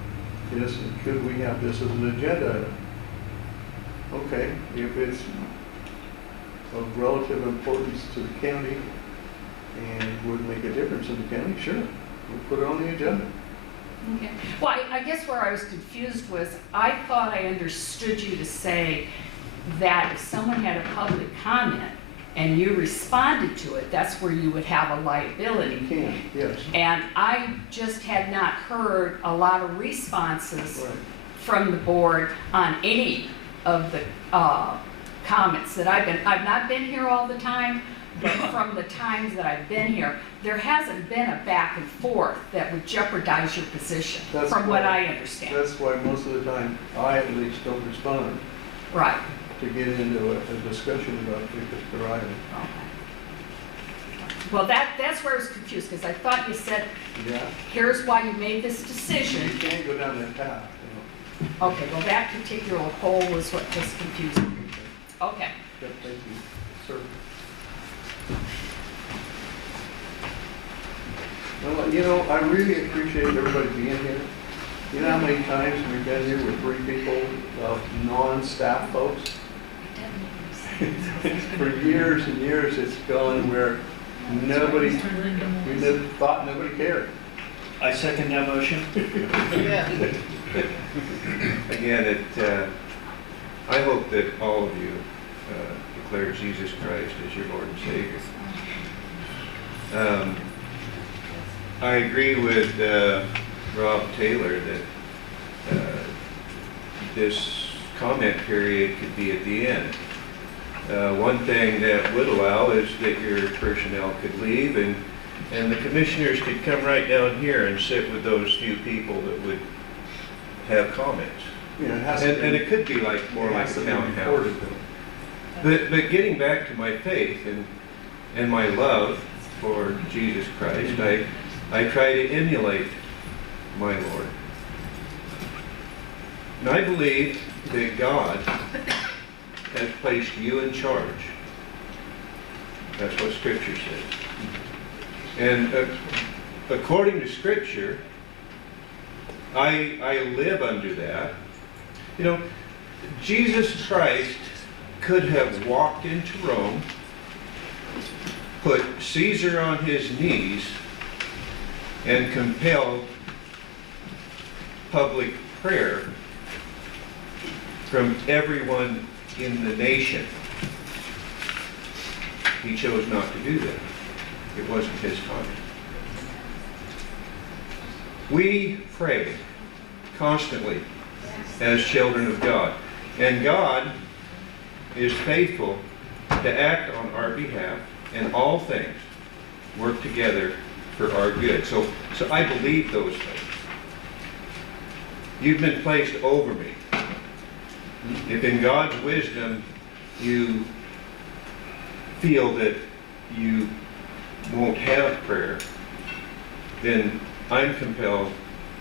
this, and could we have this as an agenda item? Okay, if it's of relative importance to the county and would make a difference in the county, sure, we'll put it on the agenda. Okay. Well, I guess where I was confused was, I thought I understood you to say that if someone had a public comment and you responded to it, that's where you would have a liability. You can, yes. And I just had not heard a lot of responses from the board on any of the comments that I've not been here all the time, but from the times that I've been here, there hasn't been a back and forth that would jeopardize your position, from what I understand. That's why most of the time, I at least don't respond. Right. To get into a discussion about a particular item. Okay. Well, that's where I was confused, because I thought you said, Yeah. here's why you made this decision. You can't go down that path. Okay, well, that particular poll was what just confused me. Okay. Yep, thank you, sir. Well, you know, I really appreciate everybody being here. You know how many times we've been here with 3 people, non-staff folks? For years and years, it's gone where nobody, we never thought nobody cared. I second that motion. Again, I hope that all of you declare Jesus Christ as your Lord and Savior. I agree with Rob Taylor that this comment period could be at the end. One thing that would allow is that your personnel could leave and the commissioners could come right down here and sit with those few people that would have comments. Yeah, it has and it could be like more like a town house. But getting back to my faith and my love for Jesus Christ, I try to emulate my Lord. And I believe that God has placed you in charge. That's what Scripture says. And according to Scripture, I live under that. You know, Jesus Christ could have walked into Rome, put Caesar on his knees, and compelled public prayer from everyone in the nation. He chose not to do that. It wasn't his time. We pray constantly as children of God, and God is faithful to act on our behalf, and all things work together for our good. So I believe those things. You've been placed over me. If in God's wisdom you feel that you won't have prayer, then I'm compelled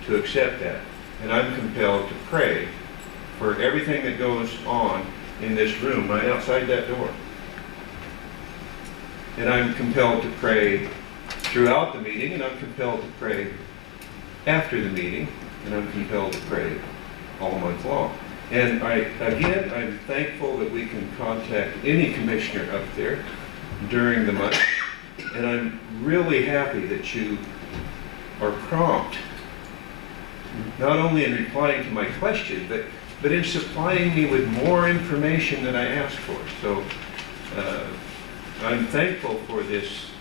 to accept that. And I'm compelled to pray for everything that goes on in this room right outside that door. And I'm compelled to pray throughout the meeting, and I'm compelled to pray after the meeting, and I'm compelled to pray all month long. And I'm thankful that we can contact any commissioner up there during the month, and I'm really happy that you are prompt, not only in replying to my question, but in supplying me with more information than I asked for. So I'm thankful for this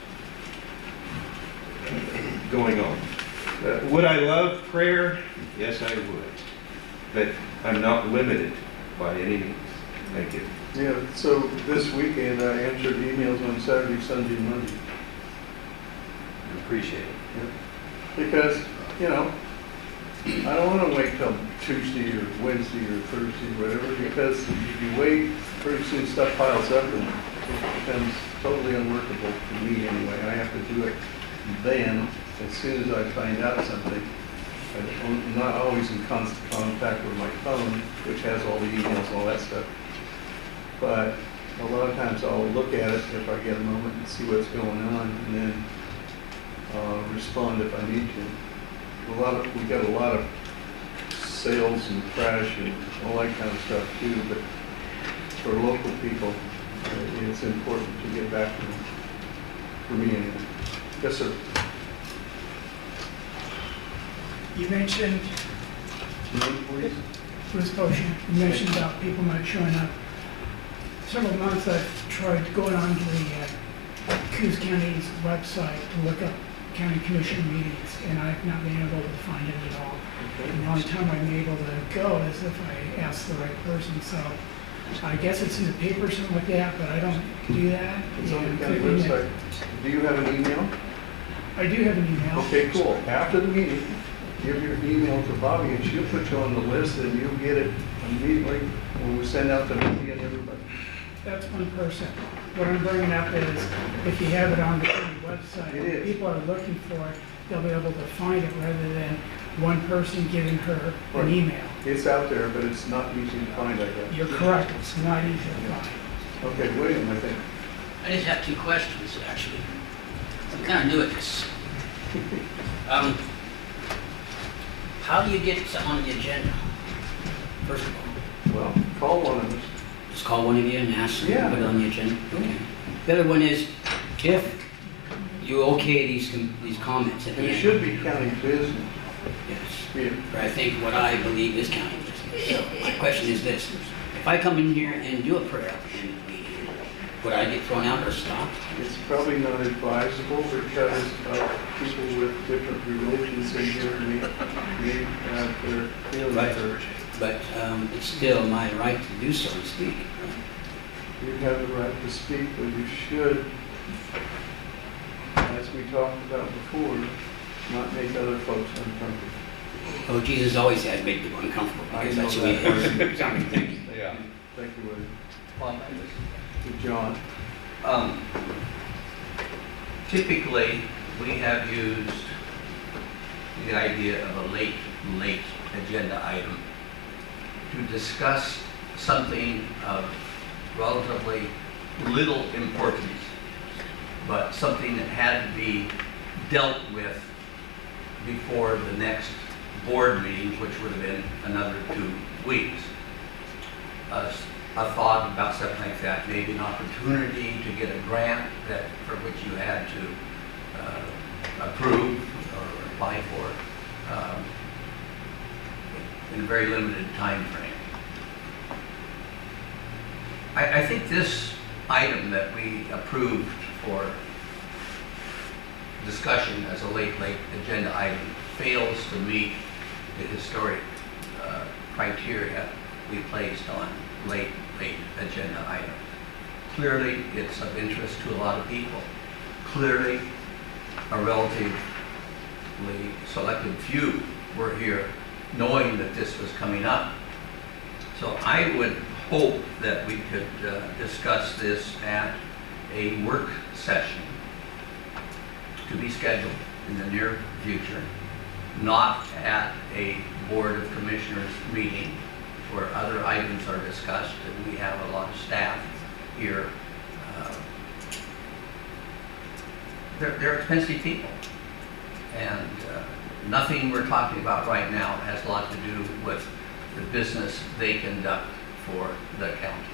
going on. Would I love prayer? Yes, I would. But I'm not limited by any means. Thank you. Yeah, so this weekend I answered emails on Saturday, Sunday, and Monday. Appreciate it. Because, you know, I don't want to wait till Tuesday or Wednesday or Thursday or whatever, because if you wait, pretty soon stuff piles up and it becomes totally unworkable for me anyway. I have to do it then, as soon as I find out something. I'm not always in constant contact with my phone, which has all the emails and all that stuff. But a lot of times I'll look at it if I get a moment and see what's going on, and then respond if I need to. We got a lot of sales and crash and all that kind of stuff too, but for local people, it's important to get back to them. For me anyway. Yes, sir. You mentioned, Please. Bruce Bochamp, you mentioned about people not showing up. Several months I've tried going on to the Coos County's website to look up county commission meetings, and I've not been able to find it at all. And the only time I'm able to go is if I ask the right person, so I guess it's in the paper or something like that, but I don't do that. It's on And the county clicking it- website. Do you have an email? I do have an email. Okay, cool. After the meeting, give your email to Bobby and she'll put you on the list and you'll get it immediately when we send out to me and everybody. That's one person. What I'm bringing up is, if you have it on the county website, It is. people are looking for it, they'll be able to find it rather than one person giving her Right. an email. It's out there, but it's not easy to find, I guess. You're correct, it's not easy to find. Okay, William, I think. I just have two questions, actually. I'm kind of new at this. How do you get something on the agenda? First of all, Well, call one of us. just call one of you and ask them to Yeah. put it on the agenda. Okay. The other one is, if you okay these comments at the And end. it should be county business. Yes. Yeah. Or I think what I believe is county business. So my question is this: if I come in here and do a prayer at the end of the meeting, would I get thrown out or stopped? It's probably not advisable because people with different religions in here may have their feelings Right. hurt. But it's still my right to do so to speak. You have the right to speak, but you should, as we talked about before, not make other folks uncomfortable. Oh, Jesus always had made people uncomfortable because that's who he is. Thank you. Yeah. Thank you, William. Well, To John. Typically, we have used the idea of a late agenda item to discuss something of relatively little importance, but something that had to be dealt with before the next board meeting, which would have been another 2 weeks. A thought about something like that, maybe an opportunity to get a grant for which you had to approve or apply for in a very limited time frame. I think this item that we approved for discussion as a late agenda item fails to meet the historic criteria we placed on late agenda items. Clearly, it's of interest to a lot of people. Clearly, a relatively selected few were here knowing that this was coming up. So I would hope that we could discuss this at a work session to be scheduled in the near future, not at a Board of Commissioners meeting where other items are discussed and we have a lot of staff here. They're expensive people, and nothing we're talking about right now has a lot to do with the business they conduct for the county.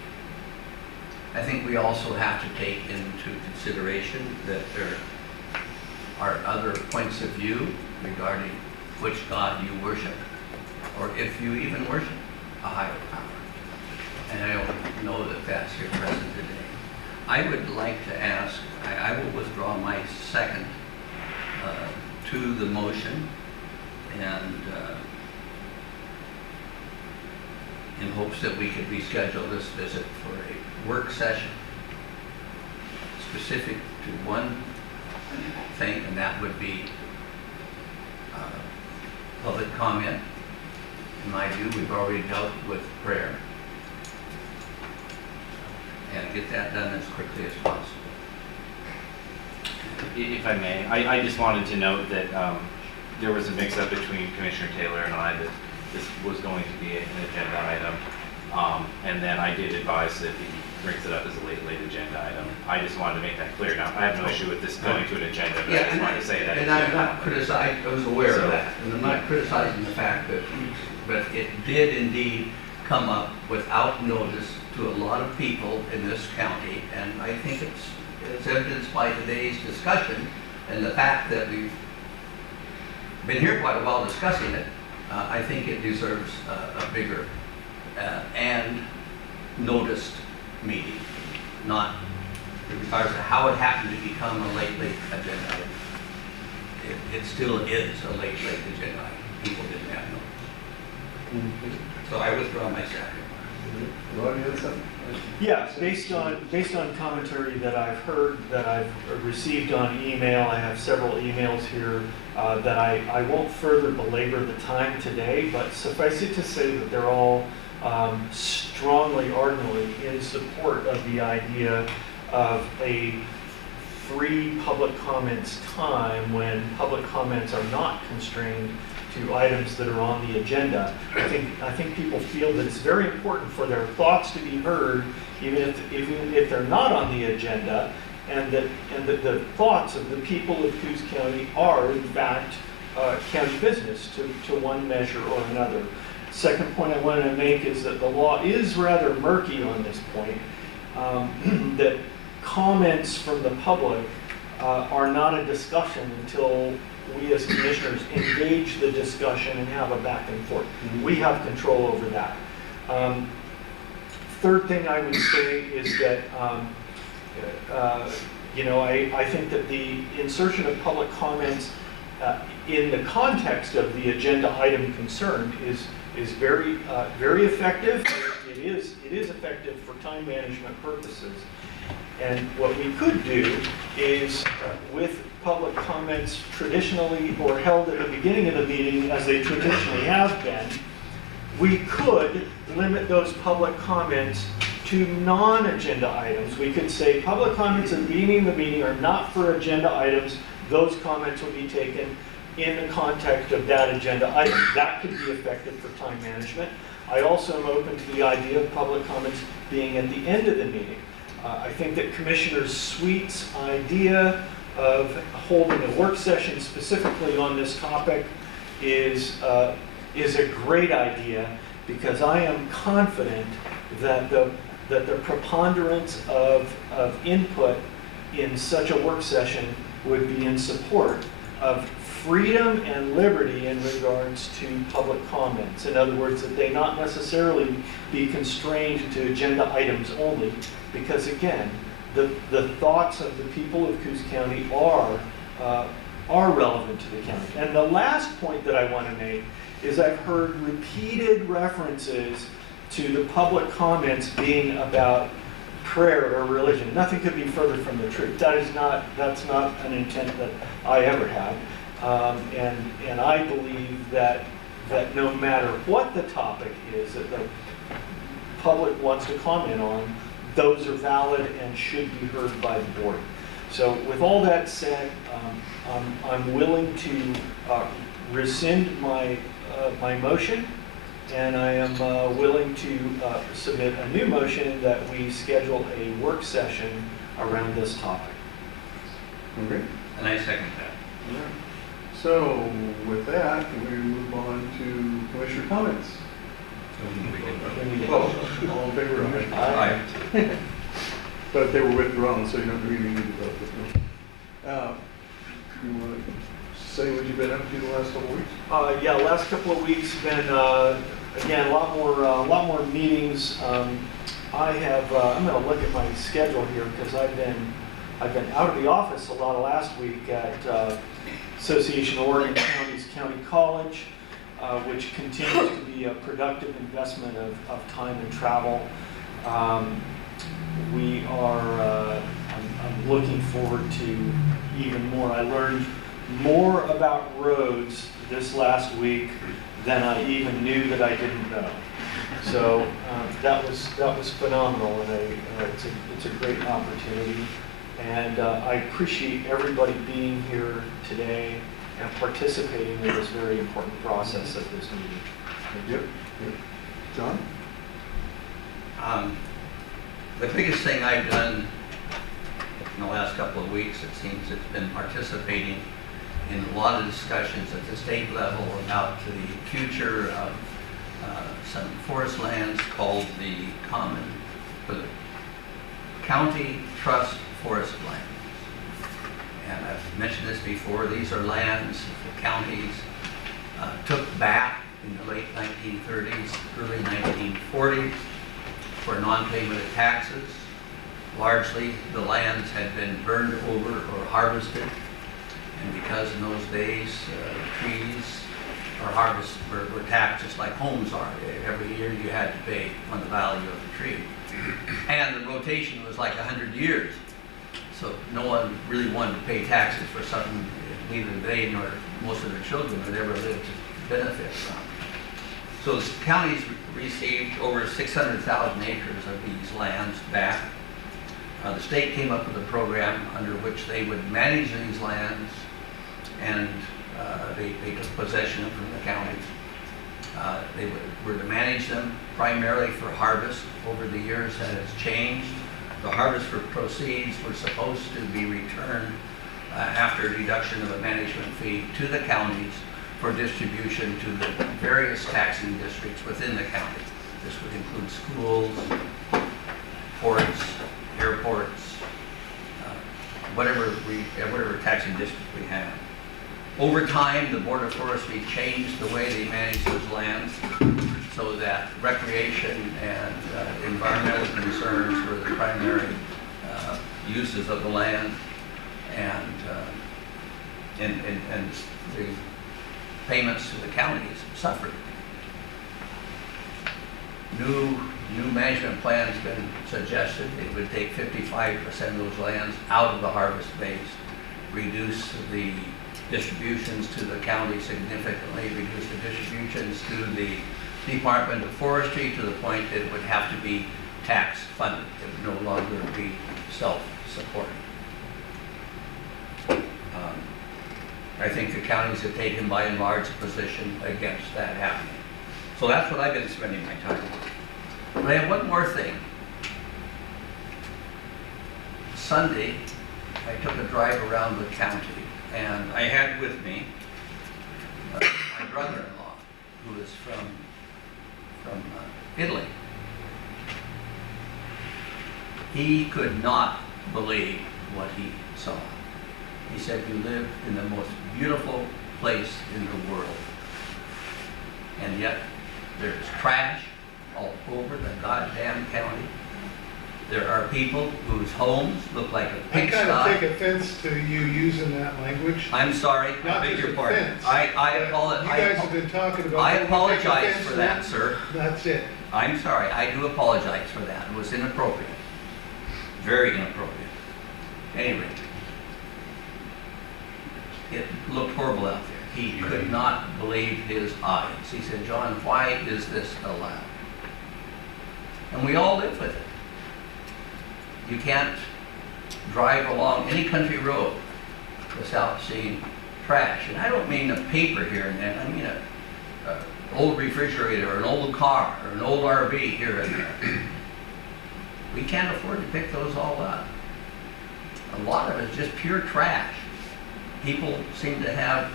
I think we also have to take into consideration that there are other points of view regarding which God you worship, or if you even worship a higher power. And I don't know that that's here present today. I would like to ask, I will withdraw my second to the motion, and in hopes that we could reschedule this visit for a work session specific to one thing, and that would be public comment. In my view, we've already dealt with prayer. And get that done as quickly as possible. If I may, I just wanted to note that there was a mix-up between Commissioner Taylor and I that this was going to be an agenda item. And then I did advise that he brings it up as a late agenda item. I just wanted to make that clear. Now, I have no issue with this going to an agenda, but I just wanted to say that. And I'm not criticizing, I was aware of that, and I'm not criticizing the fact that, but it did indeed come up without notice to a lot of people in this county, and I think it's evidenced by today's discussion and the fact that we've been here quite a while discussing it. I think it deserves a bigger and noticed meeting, not regardless of how it happened to become a late agenda item. It still is a late agenda item. People didn't have notice. So I withdraw my second. Rob, you had something? Yeah, based on commentary that I've heard, that I've received on email, I have several emails here that I won't further belabor the time today, but suffice it to say that they're all strongly, ardently in support of the idea of a free public comments time when public comments are not constrained to items that are on the agenda. I think people feel that it's very important for their thoughts to be heard, even if they're not on the agenda, and that the thoughts of the people of Coos County are in fact county business to one measure or another. Second point I wanted to make is that the law is rather murky on this point, that comments from the public are not a discussion until we as commissioners engage the discussion and have a back and forth. We have control over that. Third thing I would say is that I think that the insertion of public comments in the context of the agenda item concerned is very effective. It is effective for time management purposes. And what we could do is, with public comments traditionally or held at the beginning of the meeting as they traditionally have been, we could limit those public comments to non-agenda items. We could say public comments at the beginning of the meeting are not for agenda items. Those comments will be taken in the context of that agenda item. That could be effective for time management. I also am open to the idea of public comments being at the end of the meeting. I think that Commissioner Sweet's idea of holding a work session specifically on this topic is a great idea, because I am confident that the preponderance of input in such a work session would be in support of freedom and liberty in regards to public comments. In other words, that they not necessarily be constrained to agenda items only, because again, the thoughts of the people of Coos County are relevant to the county. And the last point that I want to make is I've heard repeated references to the public comments being about prayer or religion. Nothing could be further from the truth. That's not an intent that I ever had. And I believe that no matter what the topic is that the public wants to comment on, those are valid and should be heard by the board. So with all that said, I'm willing to rescind my motion, and I am willing to submit a new motion that we schedule a work session around this topic. Okay. And I second that. Yeah. So with that, we move on to commissioner comments. All in favor of it? Aye. But they were withdrawn, so you don't really need to vote with them. You want to say what you've been up to the last couple of weeks? Yeah, last couple of weeks been again a lot more meetings. I have I'm going to look at my schedule here because I've been out of the office a lot of last week at Association of Oregon Counties County College. which continues to be a productive investment of time and travel. We are, I'm looking forward to even more. I learned more about roads this last week than I even knew that I didn't know. So that was phenomenal, and it's a great opportunity. And I appreciate everybody being here today and participating in this very important process of this meeting. Thank you. John? The biggest thing I've done in the last couple of weeks, it seems, has been participating in a lot of discussions at the state level about the future of some forest lands called the County Trust Forest Lands. And I've mentioned this before, these are lands the counties took back in the late 1930s, early 1940s for non-payment of taxes. Largely, the lands had been burned over or harvested, and because in those days trees were taxed just like homes are. Every year you had to pay on the value of the tree. And the rotation was like 100 years. So no one really wanted to pay taxes for something neither they nor most of their children would ever live to benefit from. So the counties received over 600,000 acres of these lands back. The state came up with a program under which they would manage these lands, and they took possession from the counties. They were to manage them primarily for harvest. Over the years that has changed. The harvest for proceeds were supposed to be returned after deduction of a management fee to the counties for distribution to the various taxing districts within the county. This would include schools, ports, airports, whatever taxing district we have. Over time, the Board of Forestry changed the way they manage those lands so that recreation and environmental concerns were the primary uses of the land, and the payments to the counties suffered. New management plans been suggested. It would take 55% of those lands out of the harvest base, reduce the distributions to the county significantly, reduce the distributions to the Department of Forestry to the point that it would have to be tax funded. It would no longer be self-supporting. I think the counties have taken by and large a position against that happening. So that's what I've been spending my time on. But I have one more thing. Sunday, I took a drive around the county, and I had with me my brother-in-law, who is from Italy. He could not believe what he saw. He said, "You live in the most beautiful place in the world, and yet there's trash all over the goddamn county. There are people whose homes look like a pigsty." I kind of take offense to you using that language. I'm sorry, I Not beg just your pardon. offense, I You guys have been talking about. I "Oh, we take apologize offense for to that, sir. That's it. I'm sorry, I do apologize for that. It was inappropriate. Very inappropriate. Anyway, it looked horrible out there. He could not believe his eyes. He said, "John, why is this allowed?" And we all live with it. You can't drive along any country road without seeing trash. And I don't mean a paper here and there. I mean an old refrigerator, or an old car, or an old RV here and there. We can't afford to pick those all up. A lot of it is just pure trash. People seem to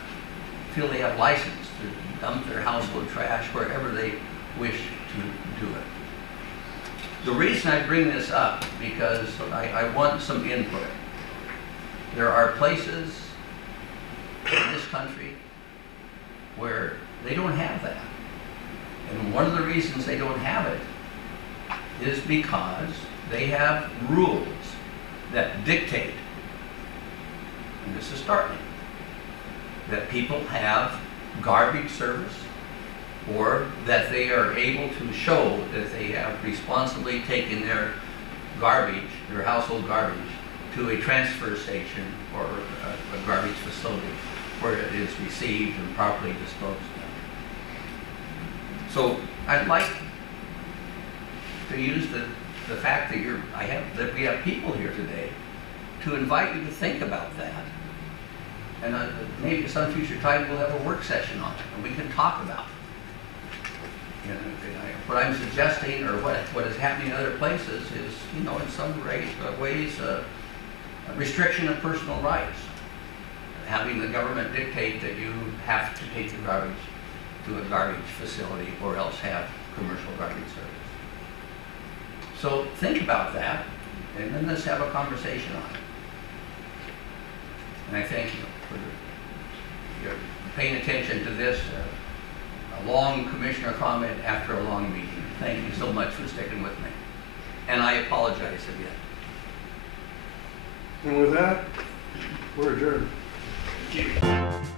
feel they have license to dump their household trash wherever they wish to do it. The reason I bring this up, because I want some input. There are places in this country where they don't have that. And one of the reasons they don't have it is because they have rules that dictate, and this is startling, that people have garbage service or that they are able to show that they have responsibly taken their garbage, their household garbage, to a transfer station or a garbage facility where it is received and properly disposed of. So I'd like to use the fact that we have people here today to invite you to think about that. And maybe at some future time we'll have a work session on it and we can talk about it. You know, what I'm suggesting, or what is happening in other places, is, you know, in some ways, a restriction of personal rights. Having the government dictate that you have to take the garbage to a garbage facility or else have commercial garbage service. So think about that, and then let's have a conversation on it. And I thank you for your paying attention to this, a long commissioner comment after a long meeting. Thank you so much for sticking with me. And I apologize again. And with that, we're adjourned. Thank you.